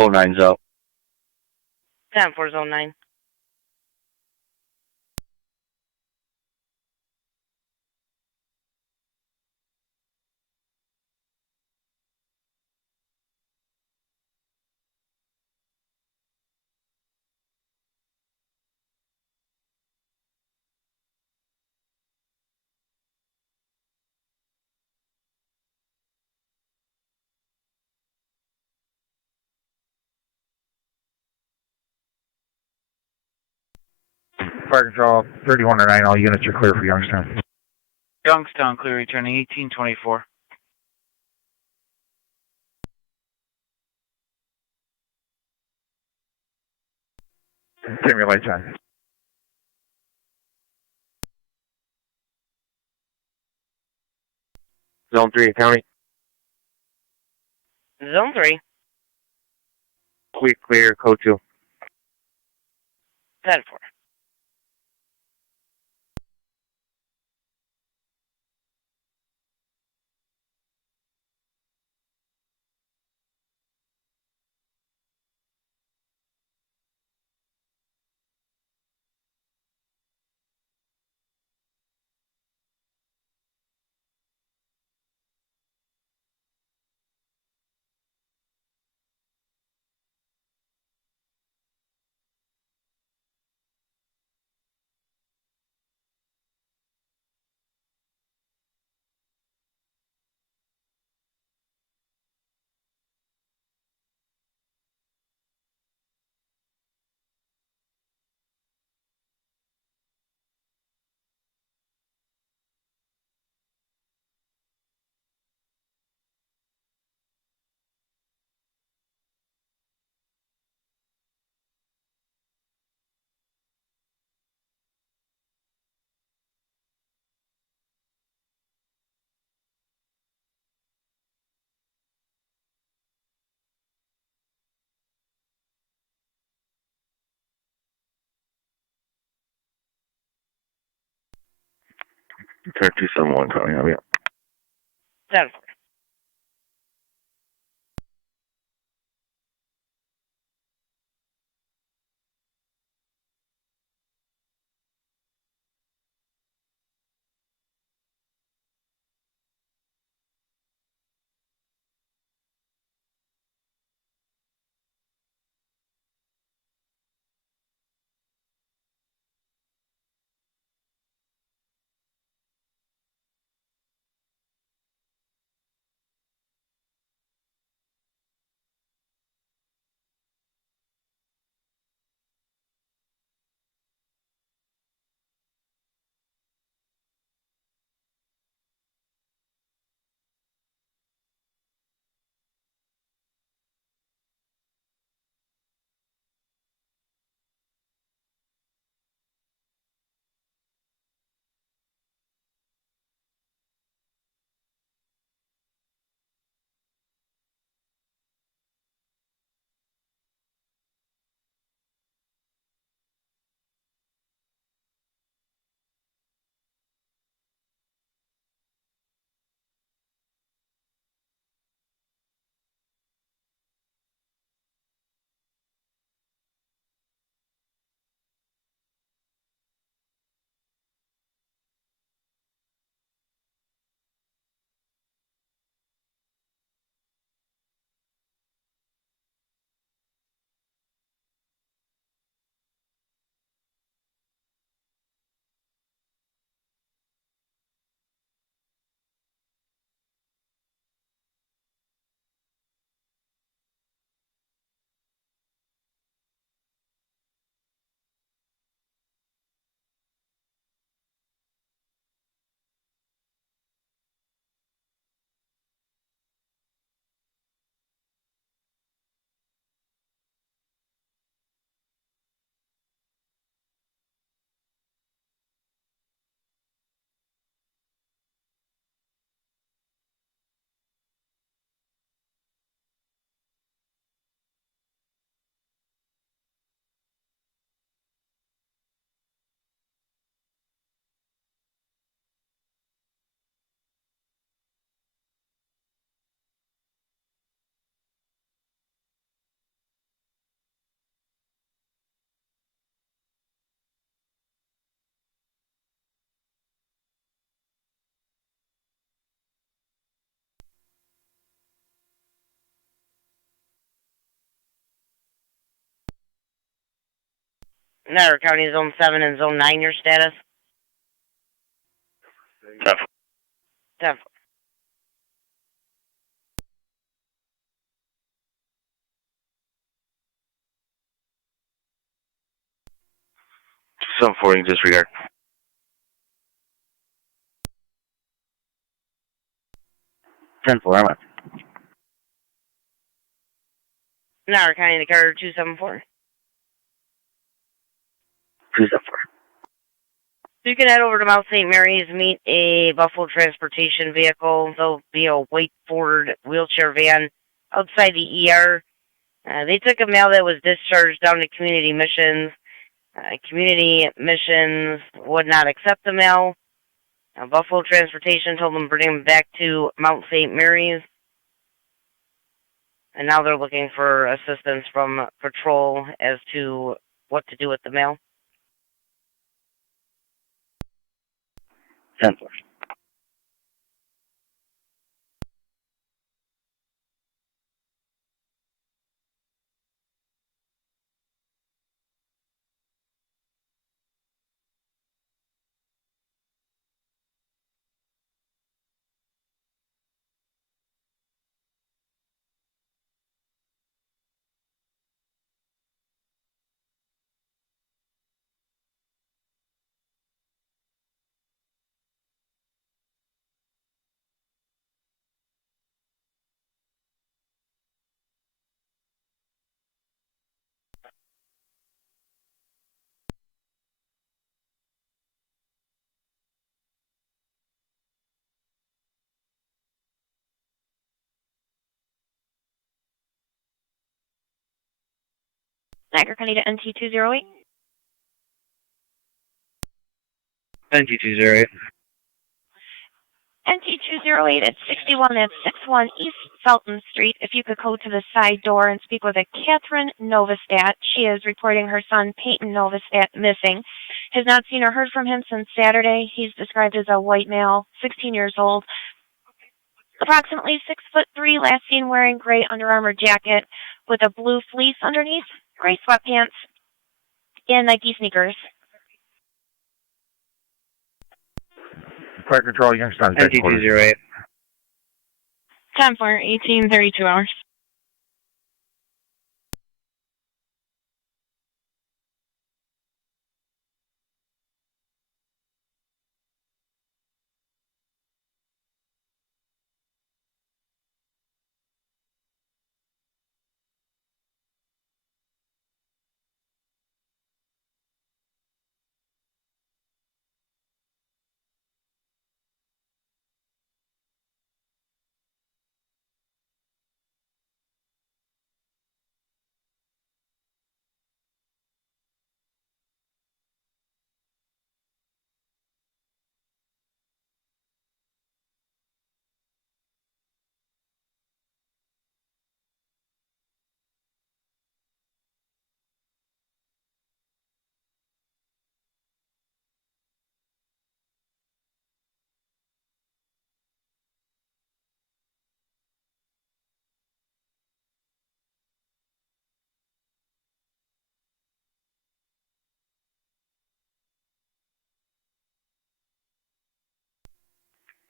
Zone 9's out. 10-4, Zone 9. Fire Control 3109, all units are clear for Youngstown. Youngstown, clear returning 1824. Turn your lights on. Zone 3 County. Zone 3. We clear, code 2. 10-4. Turn 271 County, I'll be up. 10-4. Niagara County Zone 7 and Zone 9, your status? 10. 740, disregard. 10-4, I'm up. Niagara County Dakar 274. 274. So you can head over to Mount St. Mary's, meet a Buffalo Transportation vehicle. There'll be a white Ford wheelchair van outside the ER. They took a mail that was discharged down to Community Missions. Community Missions would not accept the mail. Buffalo Transportation told them to bring them back to Mount St. Mary's. And now they're looking for assistance from patrol as to what to do with the mail. 10-4. Niagara County to NT208. NT208. NT208 at 61 at 61 East Felton Street. If you could go to the side door and speak with a Catherine Novostat. She is reporting her son Peyton Novostat missing. Has not seen or heard from him since Saturday. He's described as a white male, 16 years old, approximately 6'3", last seen wearing gray Under Armour jacket with a blue fleece underneath, gray sweatpants, and Nike sneakers. Fire Control, Youngstown. NT208. 10-4, 1832 hours.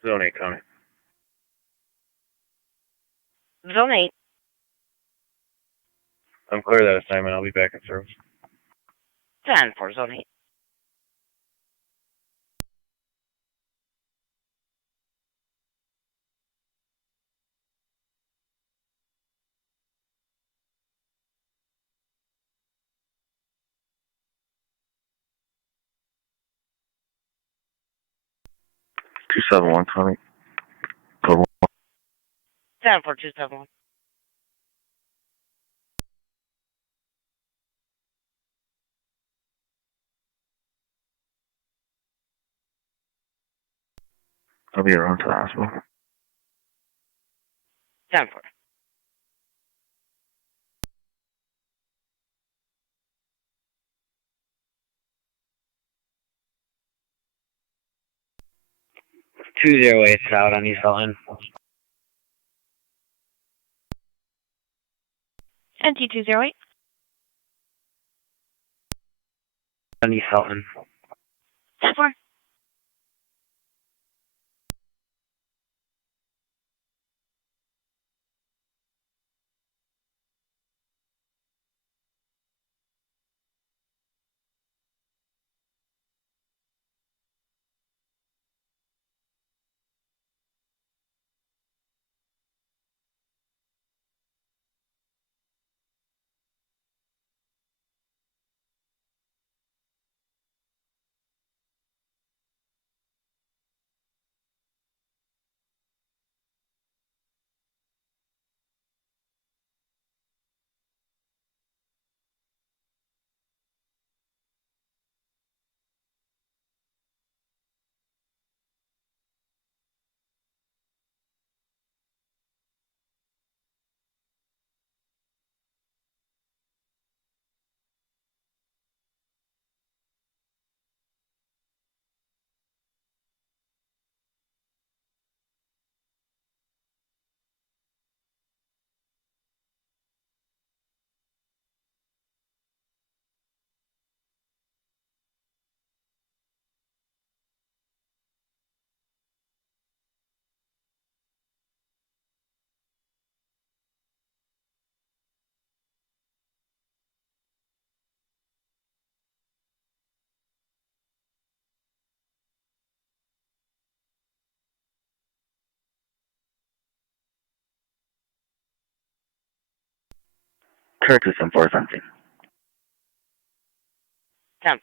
Zone 8, County. Zone 8. I'm clear of that assignment. I'll be back in service. 10-4, Zone 8. Two 7-1, Tommy. Code 10-4, 271. I'll be around to the hospital. 10-4. Out on East Felton. NT208. East Houghton. 10-4. Curtis and 4 something. 10.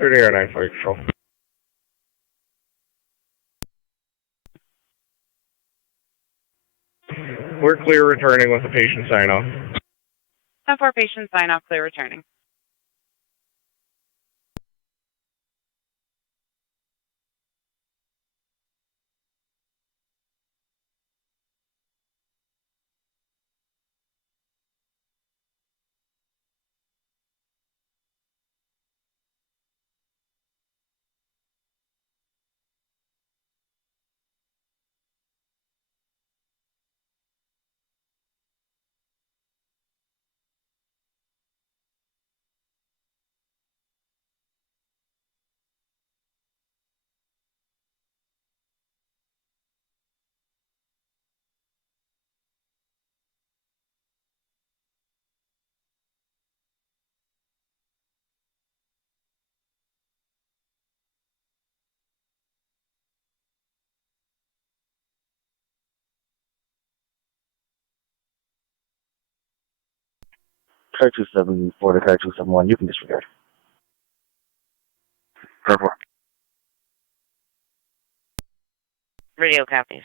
Or 9 Fire Control. We're clear returning with the patient sign-off. 10-4 patient sign off, clear returning. Car 274 to car 271, you can disregard. Car 4. Radio copies.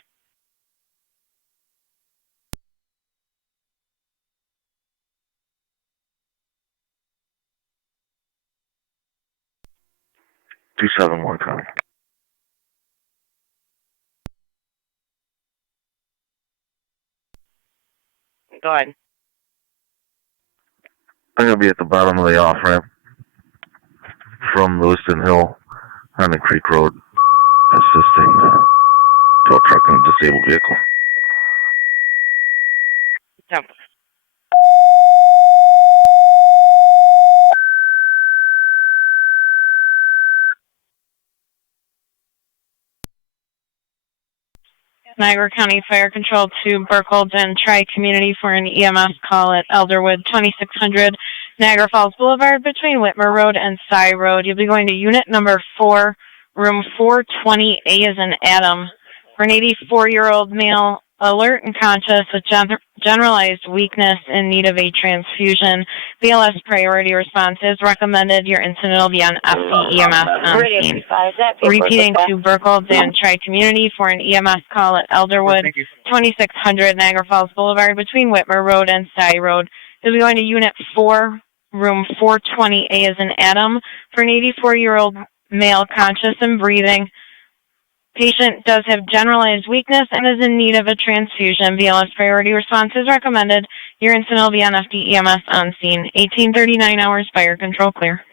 Two 7-1 coming. Go ahead. I'm going to be at the bottom of the off-ramp from Lewiston Hill on the Creek Road, assisting tow truck and disabled vehicle. 10. Niagara County Fire Control to Burkholz and Tri-Community for an EMS call at Elderwood, 2600 Niagara Falls Boulevard between Whitmer Road and Cy Road. You'll be going to unit number 4, room 420A as in Adam. For an 84-year-old male, alert and conscious with generalized weakness in need of a transfusion. BLS priority response is recommended. Your incident will be on FCEMS on scene. Repeating to Burkholz and Tri-Community for an EMS call at Elderwood, 2600 Niagara Falls Boulevard between Whitmer Road and Cy Road. You'll be going to unit 4, room 420A as in Adam. For an 84-year-old male conscious and breathing. Patient does have generalized weakness and is in need of a transfusion. BLS priority response is recommended. Your incident will be on FDEMS on scene. 1839 hours, fire control clear.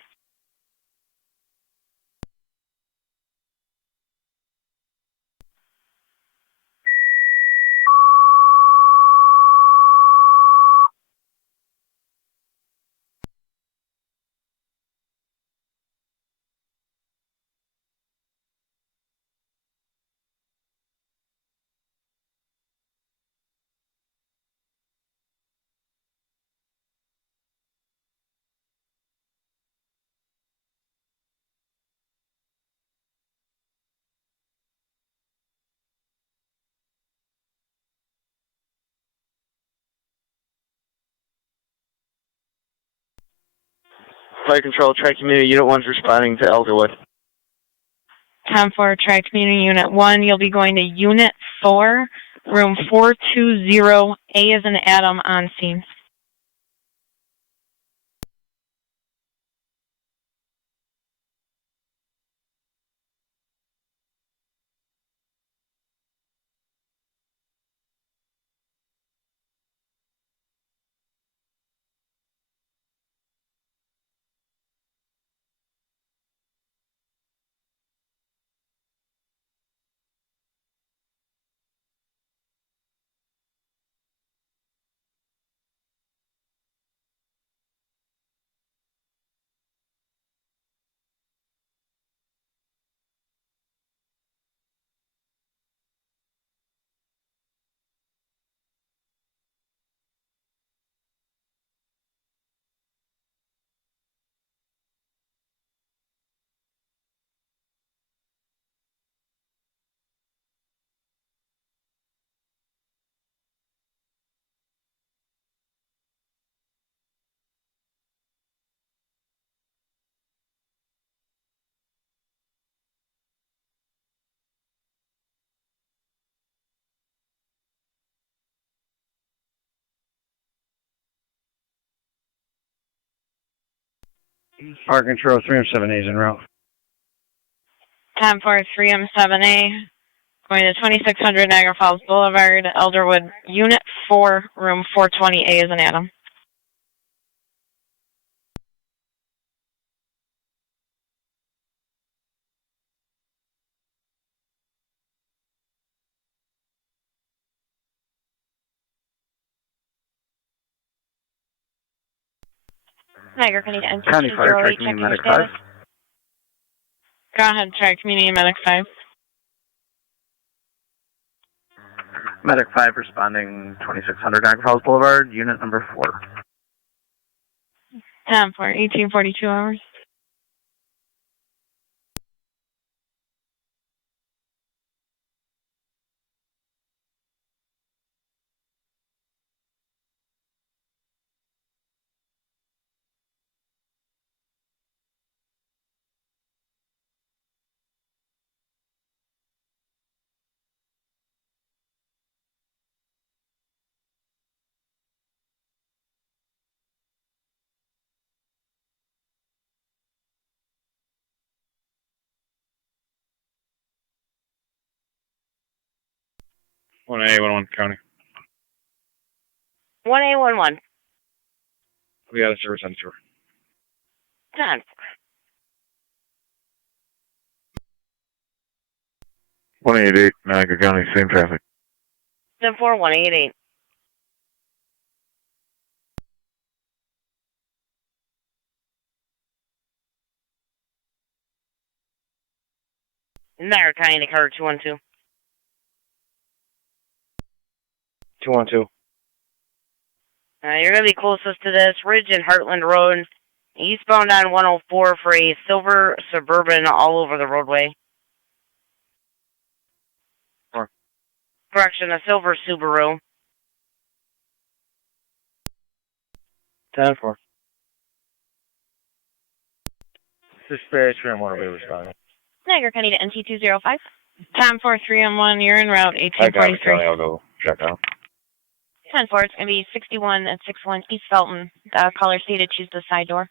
Fire Control, Tri-Community Unit 1's responding to Elderwood. 10-4, Tri-Community Unit 1, you'll be going to Unit 4, room 420, A is in Adam, on scene. Fire Control, 3M7A is en route. 10-4, 3M7A, going to 2600 Niagara Falls Boulevard, Elderwood, Unit 4, room 420, A is in Adam. Niagara, can you enter County Fire, 208, check Tri-Community your Medic status? 5. Go ahead, try Community Medic 5. Medic 5 responding 2600 Niagara Falls Boulevard, Unit number 4. 10-4, 1842 hours. One A, 1 County. 1A11. We got a service on tour. 10. 188, Niagara County, same traffic. 10-4, 188. Niagara County, Carter 212. 212. You're going to be closest to this Ridge and Heartland Road, eastbound on 104 for a silver Suburban all over the roadway. Correction, a silver Subaru. 10-4. Dispatch from Waterway responding. Niagara County to NT205. 10-4, 3M1, you're en route, 1843. I'll go check out. 10-4, it's going to be 61 at 61 East Felton. Caller seated, choose the side door.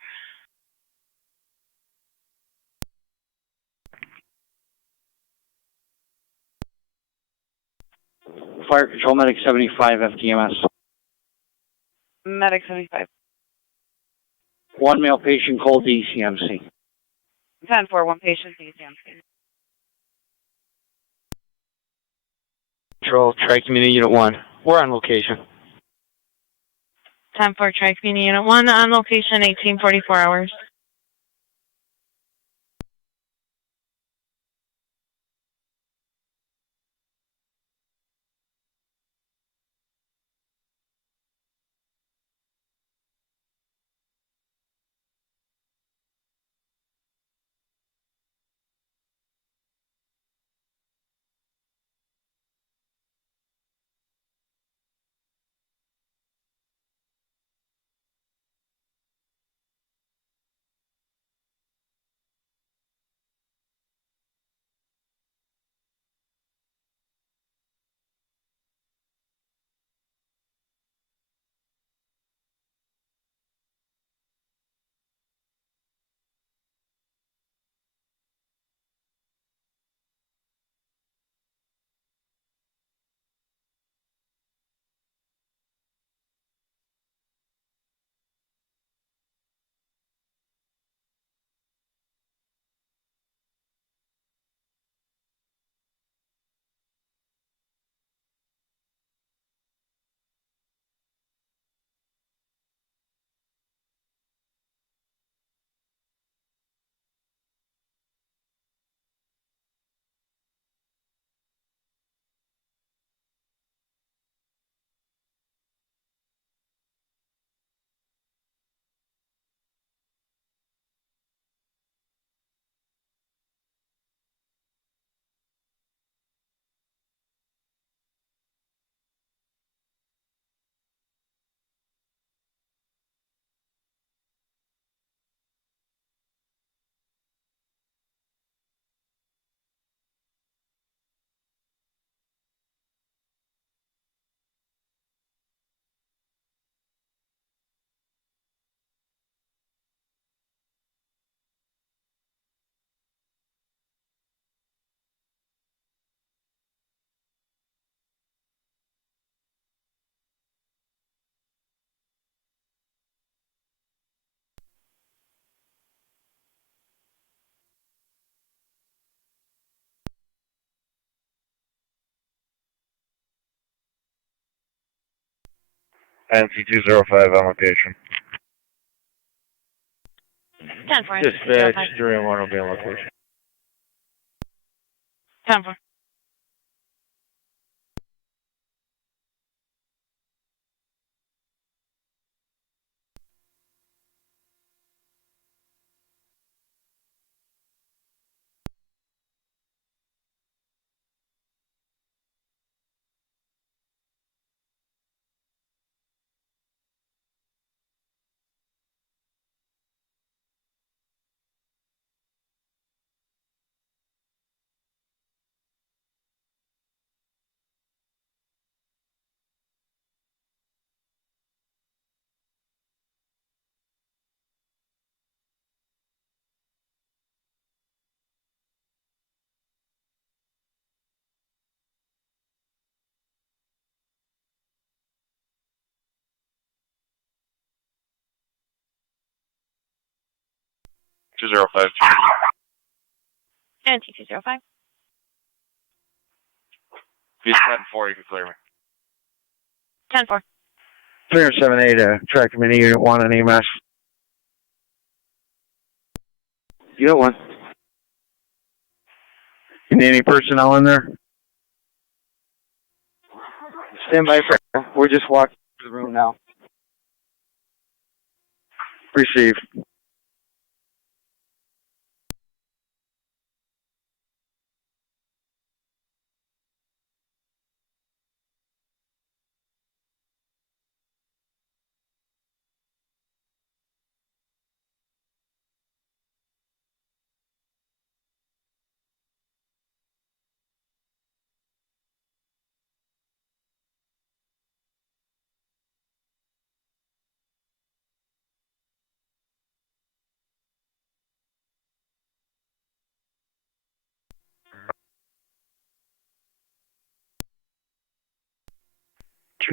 Fire Control Medic 75 FDMS. Medic 75. One male patient, cold DCMC. 10-4, 1 patient, DCMC. Control, Tri-Community Unit 1. We're on location. 10-4, Tri-Community Unit 1, on location, 1844 hours. NC205 on location. 10-4. Dispatch, 301 will be on location. 10-4. NC205. If you 10-4, you can clear me. 10-4. 378, track committee, Unit 1 on EMS. Unit 1. You need any personnel in there? Stand by for. We're just walking through the room now. Receive.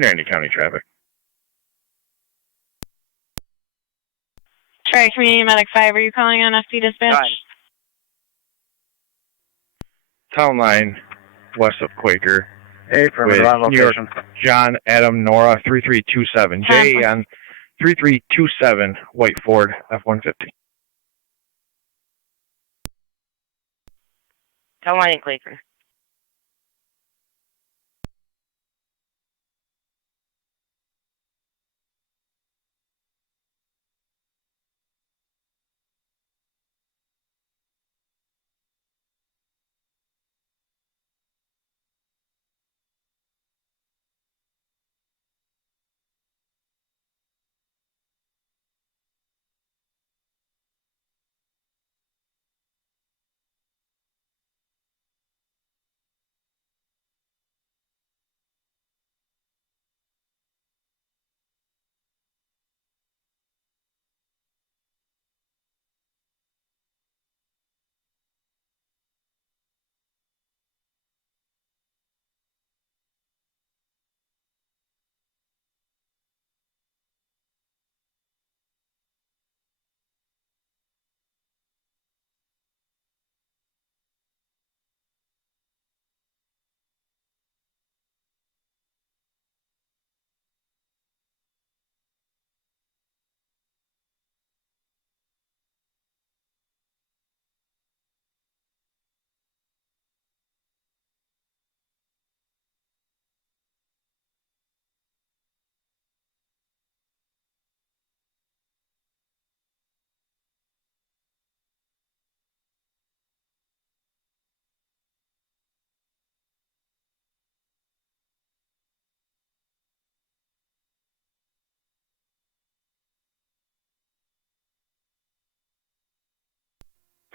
County traffic. Tri Community Medic 5, are you calling on FP dispatch? Town line west of Quaker. Affirmative, on New York, location. John, Adam, Nora, 3327. J on 3327, White Ford, F-150. Tell line in Quaker.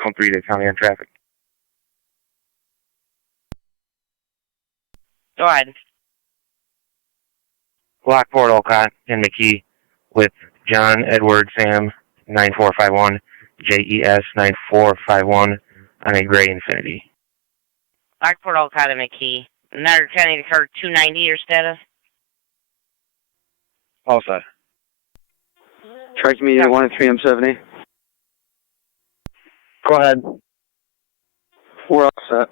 Humphreys County on traffic. Go ahead. Lockport, Olcott, and McKee with John, Edward, Sam, 9451, JES 9451 on a gray Infinity. Lockport, Olcott, and McKee. Niagara County to car 290, your status? All set. Track me Unit 1 at 3M70. Go ahead. We're all set.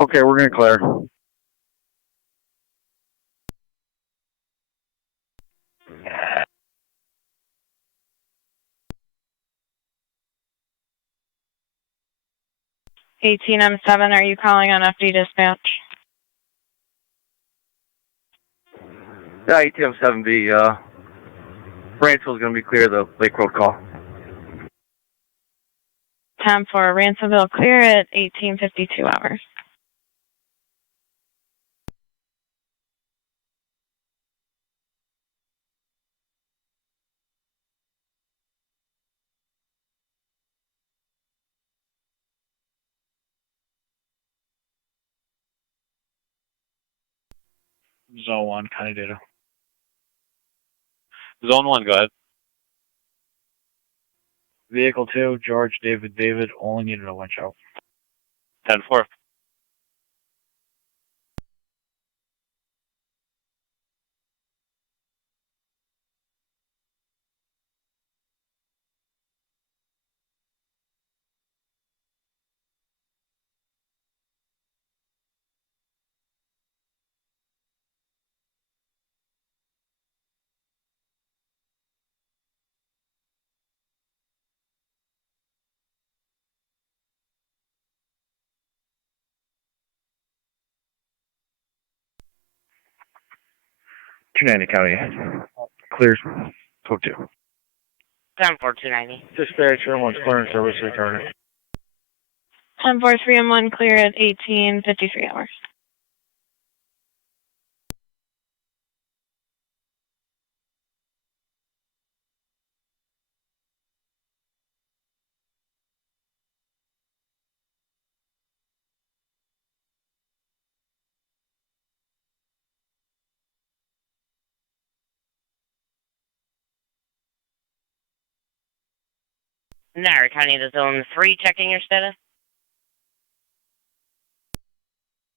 Okay, we're going to clear. M7, are you calling on FD dispatch? Yeah, ATM-7B, Branchville's going to be clear, the Lake Road call. 10 for Ransomville clear at 18:52 hours. Zone 1, County Data. Zone 1, go ahead. Vehicle 2, George David David, only needed a winch out. 10-4. County. Clears. Code 2. 10-4, 290. Dispatch, everyone's clearance service returning. 10-4, 3M1 clear at 18:53 hours. Niagara County to Zone 3, checking your status.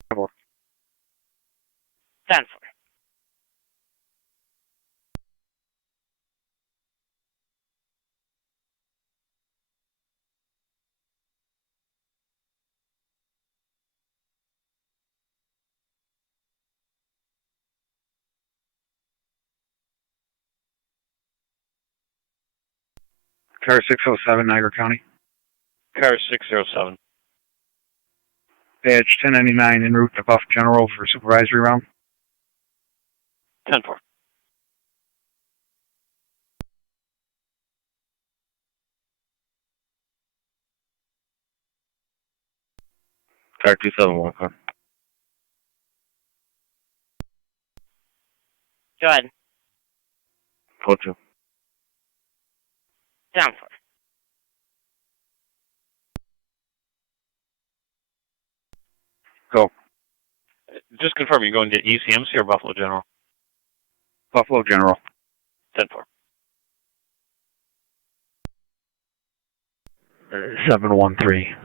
Come 10-4. Car 607, Niagara County. Car 607. Badge 1099 en route to Buff General for supervisory round. 10-4. Car 271, huh? Go ahead. Code 2. 10-4. Go. Just confirm, you're going to ECMC or Buffalo General? Buffalo General. 10-4. 713.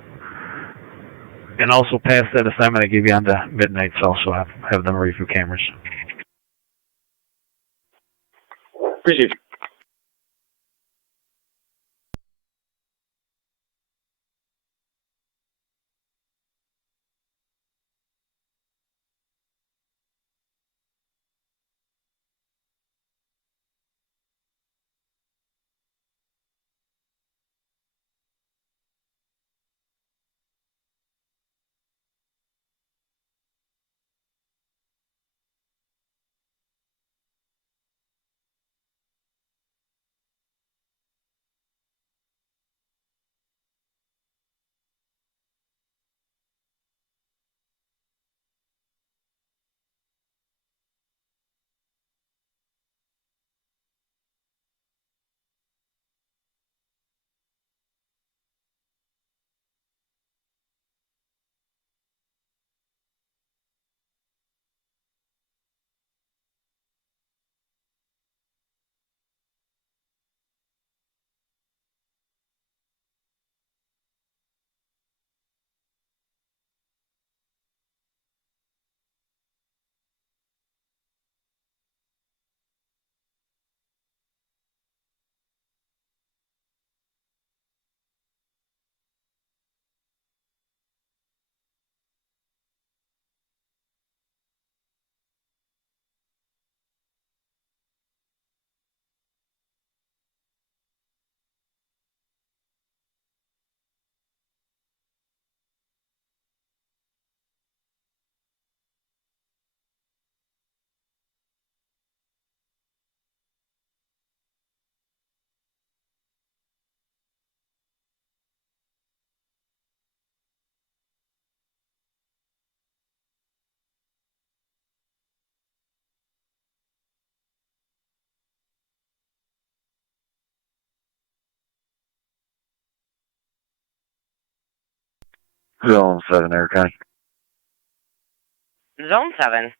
And also pass that assignment I gave you on the midnight, so also have them review cameras. Appreciate you. Zone 7, Niagara County. Zone 7.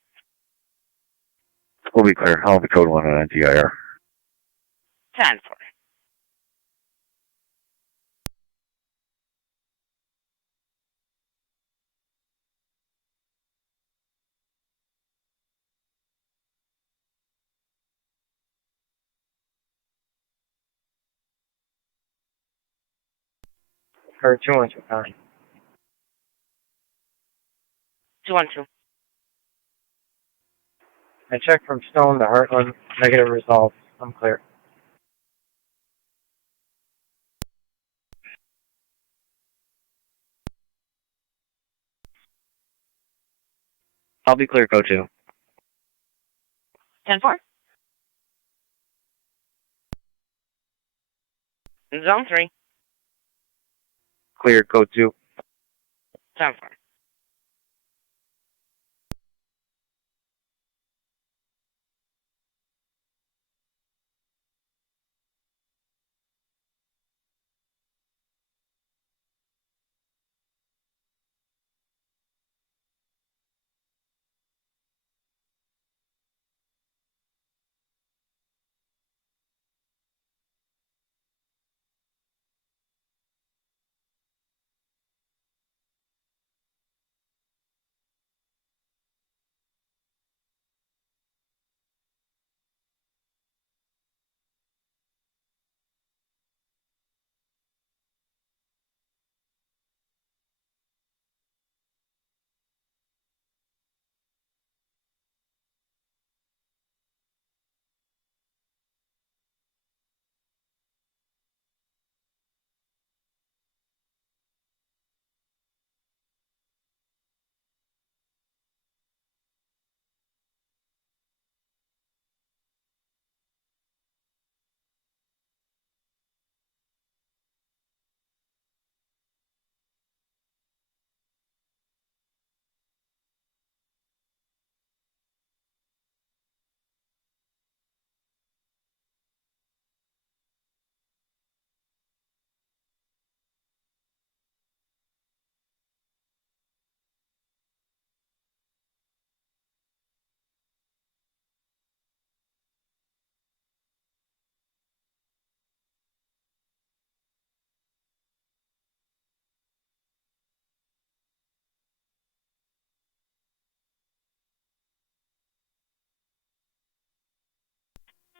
We'll be clear. I'll be code 1 on NTIR. 10-4. Or 212 County. 212. I checked from Stone to Heartland. Negative results. I'm clear. I'll be clear, code 2. 10-4. Zone 3. Clear, code 2. 10-4.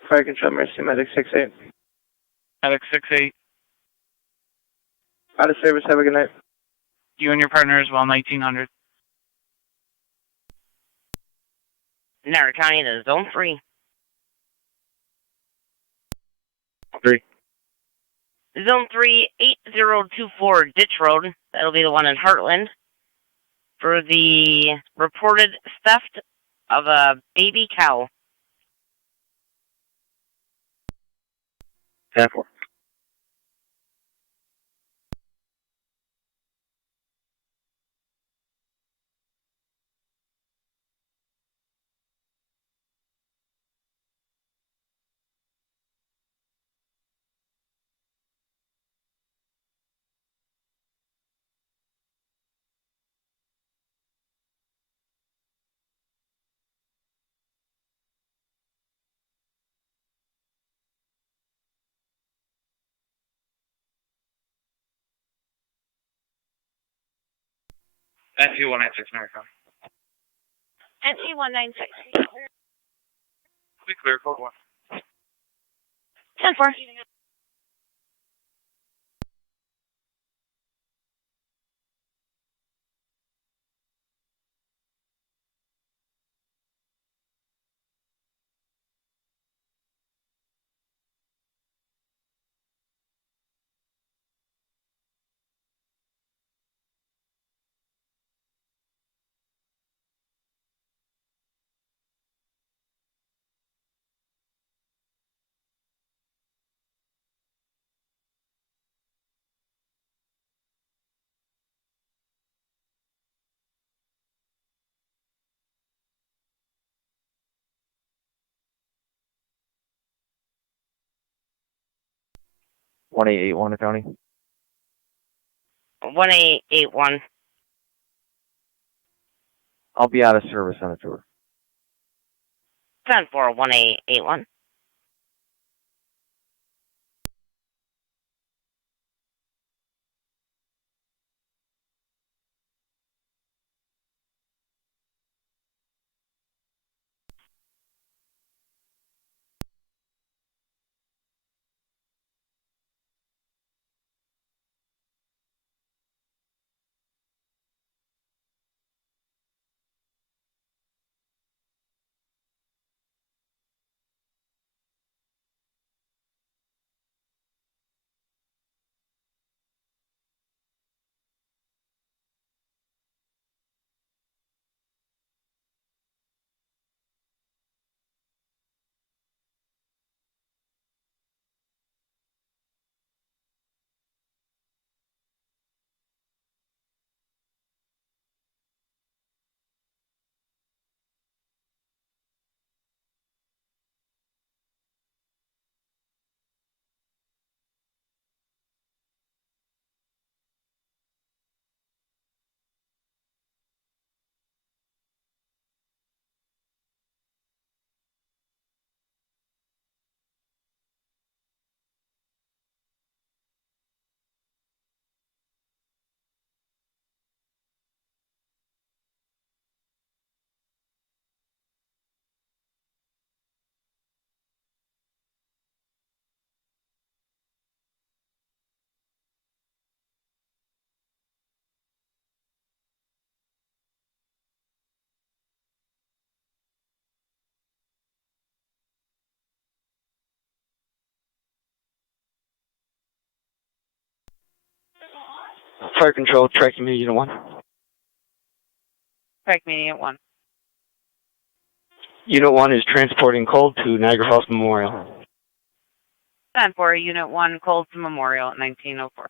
Fire Control Mercy, Medic 6-8. Medic 6-8. Out of service, have a good night. You and your partner as well, 1900. Niagara County to Zone 3. 3. Zone 3, 8024 Ditch Road. That'll be the one in Heartland. For the reported theft of a baby cow. 10-4. NT196, Niagara County. NT196. Be clear, code 1. 10-4. One 881 County. 1881. I'll be out of service on a tour. 10-4-1881. Fire control, tracking me, Unit 1. Track meeting at 1. Unit 1 is transporting coal to Niagara Falls Memorial. 10-4, Unit 1, cold to Memorial at 1904.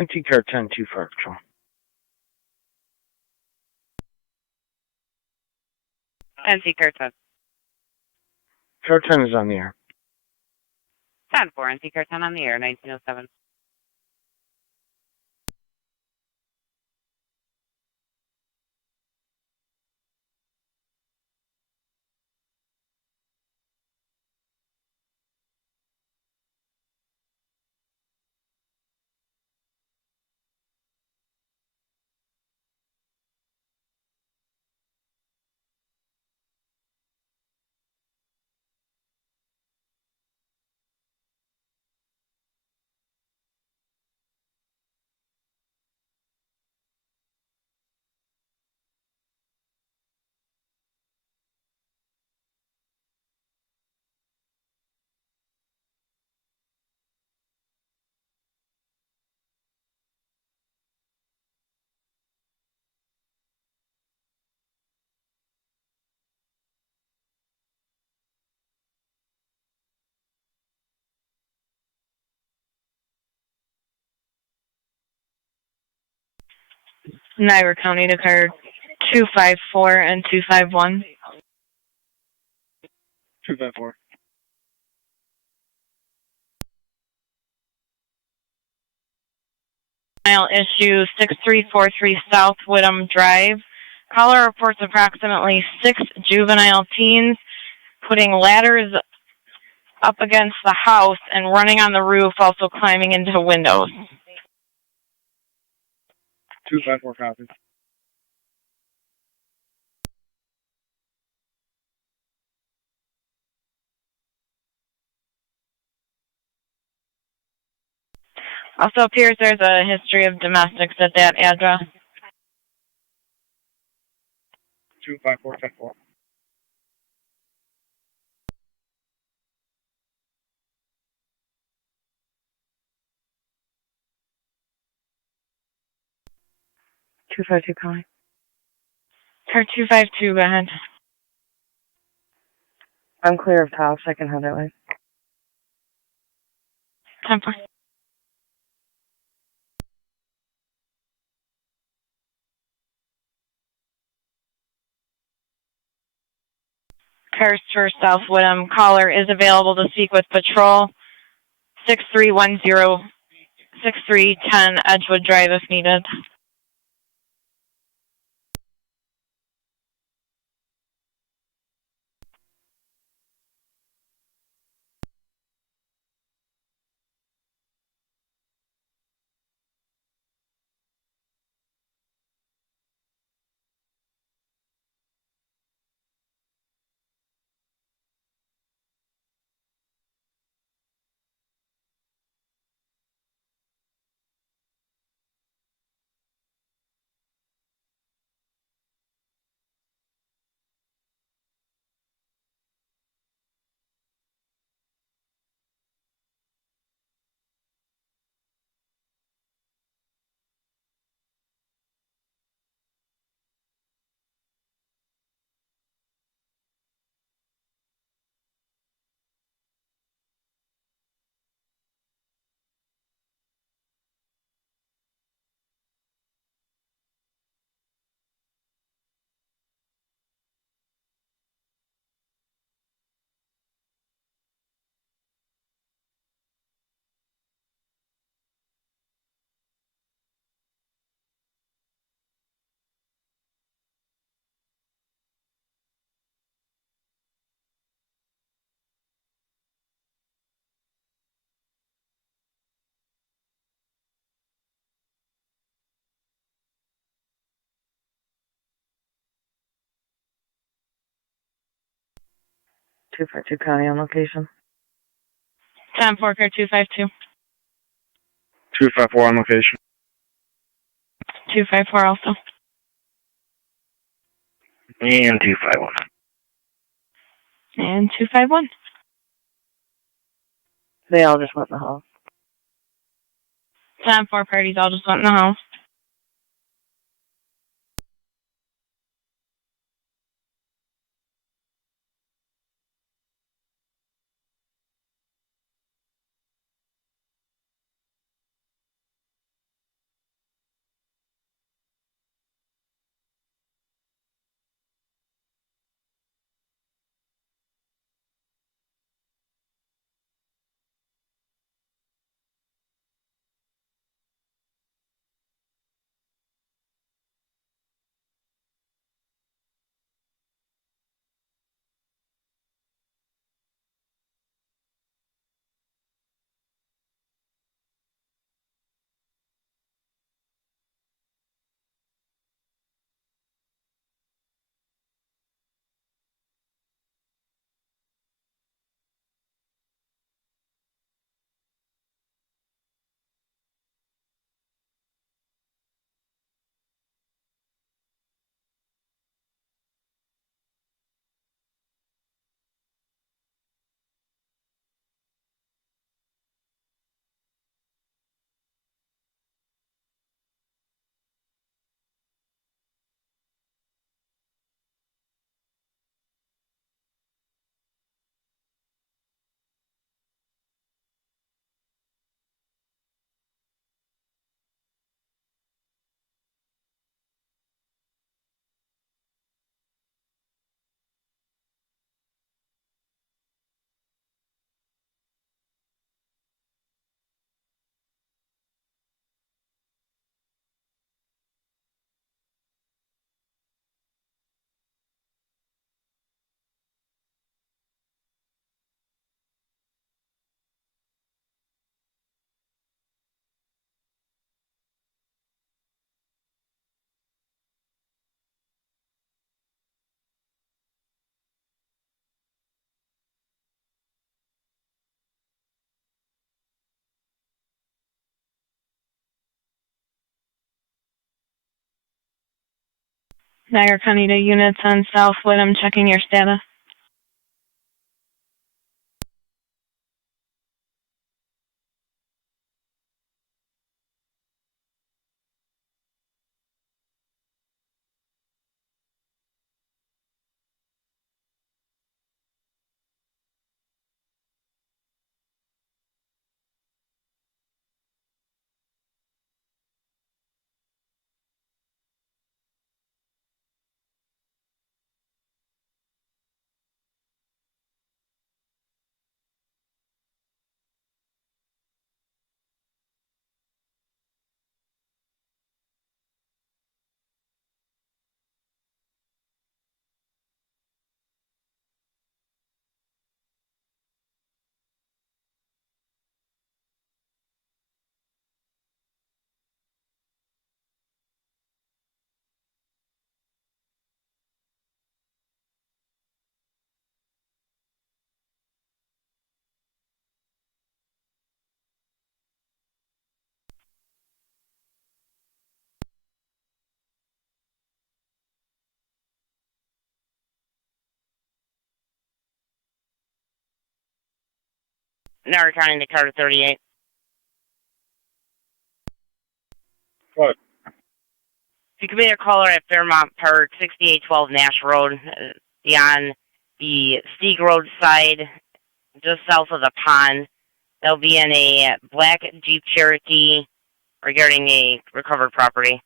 NT car 10-2 Fire Patrol. NC car 10. Car 10 is on the air. 10-4, NC car 10 on the air, 1907. Niagara County to car 254 and 251. 254. Mile issue 6343 South Whittam Drive. Caller reports approximately 6 juvenile teens putting ladders up against the house and running on the roof, also climbing into windows. 254 copy. Also appears there's a history of domestics at that address. 254 252 calling. Car 252, go ahead. I'm clear of Tops. I can head that way. 10-4. Cars for South Whittam. Caller is available to speak with patrol. 6310 Edgewood Drive if needed. Two for two county on location. 10-4, car 252. 254 on location. 254 also. And 251. And 251. They all just went in the house. 10-4 parties all just went in the house. Niagara County to units on Southwood. I'm checking your status. Niagara County to Carter 38. What? You can be a caller at Fairmont Park, 6812 Nash Road, beyond the Steeg Road side, just south of the pond. They'll be in a black Jeep Cherokee regarding a recovered property.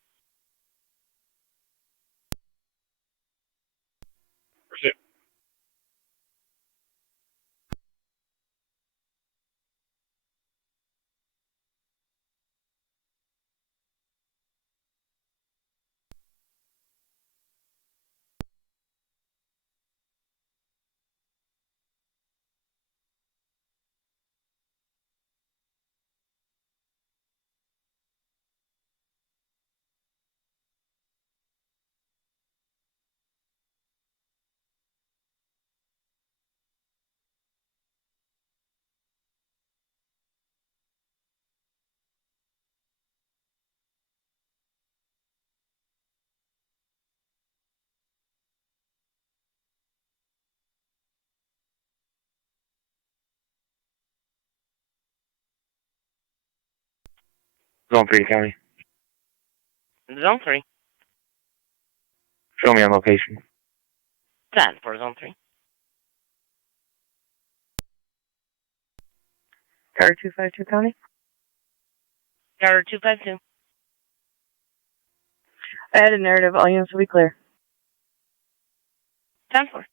Zone 3 County. Zone 3. Show me on location. 10 for Zone 3. Carter 252 County? Carter 252. I had a narrative. All units will be clear. 10 for.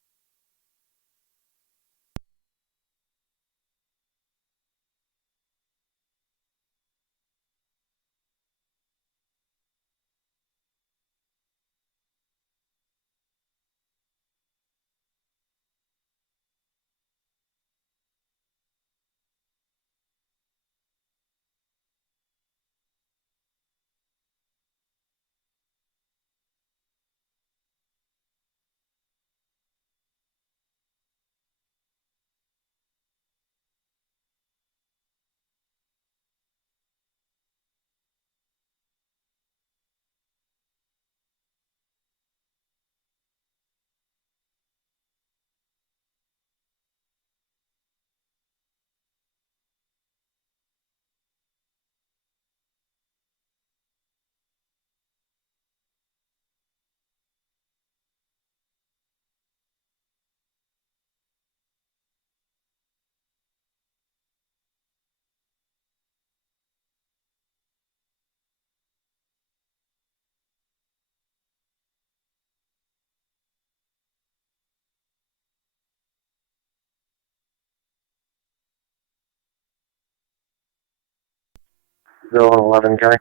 Zone 11 County.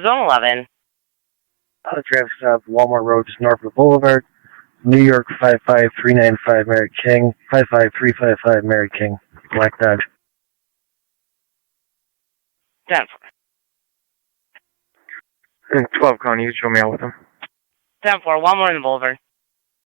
Zone 11. Traffic stop, Walmart Road, just north of the Boulevard. New York 55395 Mary King, 55355 Mary King, Black Dodge. 10 for. 12 County, you show me out with them. 10 for. One more in the Boulevard.